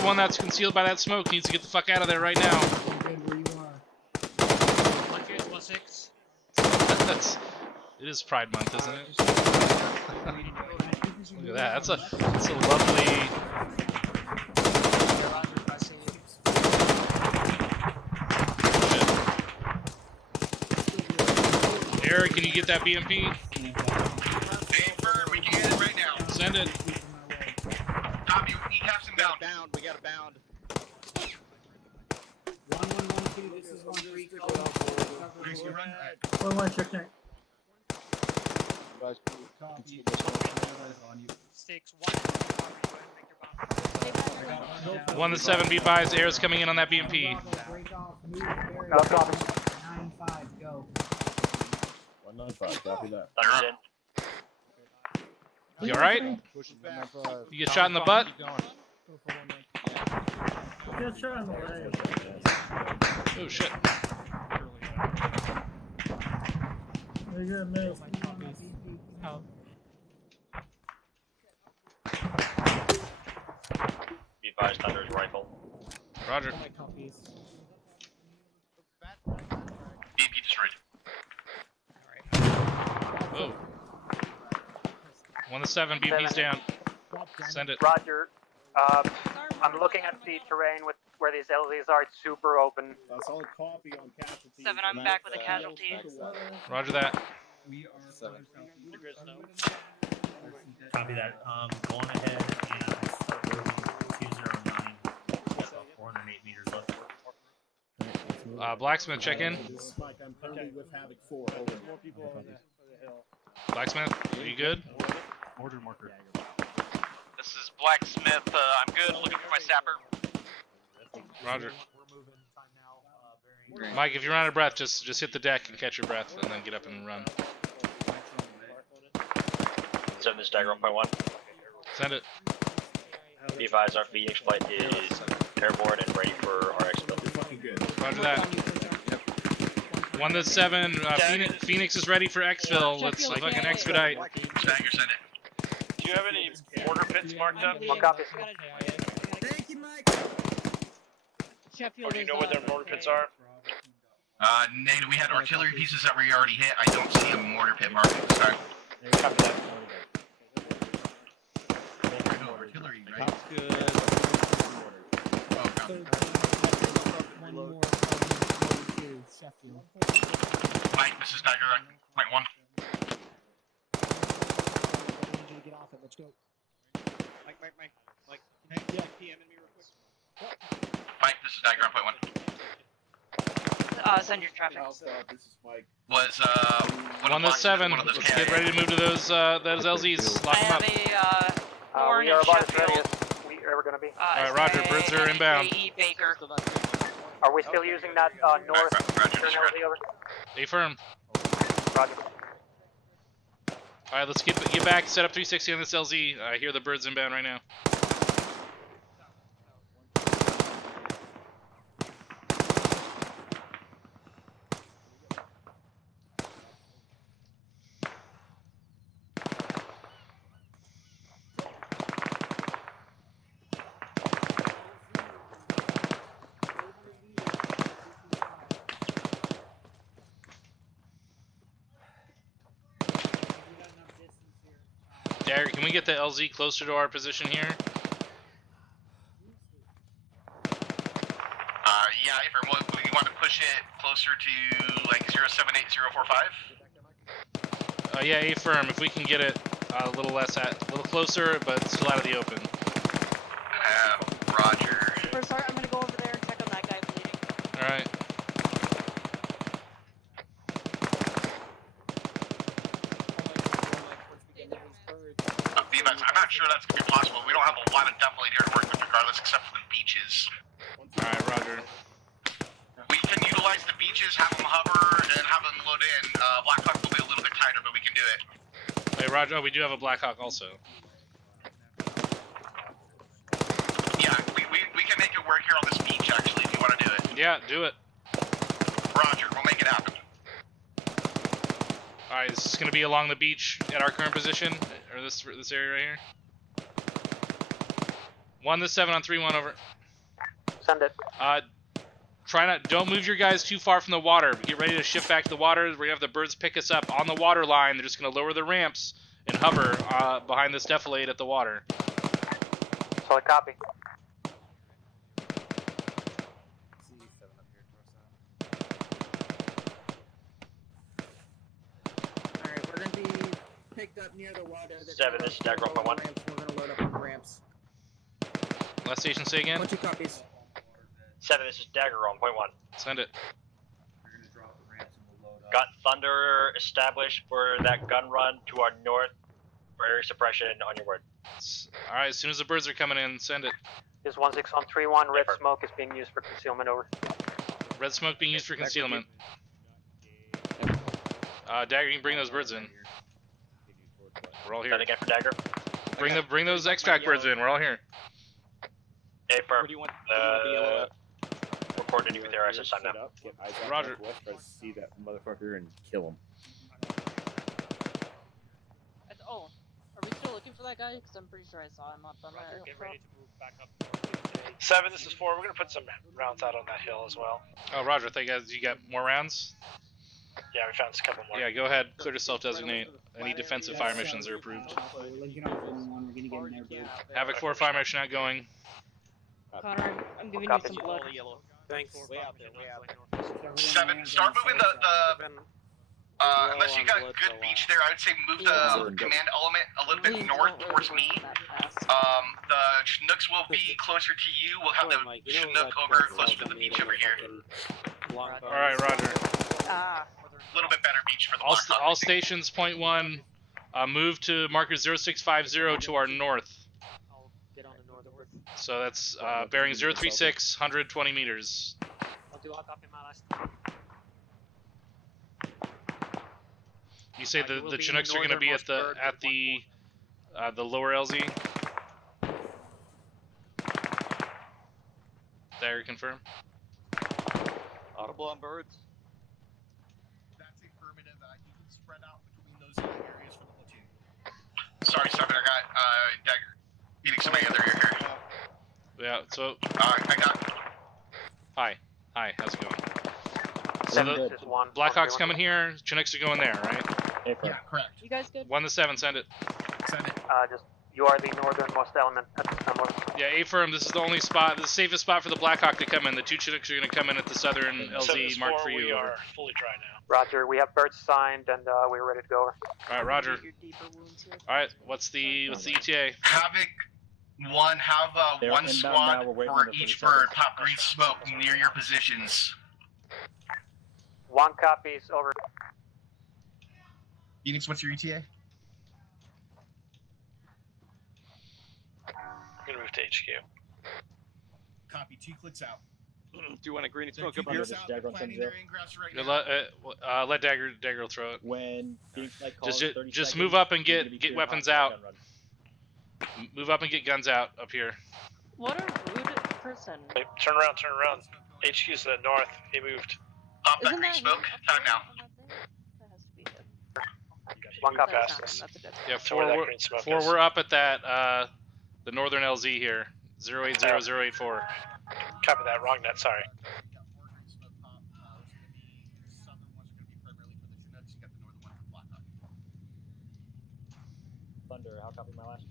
Everyone that's concealed by that smoke needs to get the fuck out of there right now. It is Pride Month, isn't it? Look at that. That's a lovely. Eric, can you get that BMP? We can get it right now. Send it. Copy. E-caps inbound. We got a bound. 1112, this is 13. Grace, you run. 11 check tank. Six, 1 to 7, be advised. Air's coming in on that BMP. Copy. 9-5, go. 195, copy that. You alright? You get shot in the butt? Get shot in the leg. Oh shit. You're gonna miss. Be advised, Thunder's rifle. Roger. BMP destroyed. Oh. 1 to 7, BMP's down. Send it. Roger. I'm looking at the terrain with where these LZs are. It's super open. Solid copy on casualty. 7, I'm back with a casualty. Roger that. We are 7. Copy that. Going ahead and start moving 209. 408 meters left. Blacksmith, check in. This is Mike. I'm currently with Havoc 4. Over. More people on the hill. Blacksmith, are you good? Order marker. This is Blacksmith. I'm good. Looking for my sapper. Roger. Mike, if you're out of breath, just hit the deck and catch your breath, and then get up and run. 7, this is Dagger 1.1. Send it. Be advised, our Phoenix flight is airborne and ready for our exfil. Roger that. 1 to 7, Phoenix is ready for exfil. Let's fucking expedite. Stagger, send it. Do you have any mortar pits marked up? One copy. Thank you, Mike. Or do you know where their mortar pits are? Nate, we had artillery pieces that we already hit. I don't see a mortar pit mark at this time. Copy that. No, artillery, right? That's good. Oh, copy. One more. Sheffield. Mike, this is Dagger 1.1. Get off it. Let's go. Mike. Yeah. PM in me real quick. Mike, this is Dagger 1.1. Send your traffic. This is Mike. Was 1 to 7, let's get ready to move to those LZs. Lock I them up. have a horn We in are about as Sheffield. ready as we are going to be. Alright, Roger, birds are inbound. SAE Baker. Are we still using that north LZ over? Stay firm. Roger. Alright, let's get back, set up 360 on this LZ. I hear the birds inbound right now. Dagger, can we get the LZ closer to our position here? Yeah, if we want to push it closer to like 078045. Yeah, A firm. If we can get it a little closer, but still out of the open. Roger. Sorry, I'm gonna go over there and check on that guy bleeding. All right. I'm not sure that's going to be possible. We don't have a lot of depth here to work with regardless, except for the beaches. Alright, Roger. We can utilize the beaches, have them hover, and have them load in. Blackhawk will be a little bit tighter, but we can do it. Hey, Roger. Oh, we do have a Blackhawk also. Yeah, we can make it work here on this beach, actually, if you want to do it. Yeah, do it. Roger, we'll make it happen. Alright, this is going to be along the beach at our current position, or this area right here. 1 to 7 on 3-1, over. Send it. Don't move your guys too far from the water. Get ready to shift back to the water. We're gonna have the birds pick us up on the water line. They're just gonna lower the ramps and hover behind this defilade at the water. Solid copy. Alright, we're gonna be picked up near the water. 7, this is Dagger on point 1. We're gonna load up on the ramps. Last station, say again. 2 copies. 7, this is Dagger on point 1. Send it. Got Thunder established for that gun run to our north for area suppression on your word. Alright, as soon as the birds are coming in, send it. Is 16131, red smoke is being used for concealment, over. Red smoke being used for concealment. Dagger, you can bring those birds in. We're all here. Again for Dagger. Bring those extract birds in. We're all here. Hey, firm. We're coordinating with their ISS time now. Get eyes out Roger. northwest, try to see that motherfucker and kill him. Oh, are we still looking for that guy? Because I'm pretty sure I saw him up on there. Get ready to move back up. 7, this is 4. We're gonna put some rounds out on that hill as well. Oh, Roger. I think you got more rounds? Yeah, we found a couple more. Yeah, go ahead. Clear to self-designate. Any defensive fire missions are approved. We're linking up with one. We're gonna get in there, bro. Havoc 4 fire mission outgoing. Connor, I'm giving you some blood. Thanks. Way out there, way out there. 7, start moving the unless you got good beach there, I would say move the command element a little bit north towards me. The Chinooks will be closer to you. We'll have the Chinook over closer to the beach over here. Alright, Roger. A little bit better beach for the All stations, point 1, move to marker 0650 to our north. So that's bearing 036, 120 meters. You say the Chinooks are going to be at the lower LZ? Dagger confirm. Audible on birds. That's affirmative. You can spread out between those areas for the platoon. Sorry, 7, I got Dagger. Phoenix in my other ear here. Yeah, so... I got... Hi, how's it going? So 7 the is 1. Blackhawk's coming here, Chinooks are going there, right? Yeah, correct. You guys good? 1 to 7, send it. Send it. You are the northernmost element at this time. Yeah, A-firm, this is the only spot, the safest spot for the Blackhawk to come in. The 2 Chinooks are going to come in at the southern LZ marked for you. We are fully dry now. Roger, we have birds signed and we're ready to go. Alright, Roger. Alright, what's the ETA? Havoc 1, have one squad for each bird. Pop green smoke near your positions. 1 copies, over. Phoenix, what's your ETA? I'm gonna move to HQ. Copy, 2 clicks out. Do you want a green smoke up here? here? Let Dagger throw it. When Phoenix Light calls Just 30 just seconds, move up and you're gonna be get cleared weapons hot out. gun run. Move up and get guns out up here. What a rude person. Hey, turn around, turn around. HQ's to the north. He moved. Pop that green smoke. Time now. 1 copy. Yeah, So where that green smoke is. we're up at that the northern LZ here. 080084. Copy that. Wrong net. Sorry. Thunder, how copy my last?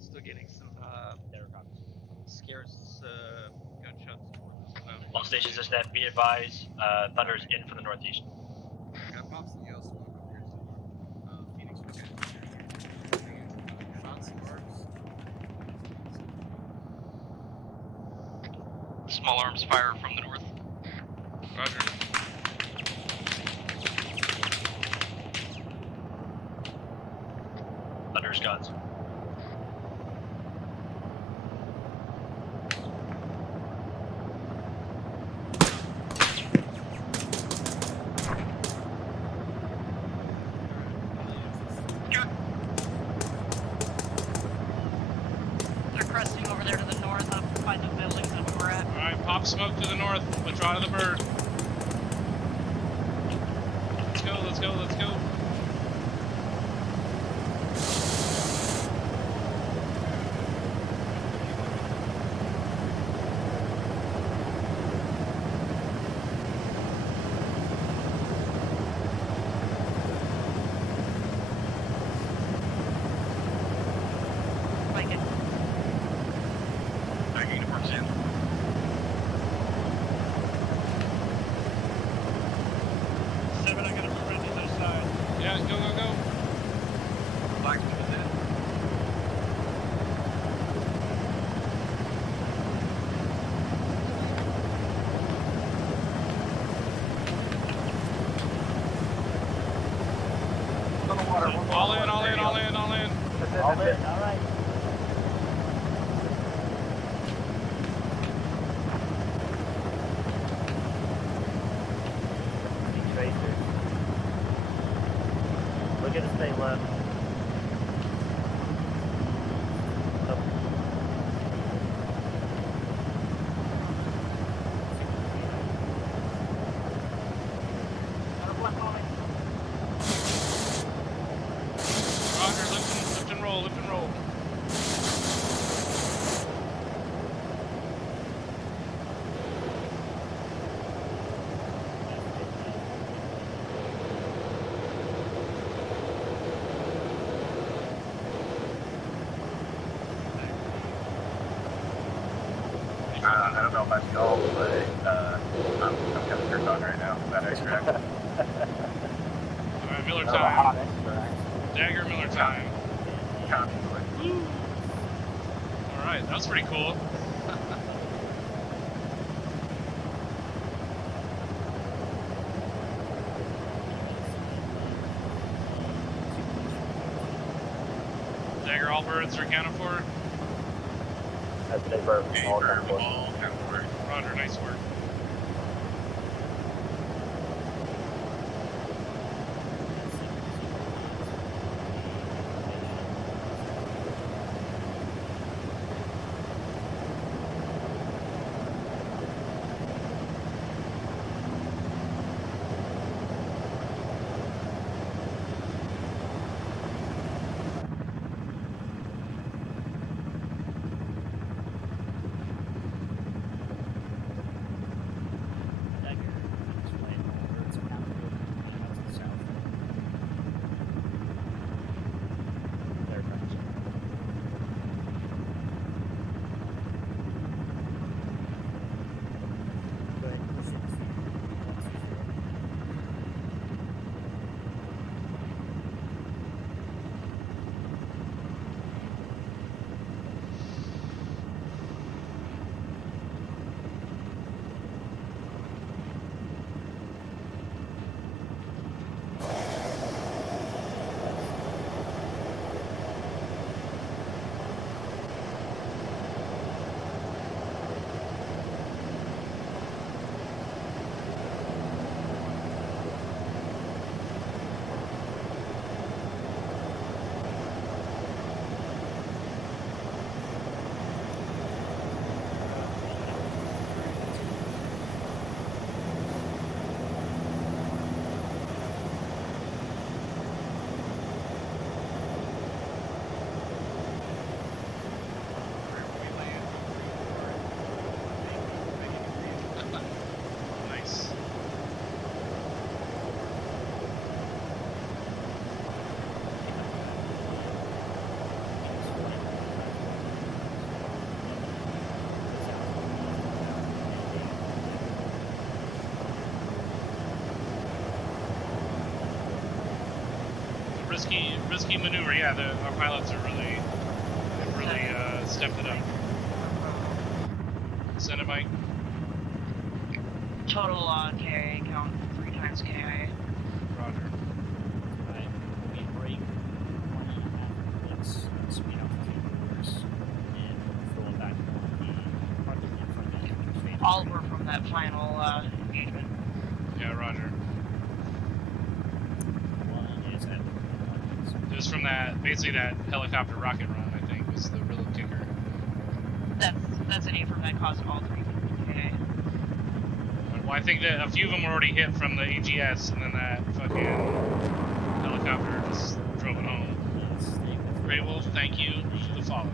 Still getting some scarce gunshots. All stations is that be advised, Thunder is in from the northeast. Small arms fire from the north. Roger. Thunder's guns. They're cresting over there to the north up by the buildings that we were at. Alright, pop smoke to the north. Withdraw to the bird. Let's go, let's go, let's go. in, All that's in, it. all right. Big tracer. We're gonna stay left. Roger, lift and roll, lift and roll. I don't know about y'all, but I'm kind of turned on right now. That extract. Alright, Miller Kind of a hot time. extract. Dagger Miller time. Copy. Alright, that was pretty cool. Dagger, all birds are accounted for? That's a verb. All done for. Roger, nice work. Nice. Risky maneuver, yeah, our pilots are they've really stepped it up. Send it, Mike. Total KIA count 3 times KIA. Roger. Right. We break 1.5 clicks, speed up the course, and throw it back on the parking lot from that interstate. All were from that final engagement. Yeah, Roger. Is at It was from basically that helicopter rocket run, I think, was the real kicker. That's an affirm that caused all 3 KIA. Well, I think that a few of them were already hit from the AGS, and then that fucking helicopter just drove it home. Grey Wolf, thank you for the follow.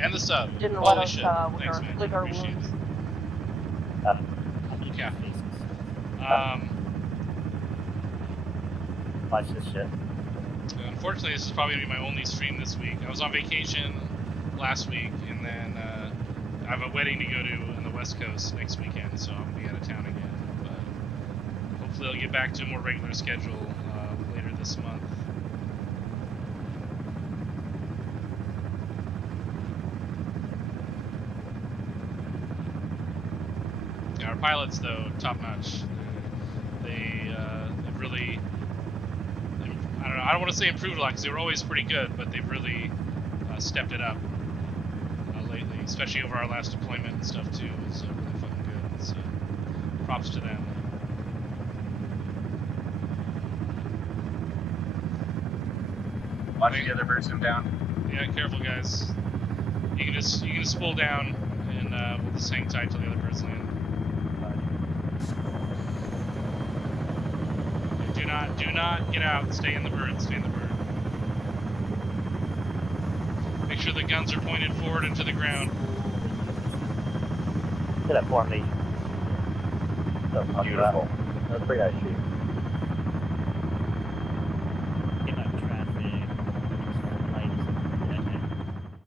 And the sub. Didn't Holy let us shit. lick Thanks, our man. Appreciate wounds. it. Yeah. Watch this shit. Unfortunately, this is probably going to be my only stream this week. I was on vacation last week, and then I have a wedding to go to on the West Coast next weekend, so I'm going to be out of town again. But hopefully I'll get back to a more regular schedule later this month. Yeah, our pilots, though, top-notch. They've really... I don't know, I don't want to say improved a lot because they were always pretty good, but they've really stepped it up lately, especially over our last deployment and stuff too. It's really fucking good. So props to them. Watch the other bird zoom down. Yeah, careful guys. You can just pull down and we'll just hang tight till the other birds land. And do not get out. Stay in the bird. Stay in the bird. Make sure the guns are pointed forward into the ground. To that formation. Beautiful. That's a pretty nice shoot.